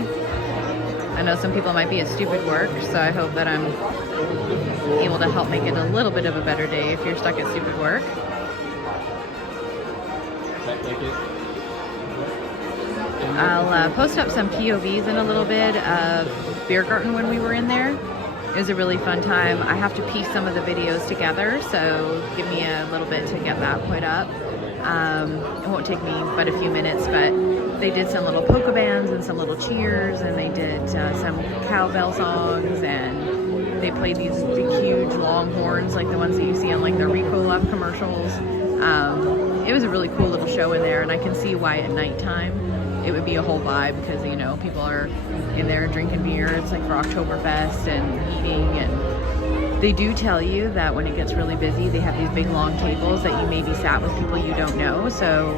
I know some people might be at stupid work, so I hope that I'm able to help make it a little bit of a better day if you're stuck at stupid work. I'll post up some POVs in a little bit of Biergarten when we were in there. It was a really fun time. I have to piece some of the videos together, so give me a little bit to get that put up. It won't take me but a few minutes, but they did some little polka bands and some little cheers, and they did some cowbell songs, and they played these big, huge, long horns like the ones that you see on like the Ricola commercials. It was a really cool little show in there, and I can see why at nighttime it would be a whole vibe, because, you know, people are in there drinking beer. It's like for Oktoberfest and eating, and they do tell you that when it gets really busy, they have these big long tables that you maybe sat with people you don't know. So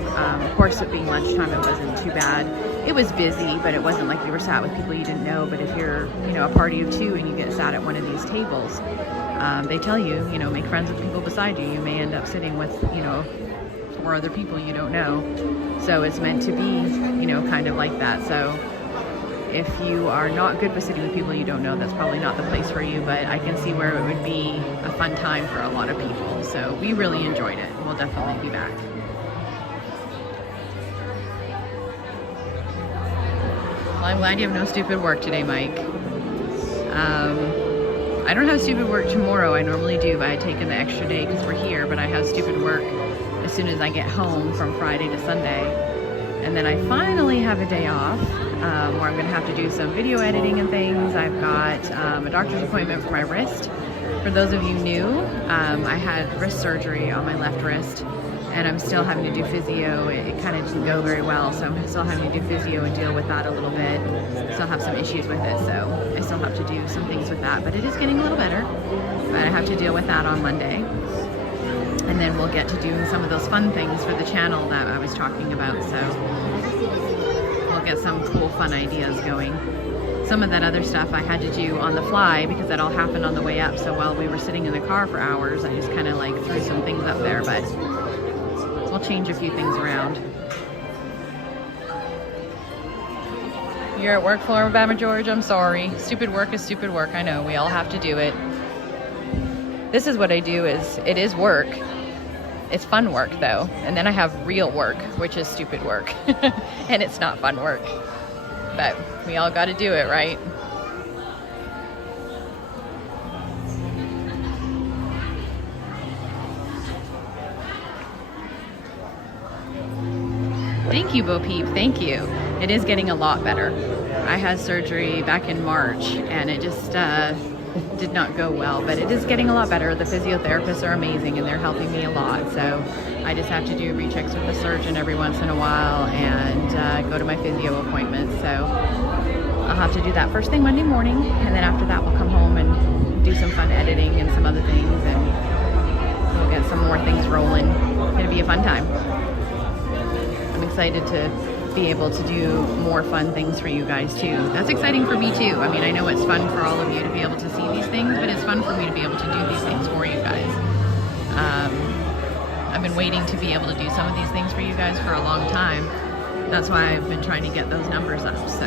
of course, it being lunchtime, it wasn't too bad. It was busy, but it wasn't like you were sat with people you didn't know. But if you're, you know, a party of two and you get sat at one of these tables, they tell you, you know, make friends with people beside you. You may end up sitting with, you know, 4 other people you don't know. So it's meant to be, you know, kind of like that. So if you are not good with sitting with people you don't know, that's probably not the place for you, but I can see where it would be a fun time for a lot of people. So we really enjoyed it. We'll definitely be back. Well, I'm glad you have no stupid work today, Mike. I don't have stupid work tomorrow. I normally do, but I take in the extra day because we're here, but I have stupid work as soon as I get home from Friday to Sunday. And then I finally have a day off where I'm going to have to do some video editing and things. I've got a doctor's appointment for my wrist. For those of you new, I had wrist surgery on my left wrist, and I'm still having to do physio. It kind of didn't go very well, so I'm still having to do physio and deal with that a little bit. Still have some issues with it, so I still have to do some things with that, but it is getting a little better. But I have to deal with that on Monday. And then we'll get to doing some of those fun things for the channel that I was talking about, so we'll get some cool, fun ideas going. Some of that other stuff I had to do on the fly because that all happened on the way up, so while we were sitting in the car for hours, I just kind of like threw some things up there, but we'll change a few things around. You're at work, Florida, George? I'm sorry. Stupid work is stupid work. I know, we all have to do it. This is what I do, it is work. It's fun work though. And then I have real work, which is stupid work. And it's not fun work. But we all got to do it, right? Thank you, Bo Peep, thank you. It is getting a lot better. I had surgery back in March, and it just did not go well, but it is getting a lot better. The physiotherapists are amazing, and they're helping me a lot. So I just have to do rechecks with the surgeon every once in a while and go to my physio appointments. So I'll have to do that first thing Monday morning, and then after that we'll come home and do some fun editing and some other things, and we'll get some more things rolling. It's gonna be a fun time. I'm excited to be able to do more fun things for you guys too. That's exciting for me too. I mean, I know it's fun for all of you to be able to see these things, but it's fun for me to be able to do these things for you guys. I've been waiting to be able to do some of these things for you guys for a long time. That's why I've been trying to get those numbers up, so.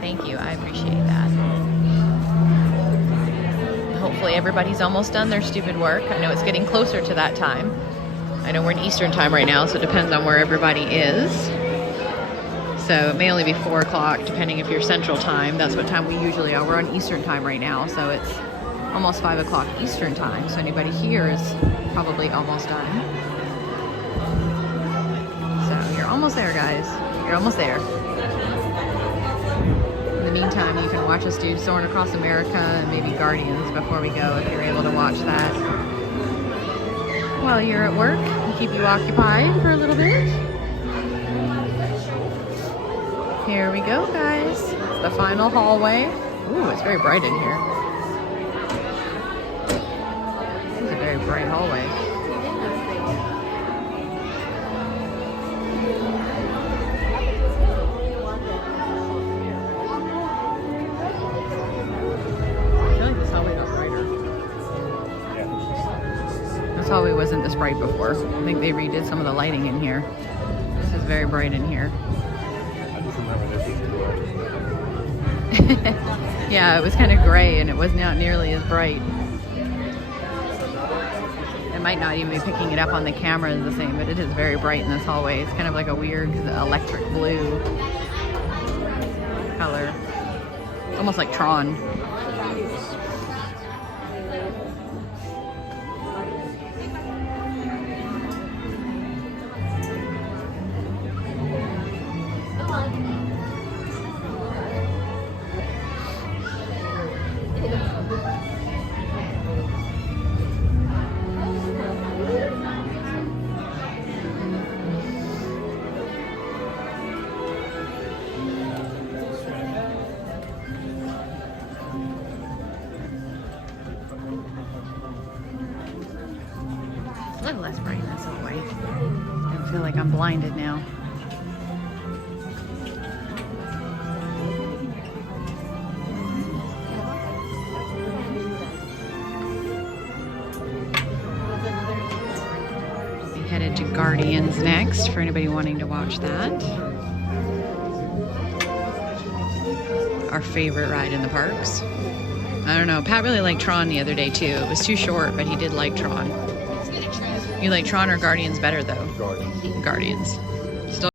Thank you, I appreciate that. Hopefully everybody's almost done their stupid work. I know it's getting closer to that time. I know we're in Eastern time right now, so it depends on where everybody is. So it may only be 4 o'clock, depending if you're Central time. That's what time we usually are. We're on Eastern time right now, so it's almost 5 o'clock Eastern time. So anybody here is probably almost done. So you're almost there, guys. You're almost there. In the meantime, you can watch us do Soarin' Across America and maybe Guardians before we go, if you're able to watch that while you're at work and keep you occupied for a little bit. Here we go, guys. the final hallway. Ooh, it's very bright in here. It's a very bright hallway. I feel like this hallway got brighter. This hallway wasn't this bright before. I think they redid some of the lighting in here. This is very bright in here. I just remember this was good. Yeah, it was kind of gray and it was not nearly as bright. It might not even be picking it up on the camera as the same, but it is very bright in this hallway. It's kind of like a weird electric blue color. Almost like Tron. It's a little less bright in this hallway. I feel like I'm blinded now. We headed to Guardians next for anybody wanting to watch that. Our favorite ride in the parks. I don't know. Pat really liked Tron the other day too. It was too short, but he did like Tron. You like Tron or Guardians better though? Guardians. Guardians. Still.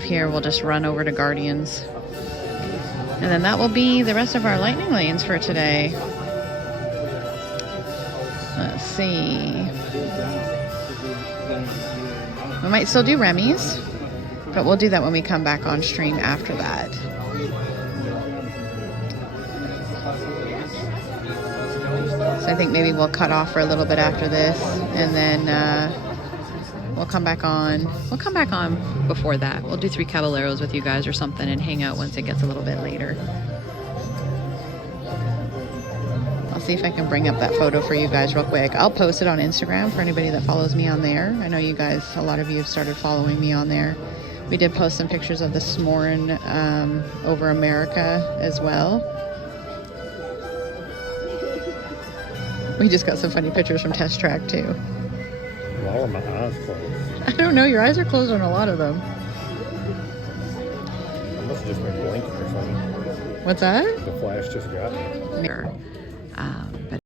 Here we'll just run over to Guardians. And then that will be the rest of our lightning lanes for today. Let's see. We might still do Remy's, but we'll do that when we come back on stream after that. So I think maybe we'll cut off for a little bit after this, and then we'll come back on. We'll come back on before that. We'll do 3 Caballeros with you guys or something and hang out once it gets a little bit later. I'll see if I can bring up that photo for you guys real quick. I'll post it on Instagram for anybody that follows me on there. I know you guys, a lot of you have started following me on there. We did post some pictures of the Soarin Over America as well. We just got some funny pictures from Test Track too. Why are my eyes closed? I don't know, your eyes are closed on a lot of them. I must have just been blinking or something. What's that? The flash just got me. But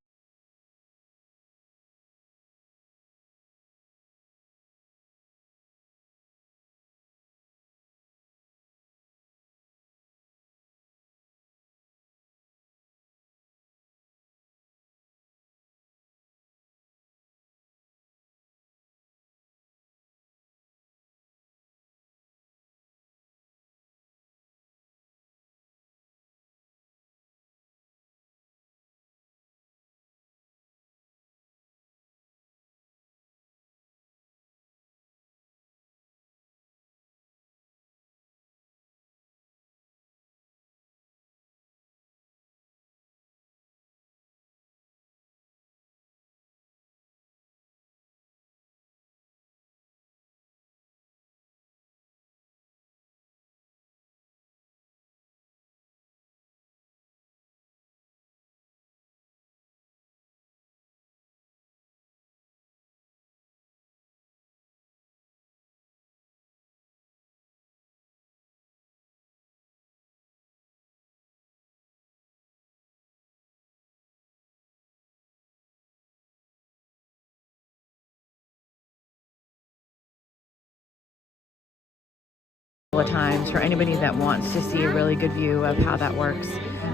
of times. For anybody that wants to see a really good view of how that works,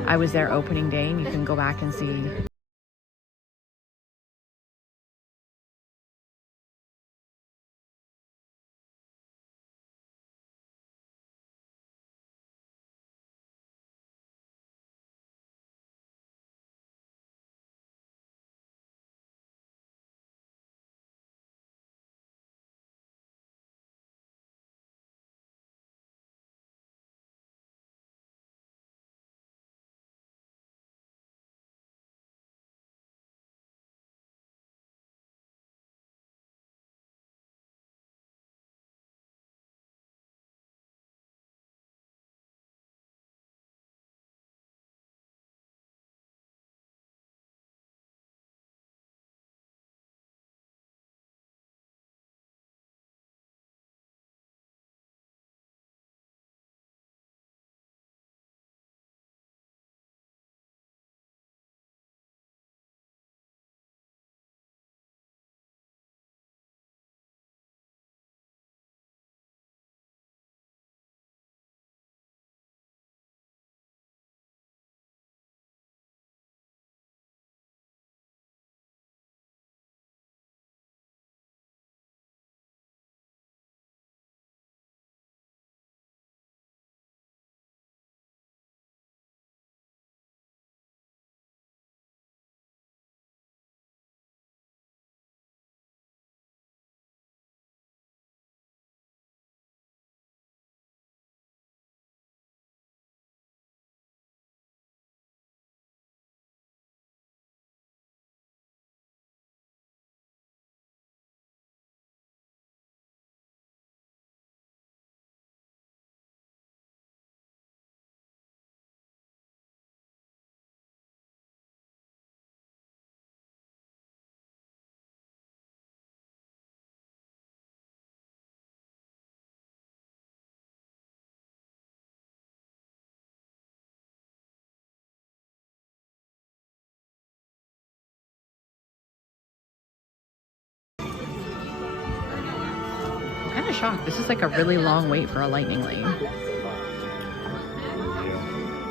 I was there opening day, and you can go back and see. I'm kind of shocked. This is like a really long wait for a lightning lane.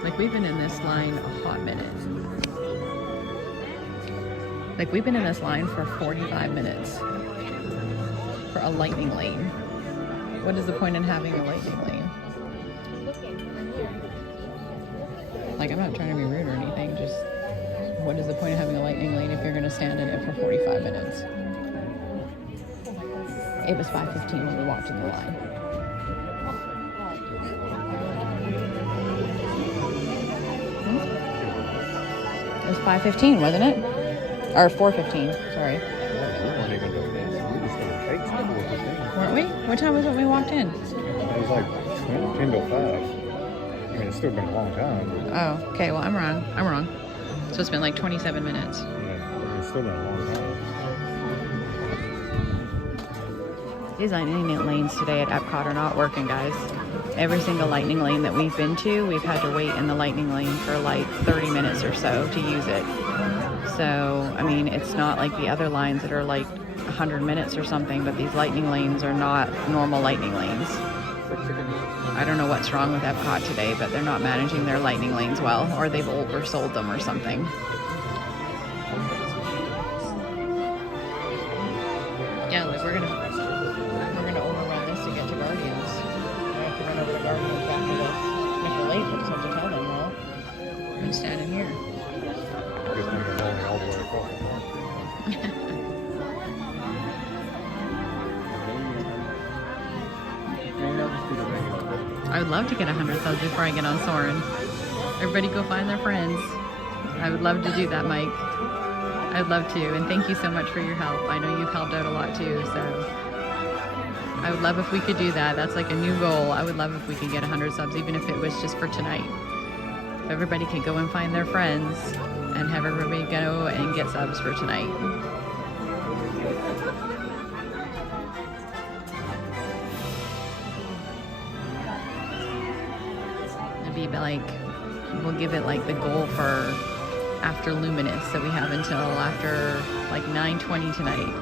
Like, we've been in this line a hot minute. Like, we've been in this line for 45 minutes for a lightning lane. What is the point in having a lightning lane? Like, I'm not trying to be rude or anything, just what is the point of having a lightning lane if you're going to stand in it for 45 minutes? It was 5:15 when we walked in the line. It was 5:15, wasn't it? Or 4:15, sorry. Weren't we? What time was it when we walked in? It was like 10 to 5. I mean, it's still been a long time. But oh, okay, well, I'm wrong. So it's been like 27 minutes. yeah, it's still been a long time. These lightning lanes today at Epcot are not working, guys. Every single lightning lane that we've been to, we've had to wait in the lightning lane for like 30 minutes or so to use it. So, I mean, it's not like the other lines that are like 100 minutes or something, but these lightning lanes are not normal lightning lanes. I don't know what's wrong with Epcot today, but they're not managing their lightning lanes well, or they've oversold them or something. Yeah, like we're gonna overrun this to get to Guardians. I have to run over to Guardians after this. If we're late, we'll just have to tell them, well, I'm standing here. All the way across. I would love to get 100 subs before I get on Soarin. Everybody go find their friends. I would love to do that, Mike. I'd love to, and thank you so much for your help. I know you've helped out a lot too, so I would love if we could do that. That's like a new goal. I would love if we could get 100 subs, even if it was just for tonight. If everybody could go and find their friends and have everybody go and get subs for tonight. It'd be like, we'll give it like the goal for after Luminous, so we have until after like 9:20 tonight.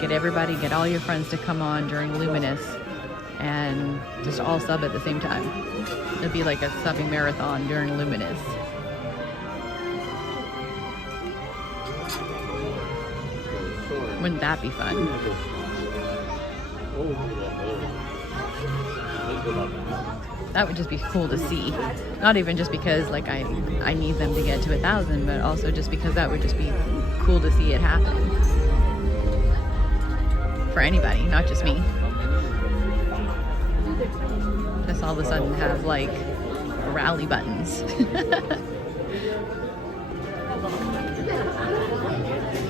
Get all your friends to come on during Luminous and just all sub at the same time. It'd be like a subbing marathon during Luminous. Wouldn't that be fun? That would just be cool to see. Not even just because like I need them to get to 1,000, but also just because that would just be cool to see it happen. For anybody, not just me. Just all of a sudden have like rally buttons.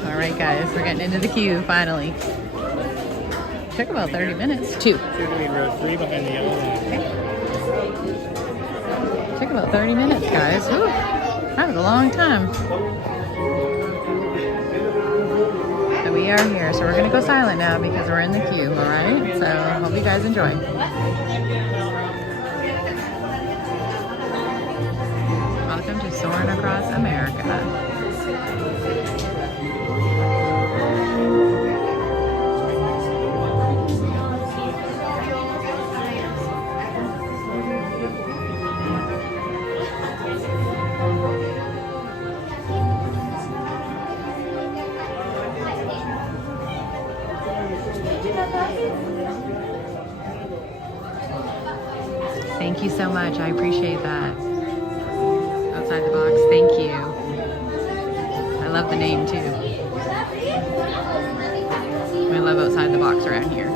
Alright guys, we're getting into the queue finally. Took about 30 minutes. Two. Doing row 3 behind the yellow line. Took about 30 minutes, guys. Whew. That was a long time. So we are here. So we're going to go silent now because we're in the queue, alright? So hope you guys enjoy. Welcome to Soarin' Across America. Thank you so much. I appreciate that. Outside the box. Thank you. I love the name too. We love outside the box around here.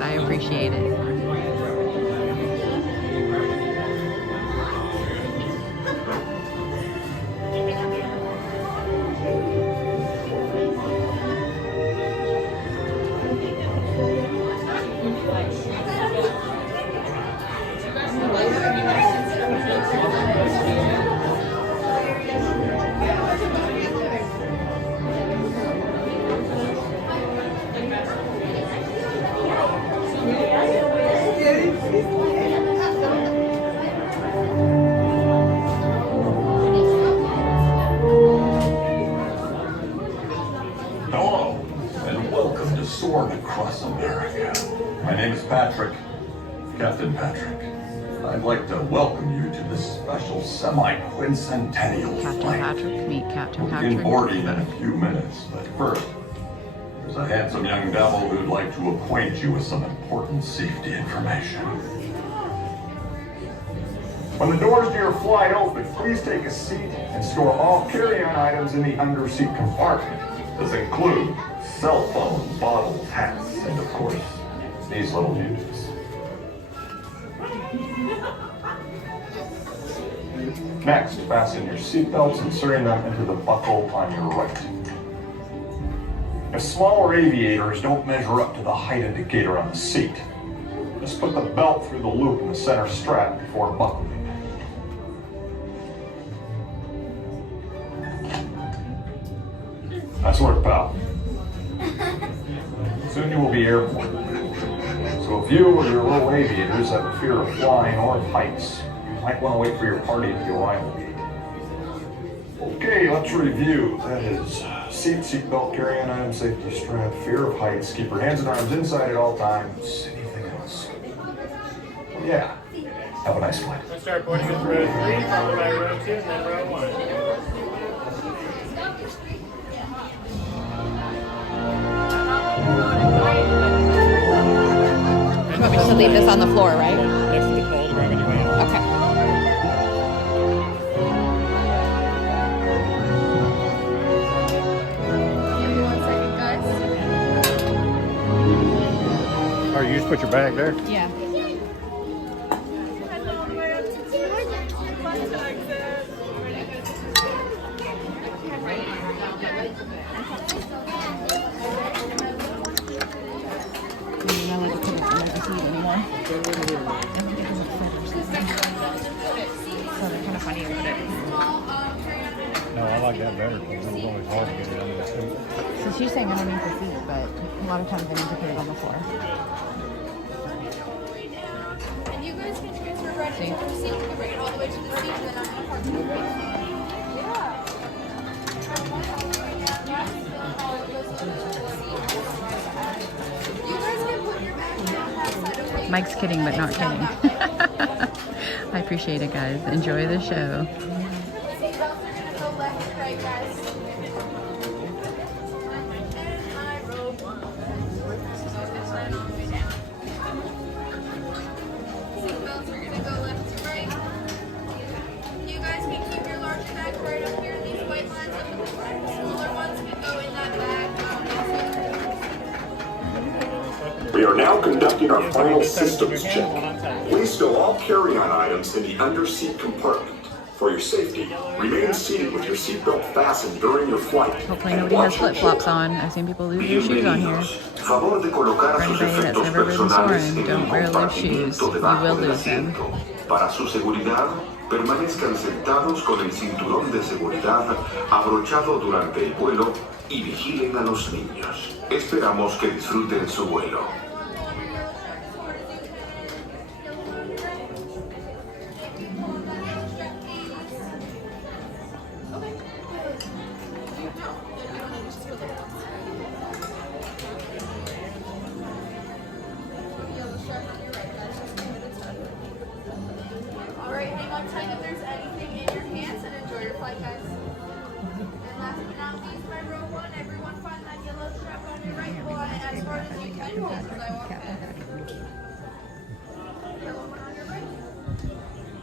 I appreciate it. Hello, and welcome to Soarin' Across America. My name is Patrick, Captain Patrick. I'd like to welcome you to this special semi-quincentennial Captain flight. Patrick, meet Captain We'll Patrick. begin boarding in a few minutes, but first, there's a handsome young devil who'd like to acquaint you with some important safety information. When the doors to your flight open, please take a seat and store all carry-on items in the under-seat compartment. This includes cell phones, bottles, hats, and of course, these little dudes. Next, fasten your seatbelts, inserting them into the buckle on your right. If smaller aviators don't measure up to the height indicator on the seat, just put the belt through the loop in the center strap before buckling. Nice work, pal. Soon you will be airborne. So if you or your little aviators have a fear of flying or of heights, you might want to wait for your party at the arrival gate. Okay, let's review. That is seatbelt, carry-on item, safety strap, fear of heights, keep your hands and arms inside at all times. Anything else? Yeah. Have a nice flight. Let's start boarding with row 3, followed by row 2, and then row 1. You want me to leave this on the floor, right? Next to the cold room anyway. Okay. Give me 1 second, guys. Or you just put your bag there. Yeah. No, I like that better because it was always hard to get it under the seat. So she's saying underneath the seat, but a lot of times I need to put it on the floor. And you guys can transfer right into the seat. You can bring it all the way to the seat, and then I'm gonna park it. You guys can put your bag down that side of the Mike's kidding, but not kidding. I appreciate it, guys. Enjoy the show. seatbelts are gonna go left to right, guys. And I row 1. So this right on the way down. Seatbelts are gonna go left to right. You guys can keep your larger bags right up here. These white lines up in the front. The smaller ones can go in that bag. We are now conducting our final systems check. Please stow all carry-on items in the under-seat compartment. For your safety, remain seated with your seatbelt fastened during your flight. Hopefully nobody has flip-flops on. I've seen people lose their shoes on here. Favor de colocar For sus anybody that's efectos never ridden personales Soarin, en el don't wear loose shoes. compartimiento You debajo will del lose them. asiento. Para su seguridad, permanezcan sentados con el cinturón de seguridad abrochado durante el vuelo y vigilen a los niños. Esperamos que disfruten su vuelo. Alright, hang on tight if there's anything in your pants and enjoy your flight, guys. And last but not least, by row 1, everyone find that yellow strap on your right. Pull on it as hard as you can as I walk back. Yellow one on your right.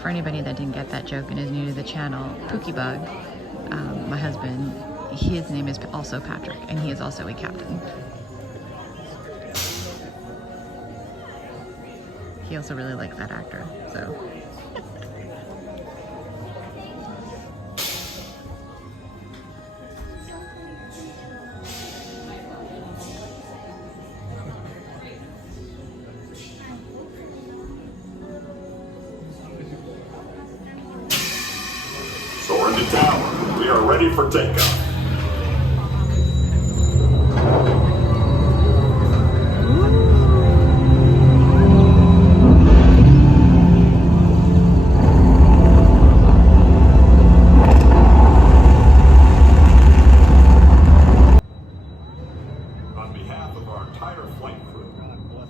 For anybody that didn't get that joke and is new to the channel, Pookie Bug, my husband, his name is also Patrick, and he is also a captain. He also really likes that actor, so. Soarin' to tower. We are ready for takeoff. On behalf of our entire flight crew,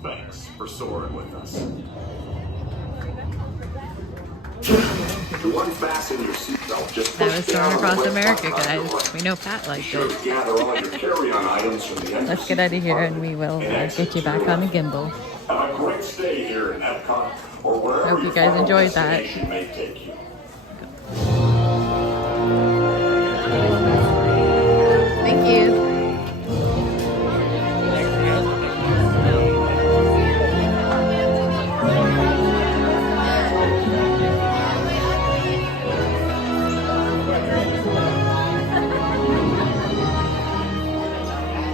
thanks for soaring with us. To unfasten your seatbelt, just That push was down Soarin' on the Across red America, button on your guys. right. We know Pat liked Sure it. to gather all your carry-on items from the Let's get out of here and we will get you back on the gimbal. Have a great stay here in Epcot or wherever Hope you your guys final enjoyed that. destination may take you. Thank you.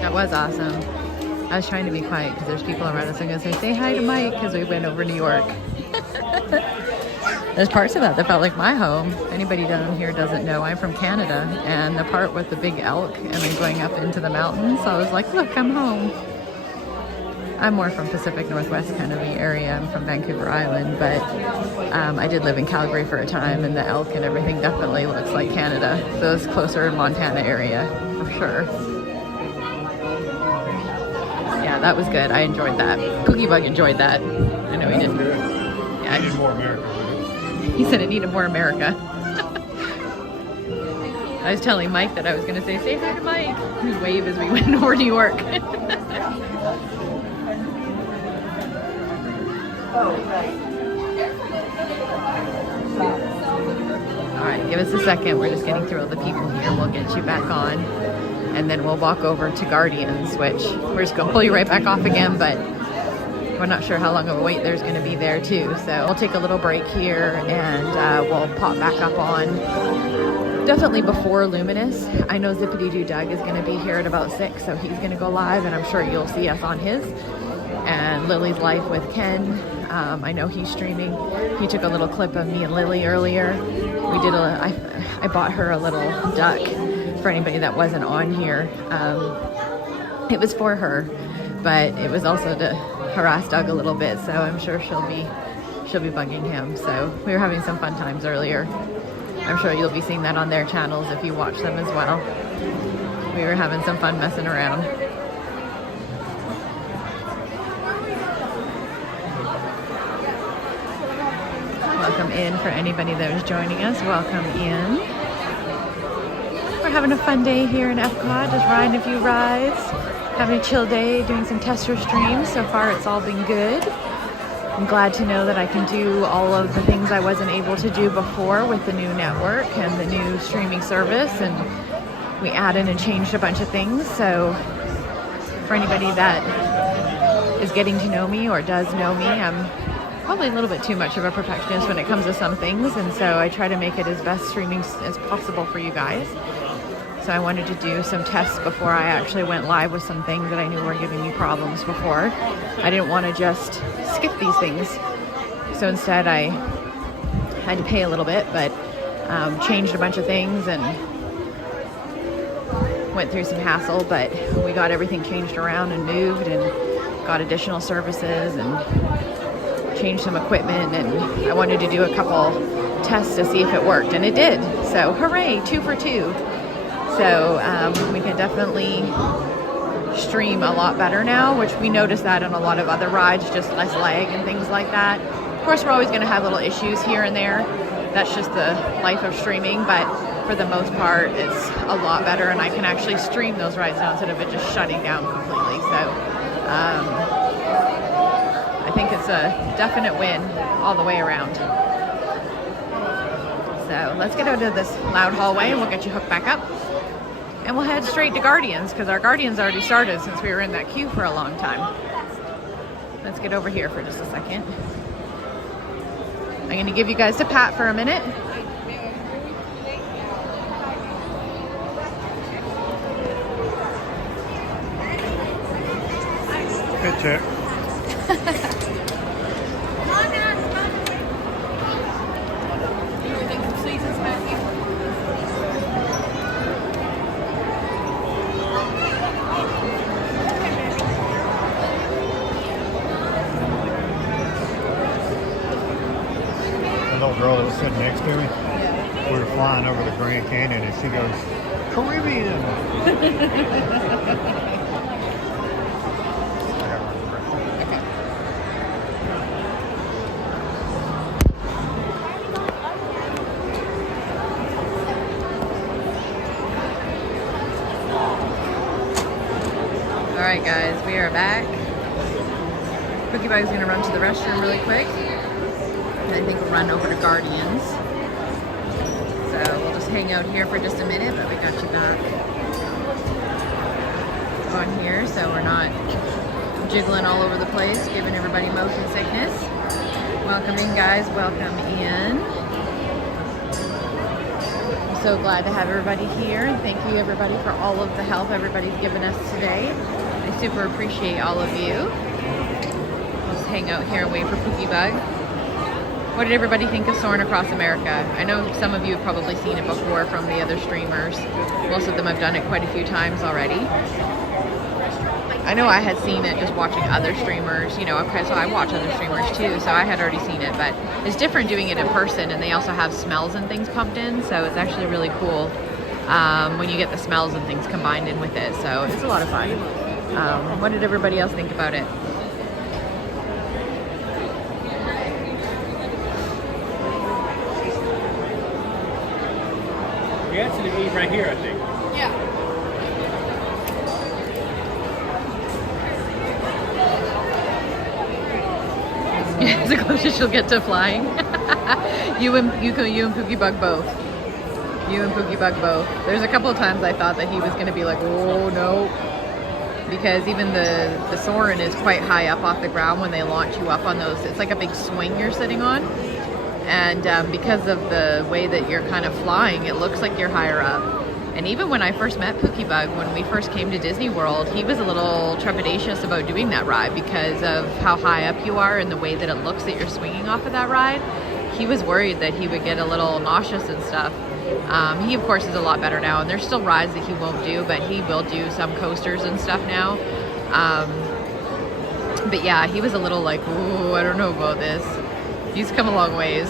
That was awesome. I was trying to be quiet because there's people around us. I'm going to say hi to Mike because we went over New York. There's parts of that felt like my home. If anybody down here doesn't know, I'm from Canada, and the part with the big elk and then going up into the mountains, I was like, look, I'm home. I'm more from Pacific Northwest kind of the area. I'm from Vancouver Island, but I did live in Calgary for a time, and the elk and everything definitely looks like Canada. So it's closer in Montana area for sure. Yeah, that was good. I enjoyed that. Cookie Bug enjoyed that. I know he did. Yeah, I need more America. He said it needed more America. I was telling Mike that I was going to say hi to Mike. He'd wave as we went over New York. Alright, give us a second. We're just getting through all the people here. We'll get you back on. And then we'll walk over to Guardians, which we're just going to pull you right back off again, but we're not sure how long of a wait there's going to be there too. So we'll take a little break here and we'll pop back up on definitely before Luminous. I know ZipadidooDoug is going to be here at about 6, so he's going to go live, and I'm sure you'll see us on his. And Lily's Life with Ken. I know he's streaming. He took a little clip of me and Lily earlier. We did I bought her a little duck for anybody that wasn't on here. It was for her, but it was also to harass Doug a little bit, so I'm sure she'll be bugging him. So we were having some fun times earlier. I'm sure you'll be seeing that on their channels if you watch them as well. We were having some fun messing around. Welcome in for anybody that was joining us. Welcome in. We're having a fun day here in Epcot, just riding a few rides, having a chill day, doing some tester streams. So far it's all been good. I'm glad to know that I can do all of the things I wasn't able to do before with the new network and the new streaming service, and we added and changed a bunch of things. So for anybody that is getting to know me or does know me, I'm probably a little bit too much of a perfectionist when it comes to some things, and so I try to make it as best streaming as possible for you guys. So I wanted to do some tests before I actually went live with some things that I knew were giving me problems before. I didn't want to just skip these things. So instead I had to pay a little bit, but changed a bunch of things and went through some hassle, but we got everything changed around and moved and got additional services and changed some equipment, and I wanted to do a couple tests to see if it worked, and it did. So hooray, 2 for 2. So we can definitely stream a lot better now, which we noticed that on a lot of other rides, just less lag and things like that. Of course, we're always going to have little issues here and there. That's just the life of streaming, but for the most part, it's a lot better, and I can actually stream those rides now instead of it just shutting down completely. So I think it's a definite win all the way around. So let's get out of this loud hallway and we'll get you hooked back up. And we'll head straight to Guardians, because our Guardians already started since we were in that queue for a long time. Let's get over here for just a second. I'm going to give you guys to Pat for a minute. Good check. Girl that was sitting next to me, we were flying over the Grand Canyon, and she goes, Caribbean. All right, guys, we are back. Cookie Bug's gonna run to the restroom really quick. I think we'll run over to Guardians. So we'll just hang out here for just a minute, but we got you back on here so we're not jiggling all over the place, giving everybody motion sickness. Welcome in, guys. Welcome in. I'm so glad to have everybody here, and thank you everybody for all of the help everybody's given us today. I super appreciate all of you. We'll just hang out here and wait for Cookie Bug. What did everybody think of Soarin' Across America? I know some of you have probably seen it before from the other streamers. Most of them have done it quite a few times already. I know I had seen it just watching other streamers, you know, okay, so I watch other streamers too, so I had already seen it, but it's different doing it in person, and they also have smells and things pumped in, so it's actually really cool when you get the smells and things combined in with it, so it's a lot of fun. What did everybody else think about it? We actually eat right here, I think. Yeah. Yeah, it's the closest she'll get to flying. you and Pookie Bug both. You and Pookie Bug both. There's a couple of times I thought that he was going to be like, oh no. Because even the Soarin is quite high up off the ground when they launch you up on those. It's like a big swing you're sitting on. And because of the way that you're kind of flying, it looks like you're higher up. And even when I first met Pookie Bug, when we first came to Disney World, he was a little trepidatious about doing that ride because of how high up you are and the way that it looks that you're swinging off of that ride. He was worried that he would get a little nauseous and stuff. He, of course, is a lot better now, and there's still rides that he won't do, but he will do some coasters and stuff now. But yeah, he was a little like, ooh, I don't know about this. He's come a long ways.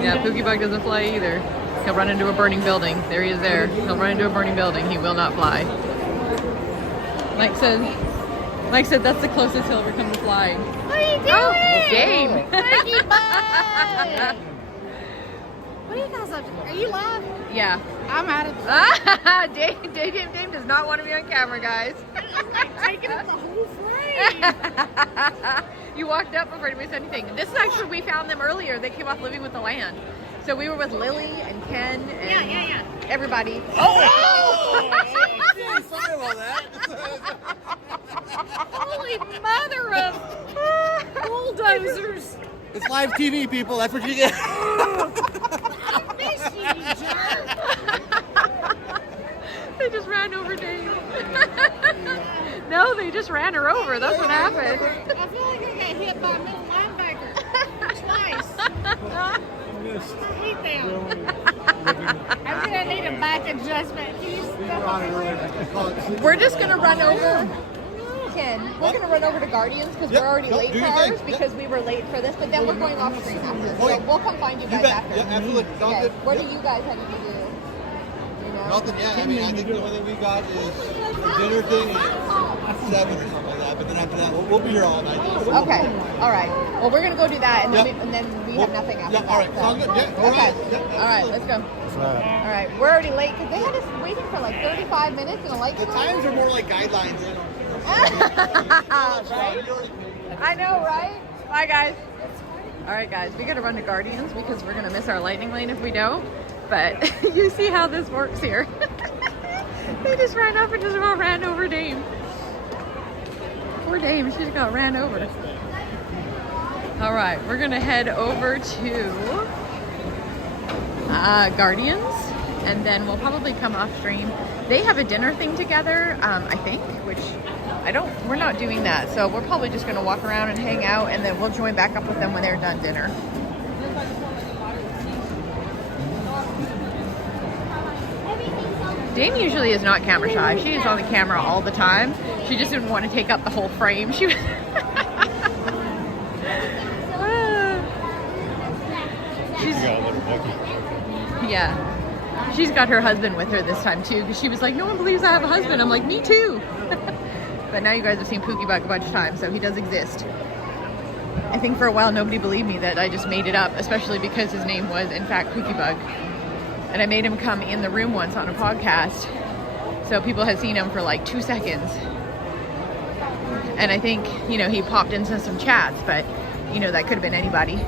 Yeah, Pookie Bug doesn't fly either. He'll run into a burning building. There he is there. He'll run into a burning building. He will not fly. Mike said that's the closest he'll ever come to flying. What are you doing? Oh, Dame. Pookie Bug! What are you guys up to? Are you live? Yeah. I'm out of Dame does not want to be on camera, guys. taking up the whole frame. You walked up before anybody said anything. This is actually, we found them earlier. They came off Living with the Land. So we were with Lily and Ken and everybody. Oh! Sorry about that. Holy mother of bulldozers. It's live TV, people. That's what you get. I miss you, jerk. They just ran over Dave. No, they just ran her over. That's what happened. I feel like I got hit by a middle linebacker twice. I hate them. I'm gonna need a back adjustment. We're just gonna run over. Ken, we're gonna run over to Guardians because we're already late for ours because we were late for this. But then we're going off screen after. So we'll come find you guys after. Yeah, absolutely. Okay. What do you guys have to do? You know? Nothing yet. I mean, I think the only thing we got is the dinner thing at 7 or something like that. But then after that, we'll be here all night. Okay. All right. Well, we're gonna go do that, and then we have nothing after that. All right. Sounds good. Yeah. Okay. All right. Let's go. All right. We're already late because they had us waiting for like 35 minutes in a light. The times are more like guidelines. Right? I know, right? Bye, guys. All right, guys. We gotta run to Guardians because we're gonna miss our lightning lane if we don't. But you see how this works here. They just ran up and just about ran over Dame. Poor Dame, she just got ran over. All right, we're gonna head over to Guardians, and then we'll probably come off stream. They have a dinner thing together, I think, which we're not doing that. So we're probably just gonna walk around and hang out, and then we'll join back up with them when they're done dinner. Dame usually is not camera shy. She is on the camera all the time. She just didn't want to take up the whole frame. She was yeah. She's got her husband with her this time too, because she was like, no one believes I have a husband. I'm like, me too. But now you guys have seen Pookie Bug a bunch of times, so he does exist. I think for a while nobody believed me that I just made it up, especially because his name was in fact Pookie Bug. And I made him come in the room once on a podcast, so people had seen him for like 2 seconds. And I think, you know, he popped into some chats, but, you know, that could have been anybody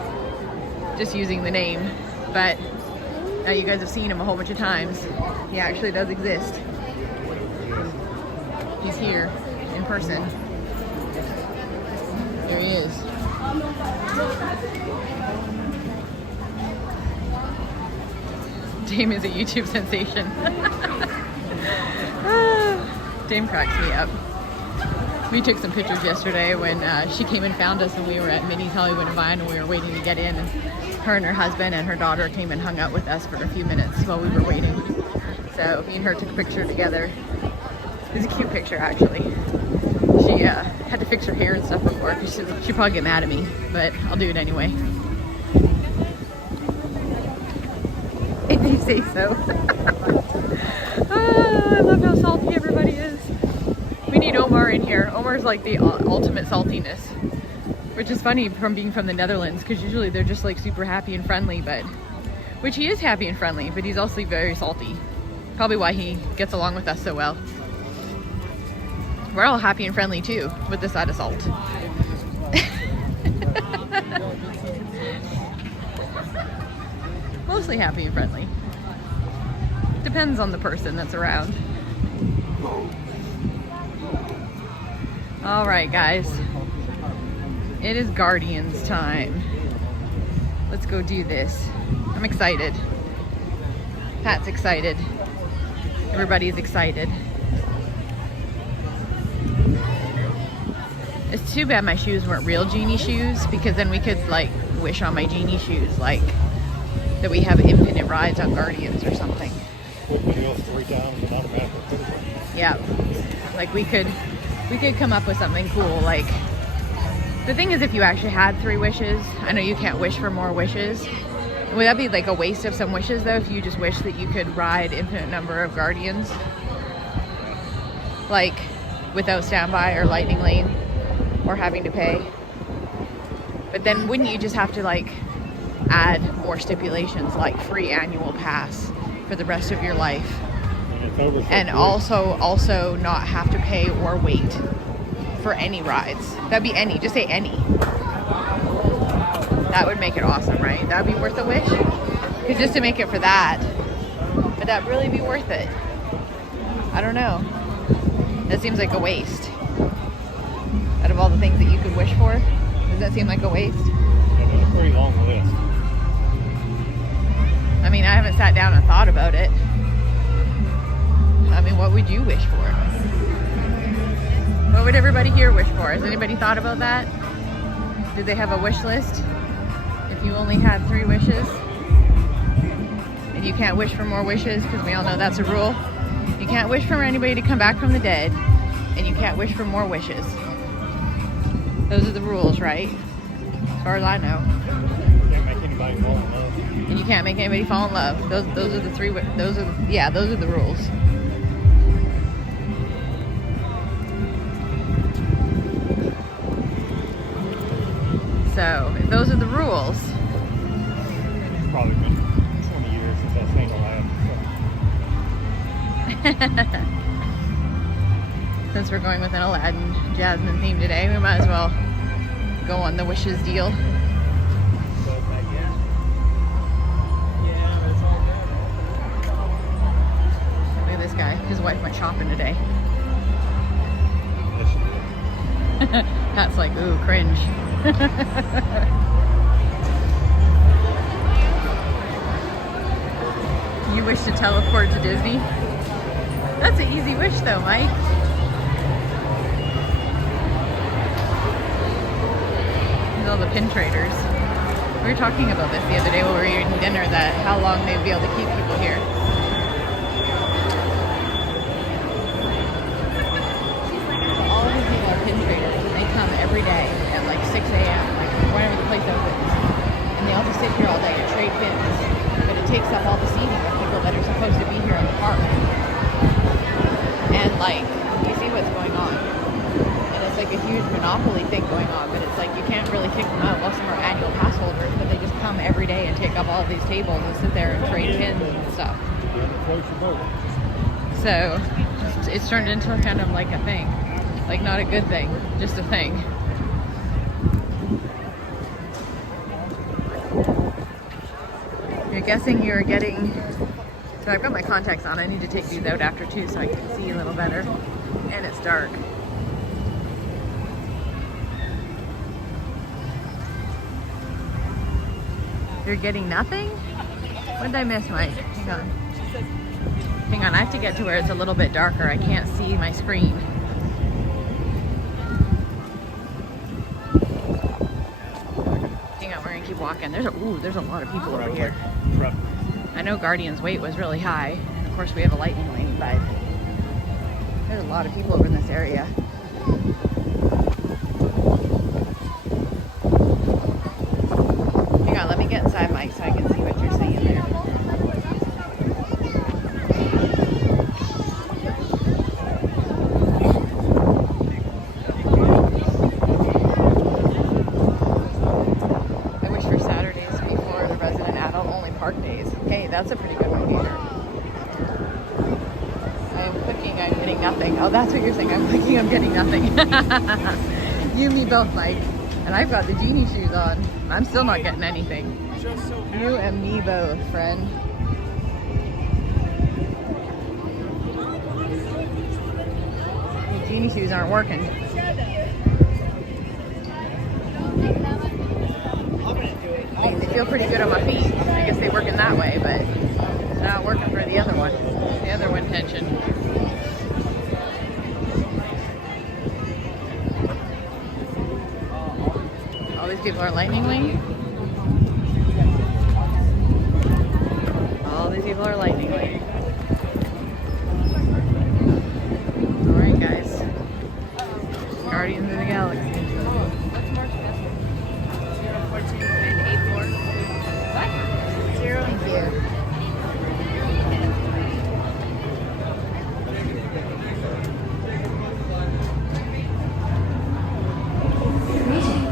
just using the name. But now you guys have seen him a whole bunch of times. He actually does exist. He's here in person. There he is. Dame is a YouTube sensation. Dame cracks me up. We took some pictures yesterday when she came and found us, and we were at Minnie's Hollywood and Vine, and we were waiting to get in, and her and her husband and her daughter came and hung out with us for a few minutes while we were waiting. So me and her took a picture together. It was a cute picture, actually. She had to fix her hair and stuff before. She'd probably get mad at me, but I'll do it anyway. If you say so. Oh, I love how salty everybody is. We need Omar in here. Omar's like the ultimate saltiness, which is funny from being from the Netherlands, because usually they're just like super happy and friendly, but which he is happy and friendly, but he's also very salty. Probably why he gets along with us so well. We're all happy and friendly too, with this side of salt. Mostly happy and friendly. Depends on the person that's around. All right, guys. It is Guardians time. Let's go do this. I'm excited. Pat's excited. Everybody's excited. It's too bad my shoes weren't real genie shoes, because then we could like wish on my genie shoes, like that we have infinite rides on Guardians or something. Yeah, like we could come up with something cool. Like, the thing is, if you actually had 3 wishes, I know you can't wish for more wishes. Would that be like a waste of some wishes though, if you just wish that you could ride infinite number of Guardians? Like, without standby or lightning lane, or having to pay? But then wouldn't you just have to like add more stipulations, like free annual pass for the rest of your life? And also not have to pay or wait for any rides. That'd be any, just say any. That would make it awesome, right? That'd be worth a wish. Because just to make it for that, would that really be worth it? I don't know. That seems like a waste. Out of all the things that you could wish for, does that seem like a waste? Yeah, there's a pretty long list. I mean, I haven't sat down and thought about it. I mean, what would you wish for? What would everybody here wish for? Has anybody thought about that? Do they have a wish list? If you only had 3 wishes, and you can't wish for more wishes, because we all know that's a rule. You can't wish for anybody to come back from the dead, and you can't wish for more wishes. Those are the rules, right? As far as I know. You can't make anybody fall in love. And you can't make anybody fall in love. Those are the 3. Those are the rules. So if those are the rules. It's probably been 20 years since I've seen Aladdin. Since we're going with an Aladdin Jasmine theme today, we might as well go on the wishes deal. Look at this guy. His wife went shopping today. Pat's like, ooh, cringe. You wish to teleport to Disney? That's an easy wish though, Mike. There's all the pin traders. We were talking about this the other day while we were eating dinner, that how long they'd be able to keep people here. So all of these people are pin traders, and they come every day at like 6 a.m., like whenever the place opens. And they all just sit here all day and trade pins. But it takes up all the seating of people that are supposed to be here in the park. And like, you see what's going on. And it's like a huge monopoly thing going on, but it's like you can't really kick them out. Most of them are annual pass holders, but they just come every day and take up all of these tables and sit there and trade pins and stuff. So it's turned into kind of like a thing. Like, not a good thing, just a thing. You're guessing you're getting... So I've got my contacts on. I need to take these out after too so I can see a little better. And it's dark. You're getting nothing? What did I miss, Mike? Hang on. Hang on, I have to get to where it's a little bit darker. I can't see my screen. Hang on, we're gonna keep walking. There's a lot of people over here. I know Guardian's wait was really high. Of course, we have a lightning lane, but there's a lot of people over in this area. Hang on, let me get inside, Mike, so I can see what you're saying there. I wish for Saturdays before the resident adult only park days. Hey, that's a pretty good one, Peter. I'm clicking, I'm getting nothing. Oh, that's what you're saying. I'm clicking, I'm getting nothing. You and me both, Mike. And I've got the genie shoes on. I'm still not getting anything. You and me both, friend. The genie shoes aren't working. I mean, they feel pretty good on my feet. I guess they work in that way, but it's not working for the other one. The other one tension. All these people are lightning lane. All these people are lightning lane. Alright guys. Guardians of the Galaxy. What's more expensive? 014 and 84. What? 0 and 4.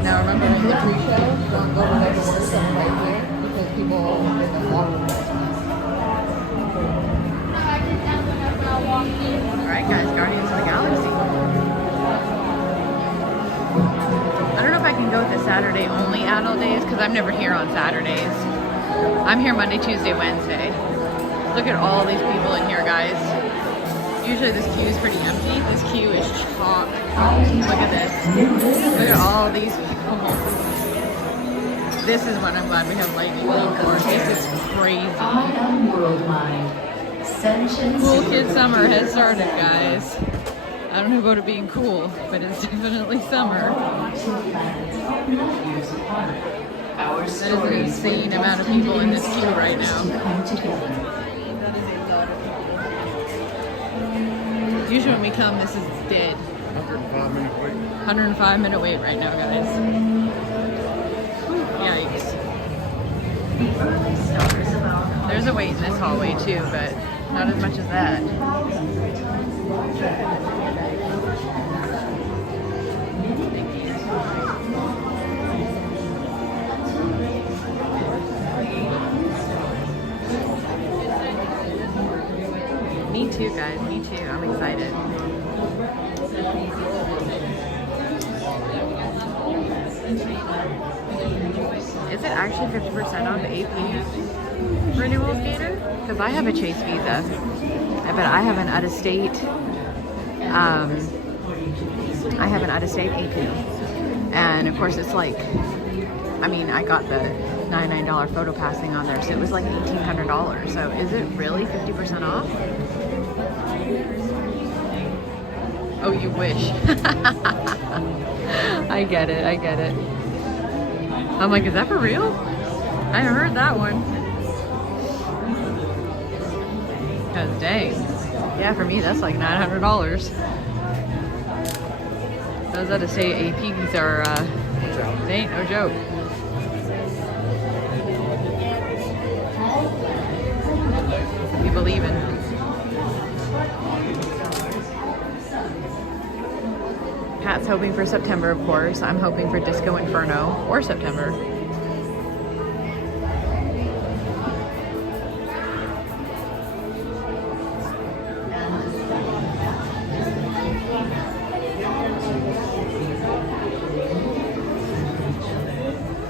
Now remember in the pre-show, don't go right to work from right here because people in the walk. Alright guys, Guardians of the Galaxy. I don't know if I can go with the Saturday only adult days because I'm never here on Saturdays. I'm here Monday, Tuesday, Wednesday. Look at all these people in here, guys. Usually this queue is pretty empty. This queue is chock. Look at this. Look at all these people. This is what I'm glad we have lightning lane for. This is crazy. Cool Kid Summer has started, guys. I don't know about it being cool, but it's definitely summer. That is an insane amount of people in this queue right now. Usually when we come, this is dead. 105-minute wait. 105-minute wait right now, guys. Whew, yikes. There's a wait in this hallway too, but not as much as that. Me too, guys. Me too. I'm excited. Is it actually 50% off AP renewals, Gator? Because I have a Chase Visa, but I have an out-of-state. I have an out-of-state AP, and of course it's like, I mean, I got the $99 photo passing on there, so it was like $1,800. So is it really 50% off? Oh, you wish. I get it, I get it. I'm like, is that for real? I haven't heard that one. Because dang. Yeah, for me, that's like $900. Those out-of-state APs are, they ain't no joke. We believe in. Pat's hoping for September, of course. I'm hoping for Disco Inferno or September.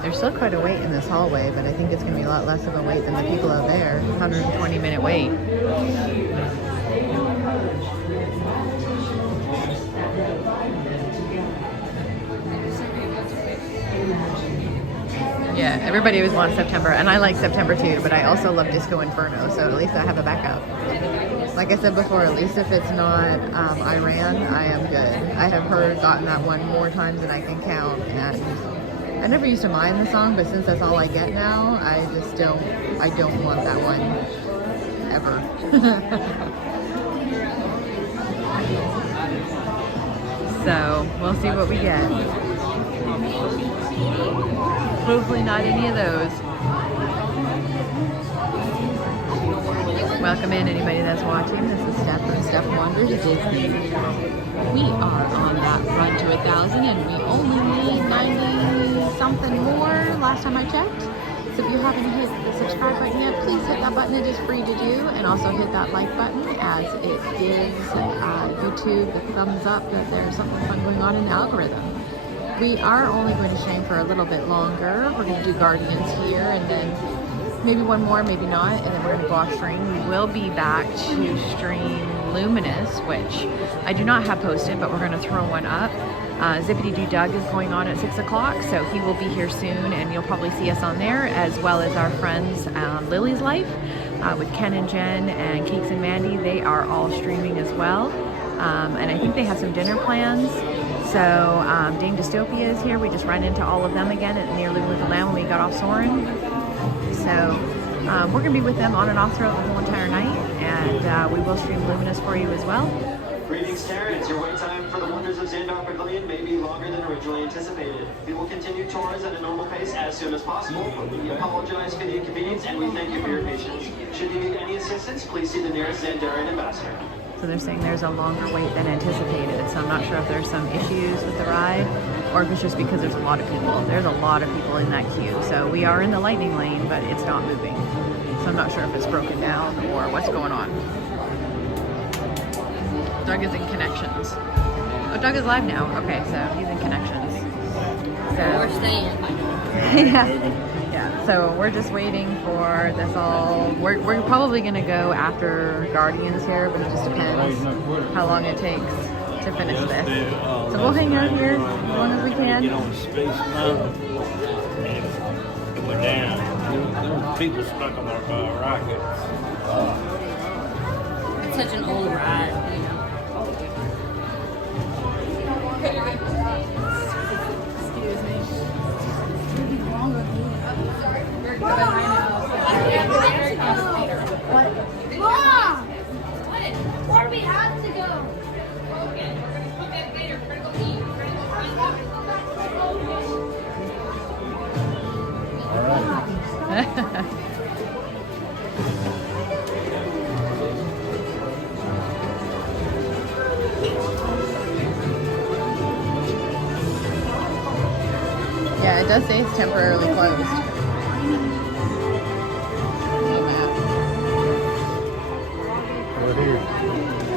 There's still quite a wait in this hallway, but I think it's going to be a lot less of a wait than the people out there. 120-minute wait. Yeah, everybody always wants September, and I like September too, but I also love Disco Inferno, so at least I have a backup. Like I said before, at least if it's not Iran, I am good. I have gotten that one more times than I can count, and I never used to mind the song, but since that's all I get now, I don't want that one. ever. So we'll see what we get. Hopefully not any of those. Welcome in anybody that's watching. This is Steph from Steph Wonders Disney. We are on that run to 1,000 and we only need 90 something more last time I checked. So if you haven't hit the subscribe button yet, please hit that button. It is free to do, and also hit that like button as it gives YouTube the thumbs up that there's something fun going on in the algorithm. We are only going to stream for a little bit longer. We're going to do Guardians here and then maybe one more, maybe not, and then we're going to go off stream. We will be back to stream Luminous, which I do not have posted, but we're going to throw one up. ZipadidooDoug is going on at 6 o'clock, so he will be here soon, and you'll probably see us on there, as well as our friends Lily's Life with Ken and Jen and Cakes and Mandy. They are all streaming as well, and I think they have some dinner plans. So DameDistopia is here. We just ran into all of them again at near Living with the Lamb when we got off Soarin. So we're going to be with them on and off throughout the whole entire night, and we will stream Luminous for you as well. Greetings, Terrence. Your wait time for the Wonders of Sandbar Pavilion may be longer than originally anticipated. We will continue tours at a normal pace as soon as possible. We apologize for the inconvenience and we thank you for your patience. Should you need any assistance, please see the nearest Zandarian ambassador. So they're saying there's a longer wait than anticipated, so I'm not sure if there's some issues with the ride or if it's just because there's a lot of people. There's a lot of people in that queue. So we are in the lightning lane, but it's not moving. So I'm not sure if it's broken down or what's going on. Doug is in connections. Oh, Doug is live now. Okay, so he's in connections. So We're staying. yeah. Yeah. So we're just waiting for this all. We're probably gonna go after Guardians here, but it just depends how long it takes to finish this. So we'll hang out here as long as we can. Get on Space Mountain and go down. There were people stuck on their rockets. It's such an old ride, you know. Excuse me. Mom! Where do we have to go? All right. Yeah, it does say it's temporarily closed. We're here.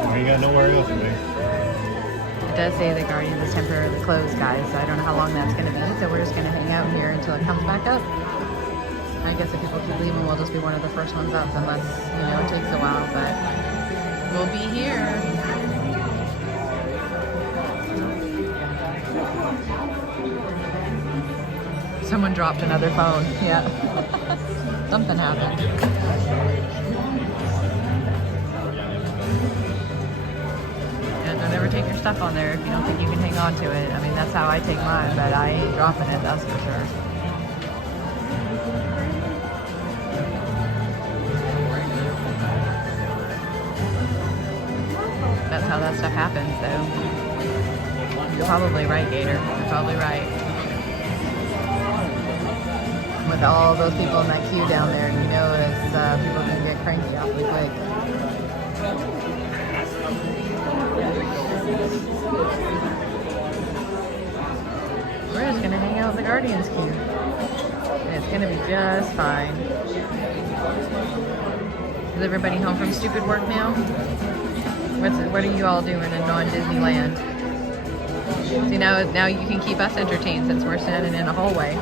We ain't got nowhere else to be. It does say the Guardians is temporarily closed, guys. So I don't know how long that's going to be. So we're just going to hang out here until it comes back up. I guess if people keep leaving, we'll just be one of the first ones up, unless, you know, it takes a while. But we'll be here. Someone dropped another phone. Yeah. Something happened. Yeah, don't ever take your stuff on there if you don't think you can hang on to it. I mean, that's how I take mine, but I ain't dropping it, that's for sure. That's how that stuff happens, though. You're probably right, Gator. You're probably right. With all those people in that queue down there, you know, it's, people can get cranky awfully quick. We're just gonna hang out in the Guardians queue. And it's gonna be just fine. Is everybody home from stupid work now? What are you all doing in non-Disneyland? See, now you can keep us entertained since we're standing in a hallway.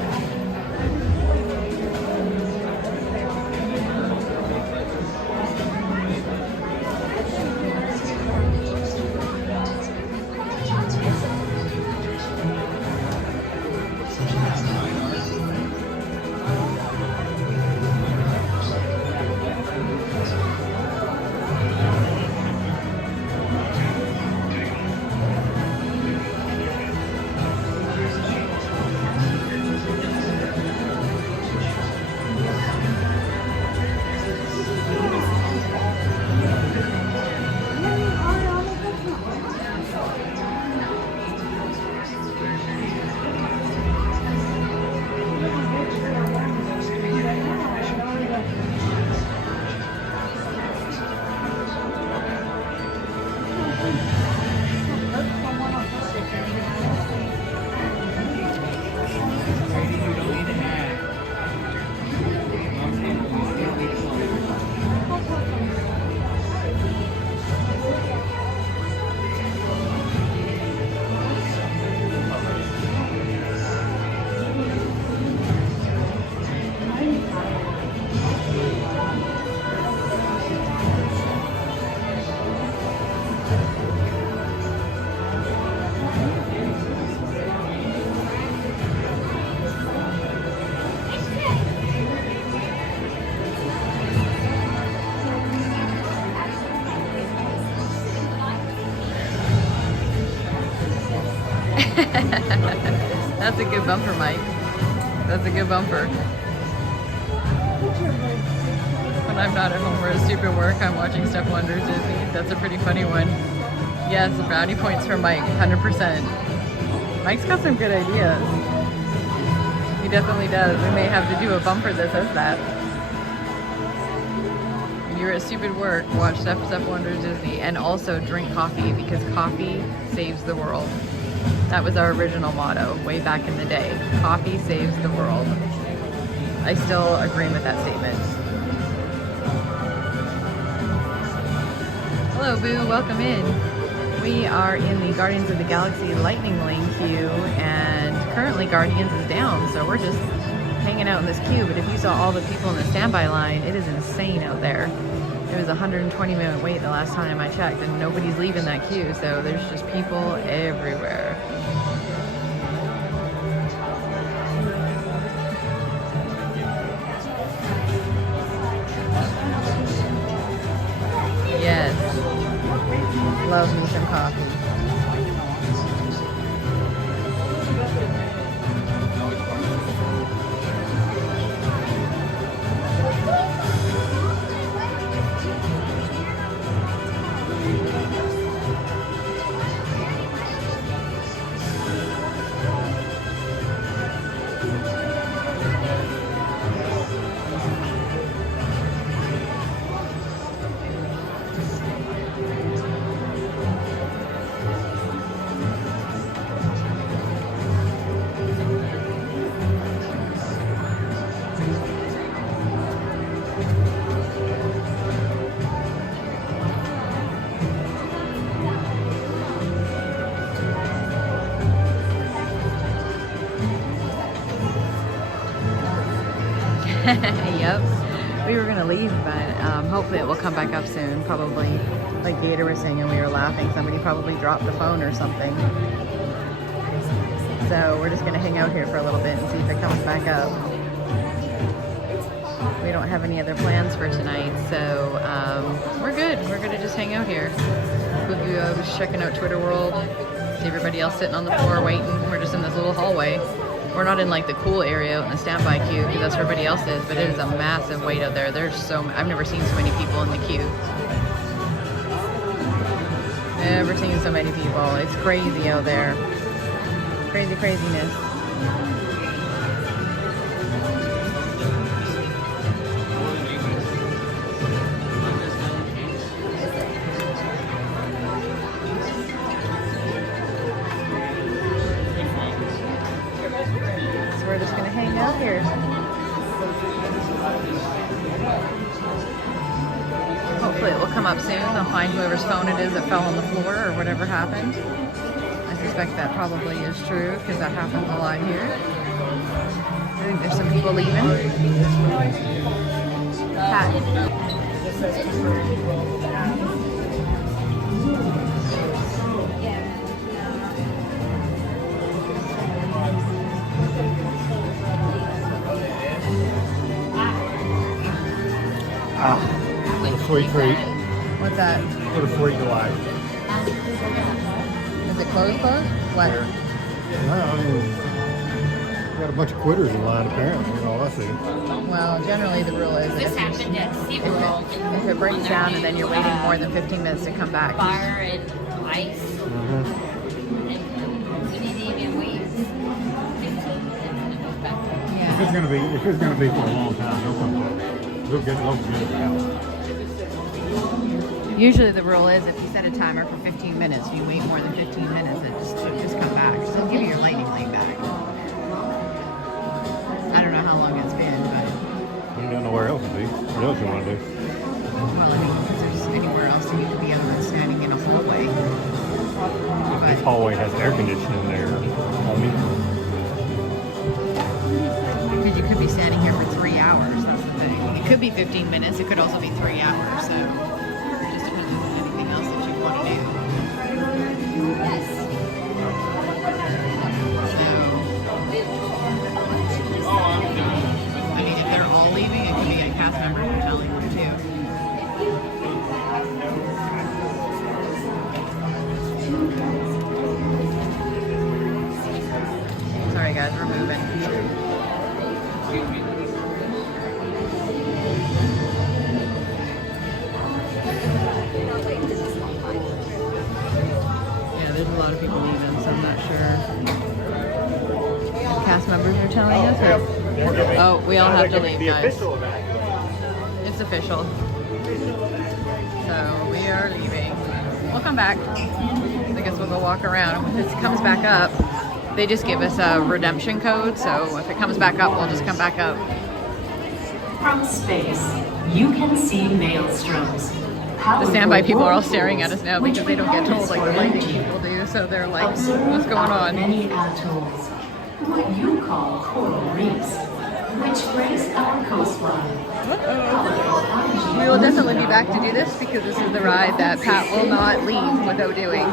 That's a good bumper, Mike. That's a good bumper. When I'm not at home or at stupid work, I'm watching Step Wonders Disney. That's a pretty funny one. Yes, brownie points for Mike, 100%. Mike's got some good ideas. He definitely does. We may have to do a bumper that says that. When you're at stupid work, watch Step Wonders Disney, and also drink coffee, because coffee saves the world. That was our original motto way back in the day. Coffee saves the world. I still agree with that statement. Hello, Boo. Welcome in. We are in the Guardians of the Galaxy Lightning Lane queue, and currently Guardians is down, so we're just hanging out in this queue. But if you saw all the people in the standby line, it is insane out there. It was a 120-minute wait the last time I checked, and nobody's leaving that queue, so there's just people everywhere. Yes. Love me some coffee. Yep. We were gonna leave, but hopefully it will come back up soon. Probably, like Gator was saying, and we were laughing, somebody probably dropped the phone or something. So we're just gonna hang out here for a little bit and see if it comes back up. We don't have any other plans for tonight, so we're good. We're gonna just hang out here. Boogie was checking out Twitter World. See everybody else sitting on the floor waiting. We're just in this little hallway. We're not in like the cool area out in the standby queue, because that's where everybody else is, but it is a massive wait out there. There's I've never seen so many people in the queue. Never seen so many people. It's crazy out there. Crazy craziness. We're just gonna hang out here. Hopefully it will come up soon. They'll find whoever's phone it is that fell on the floor or whatever happened. I suspect that probably is true, because that happens a lot here. I think there's some people leaving. Pat. What a sweet treat. What's that? What a sweet delight. Is it closed? What? No, I mean, we got a bunch of quitters in line apparently, and all I see. Well, generally the rule is This happened at SeaWorld. if it breaks down and then you're waiting more than 15 minutes to come back. Fire and ice. Mm-hmm. And we didn't even wait 15 minutes and it was back. If it's gonna be for a long time, they'll come close. They'll get it out. Usually the rule is if you set a timer for 15 minutes, you wait more than 15 minutes, it just come back. So they'll give you your lightning lane back. I don't know how long it's been, but You don't know where else to be. What else you want to do? well, I mean, if there's anywhere else you need to be other than standing in a hallway. This hallway has air conditioning there, homie. Because you could be standing here for 3 hours, that's the thing. It could be 15 minutes, it could also be 3 hours, so it just depends on anything else that you want to do. Yes. I mean, if they're all leaving, it could be like cast members are telling them too. Okay, guys, we're moving. Yeah, there's a lot of people leaving, so I'm not sure. Cast members are telling us. Oh, we all have to leave, guys. It's official. So we are leaving. We'll come back. I guess we'll go walk around. When this comes back up, they just give us a redemption code. So if it comes back up, we'll just come back up. From space, you can see maelstroms. The standby people are all staring at us now because they don't get told like the lightning people do. So they're like, what's going on? Many atolls, what you call coral reefs, which grace our coastline. We will definitely be back to do this because this is the ride that Pat will not leave without doing.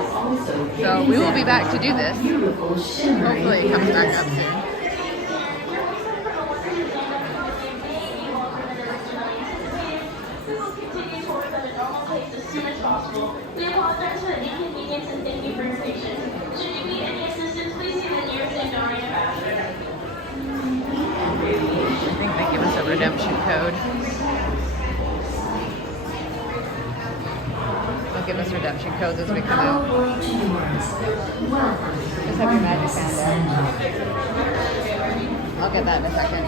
So we will be back to do this. Hopefully it comes back up soon. As soon as possible. We apologize for the inconvenience and thank you for your patience. Should you need any assistance, please see the nearest Andorian ambassador. I think they give us a redemption code. They'll give us redemption codes as we come out. Just have your magic band there. I'll get that in a second.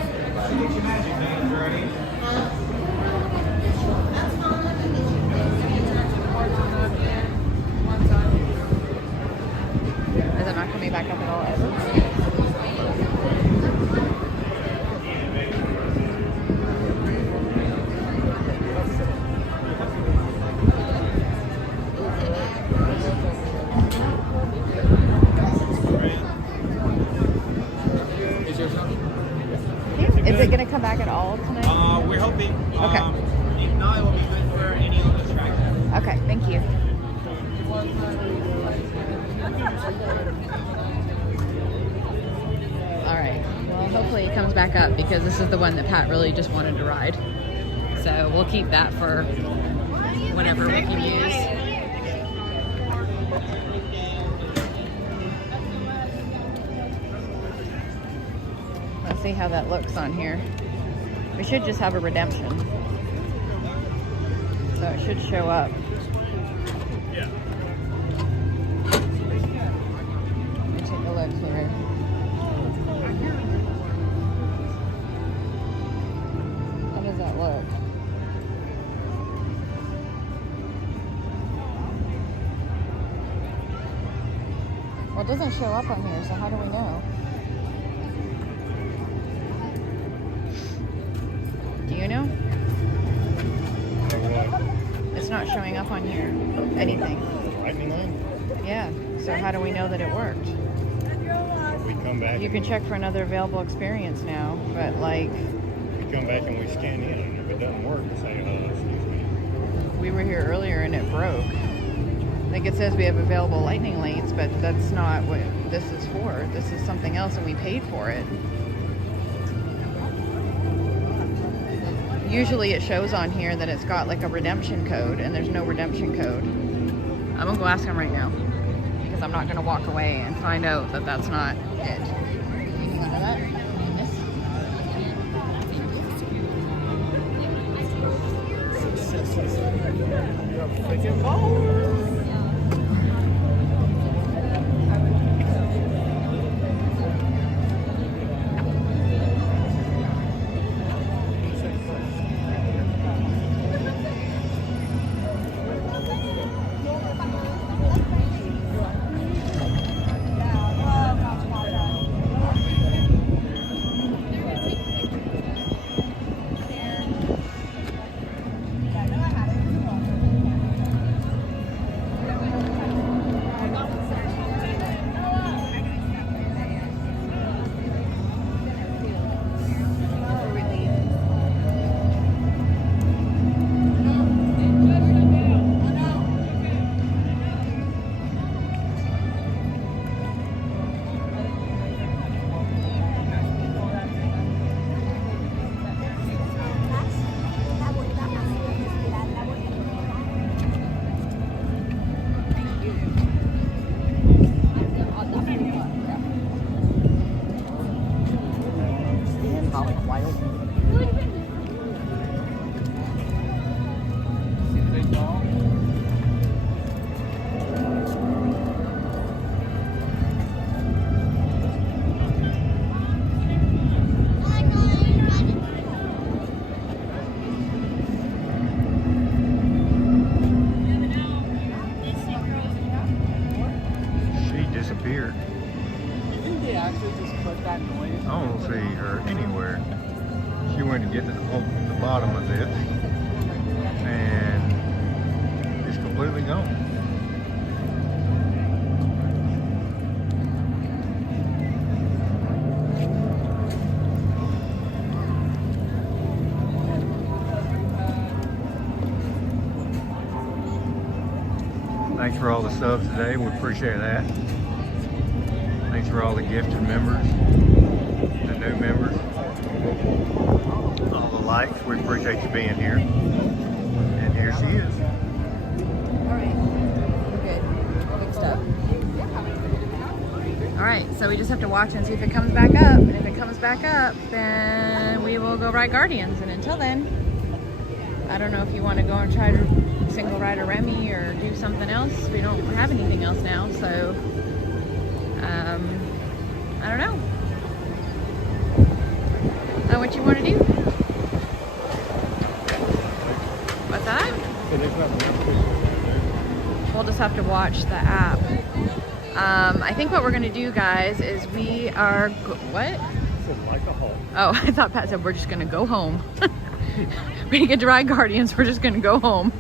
Is it not coming back up at all ever? Is it going to come back at all tonight? We're hoping. Okay. If not, it will be good for any other attraction. Okay, thank you. Alright, well hopefully it comes back up because this is the one that Pat really just wanted to ride. So we'll keep that for whatever we can use. Let's see how that looks on here. We should just have a redemption. So it should show up. Yeah. Let me take a look here. How does that look? Well, it doesn't show up on here, so how do we know? Do you know? It's not showing up on here. Anything. Lightning lane? Yeah. So how do we know that it worked? We come back. You can check for another available experience now, but like... We come back and we scan in, and if it doesn't work, we say, excuse me. We were here earlier and it broke. Like it says we have available lightning lanes, but that's not what this is for. This is something else and we paid for it. Usually it shows on here that it's got like a redemption code and there's no redemption code. I'm gonna go ask him right now because I'm not gonna walk away and find out that that's not it. You want that? I don't see her anywhere. She went to get to the bottom of this and it's completely gone. Thanks for all the subs today. We appreciate that. Thanks for all the gifted members, the new members, all the likes. We appreciate you being here. And here she is. Alright, we're good. Good stuff. Alright, so we just have to watch and see if it comes back up. And if it comes back up, then we will go ride Guardians. And until then, I don't know if you want to go and try to single ride a Remy or do something else. We don't have anything else now, so I don't know. Is that what you want to do? What's that? We'll just have to watch the app. I think what we're going to do, guys, is we are... What? Oh, I thought Pat said we're just going to go home. We didn't get to ride Guardians, we're just going to go home.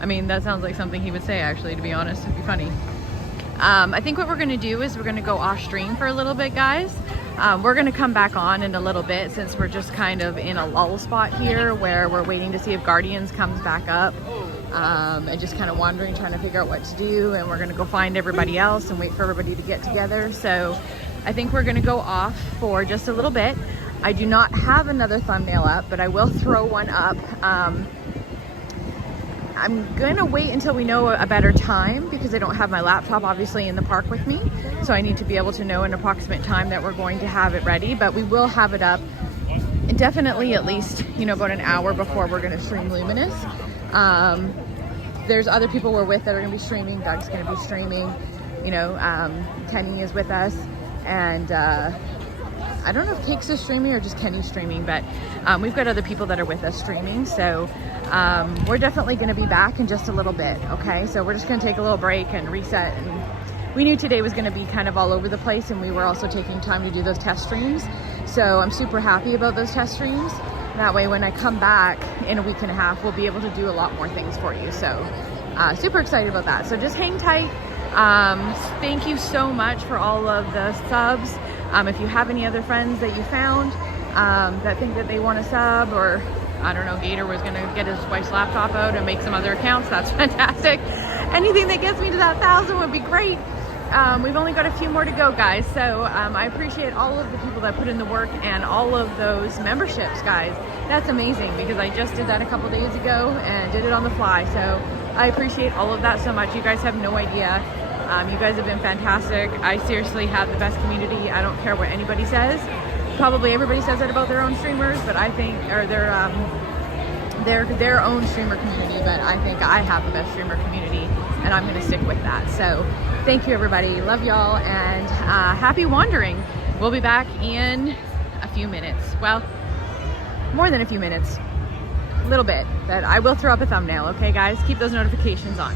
I mean, that sounds like something he would say, actually, to be honest. It'd be funny. I think what we're going to do is we're going to go off stream for a little bit, guys. We're going to come back on in a little bit since we're just kind of in a lull spot here where we're waiting to see if Guardians comes back up, and just kind of wandering, trying to figure out what to do. And we're going to go find everybody else and wait for everybody to get together. So I think we're going to go off for just a little bit. I do not have another thumbnail up, but I will throw one up. I'm gonna wait until we know a better time because I don't have my laptop obviously in the park with me. So I need to be able to know an approximate time that we're going to have it ready, but we will have it up definitely at least, you know, about an hour before we're gonna stream Luminous. There's other people we're with that are gonna be streaming. Doug's gonna be streaming, you know, Kenny is with us, and I don't know if Cakes is streaming or just Kenny's streaming, but we've got other people that are with us streaming. So we're definitely going to be back in just a little bit. Okay, so we're just going to take a little break and reset. And we knew today was going to be kind of all over the place, and we were also taking time to do those test streams. So I'm super happy about those test streams. That way, when I come back in a week and a half, we'll be able to do a lot more things for you. So super excited about that. So just hang tight. Thank you so much for all of the subs. If you have any other friends that you found that think that they want to sub, or I don't know, Gator was going to get his wife's laptop out and make some other accounts, that's fantastic. Anything that gets me to that 1,000 would be great. We've only got a few more to go, guys. So I appreciate all of the people that put in the work and all of those memberships, guys. That's amazing because I just did that a couple days ago and did it on the fly. So I appreciate all of that so much. You guys have no idea. You guys have been fantastic. I seriously have the best community. I don't care what anybody says. Probably everybody says that about their own streamers, but I think, or their own streamer community, but I think I have the best streamer community, and I'm going to stick with that. So thank you, everybody. Love y'all, and happy wandering. We'll be back in a few minutes. Well, more than a few minutes. A little bit, but I will throw up a thumbnail. Okay, guys? Keep those notifications on.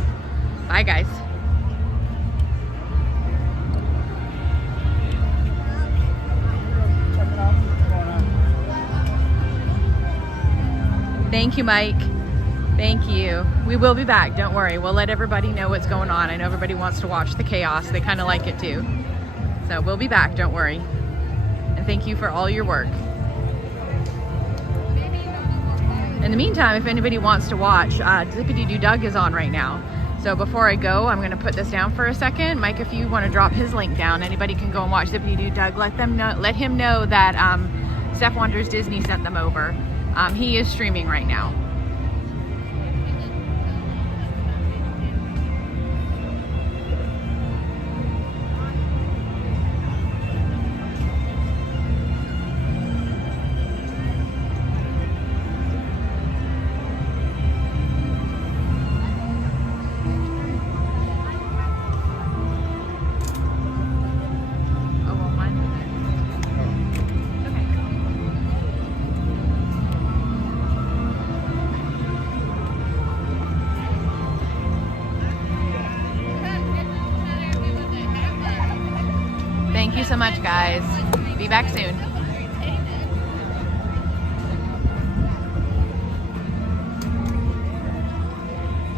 Bye, guys. Thank you, Mike. Thank you. We will be back. Don't worry. We'll let everybody know what's going on. I know everybody wants to watch the chaos. They kind of like it too. So we'll be back. Don't worry. And thank you for all your work. In the meantime, if anybody wants to watch, ZipadidooDoug is on right now. So before I go, I'm going to put this down for a second. Mike, if you want to drop his link down, anybody can go and watch ZipadidooDoug. Let him know that Steph Wonders Disney sent them over. He is streaming right now. Thank you so much, guys. Be back soon.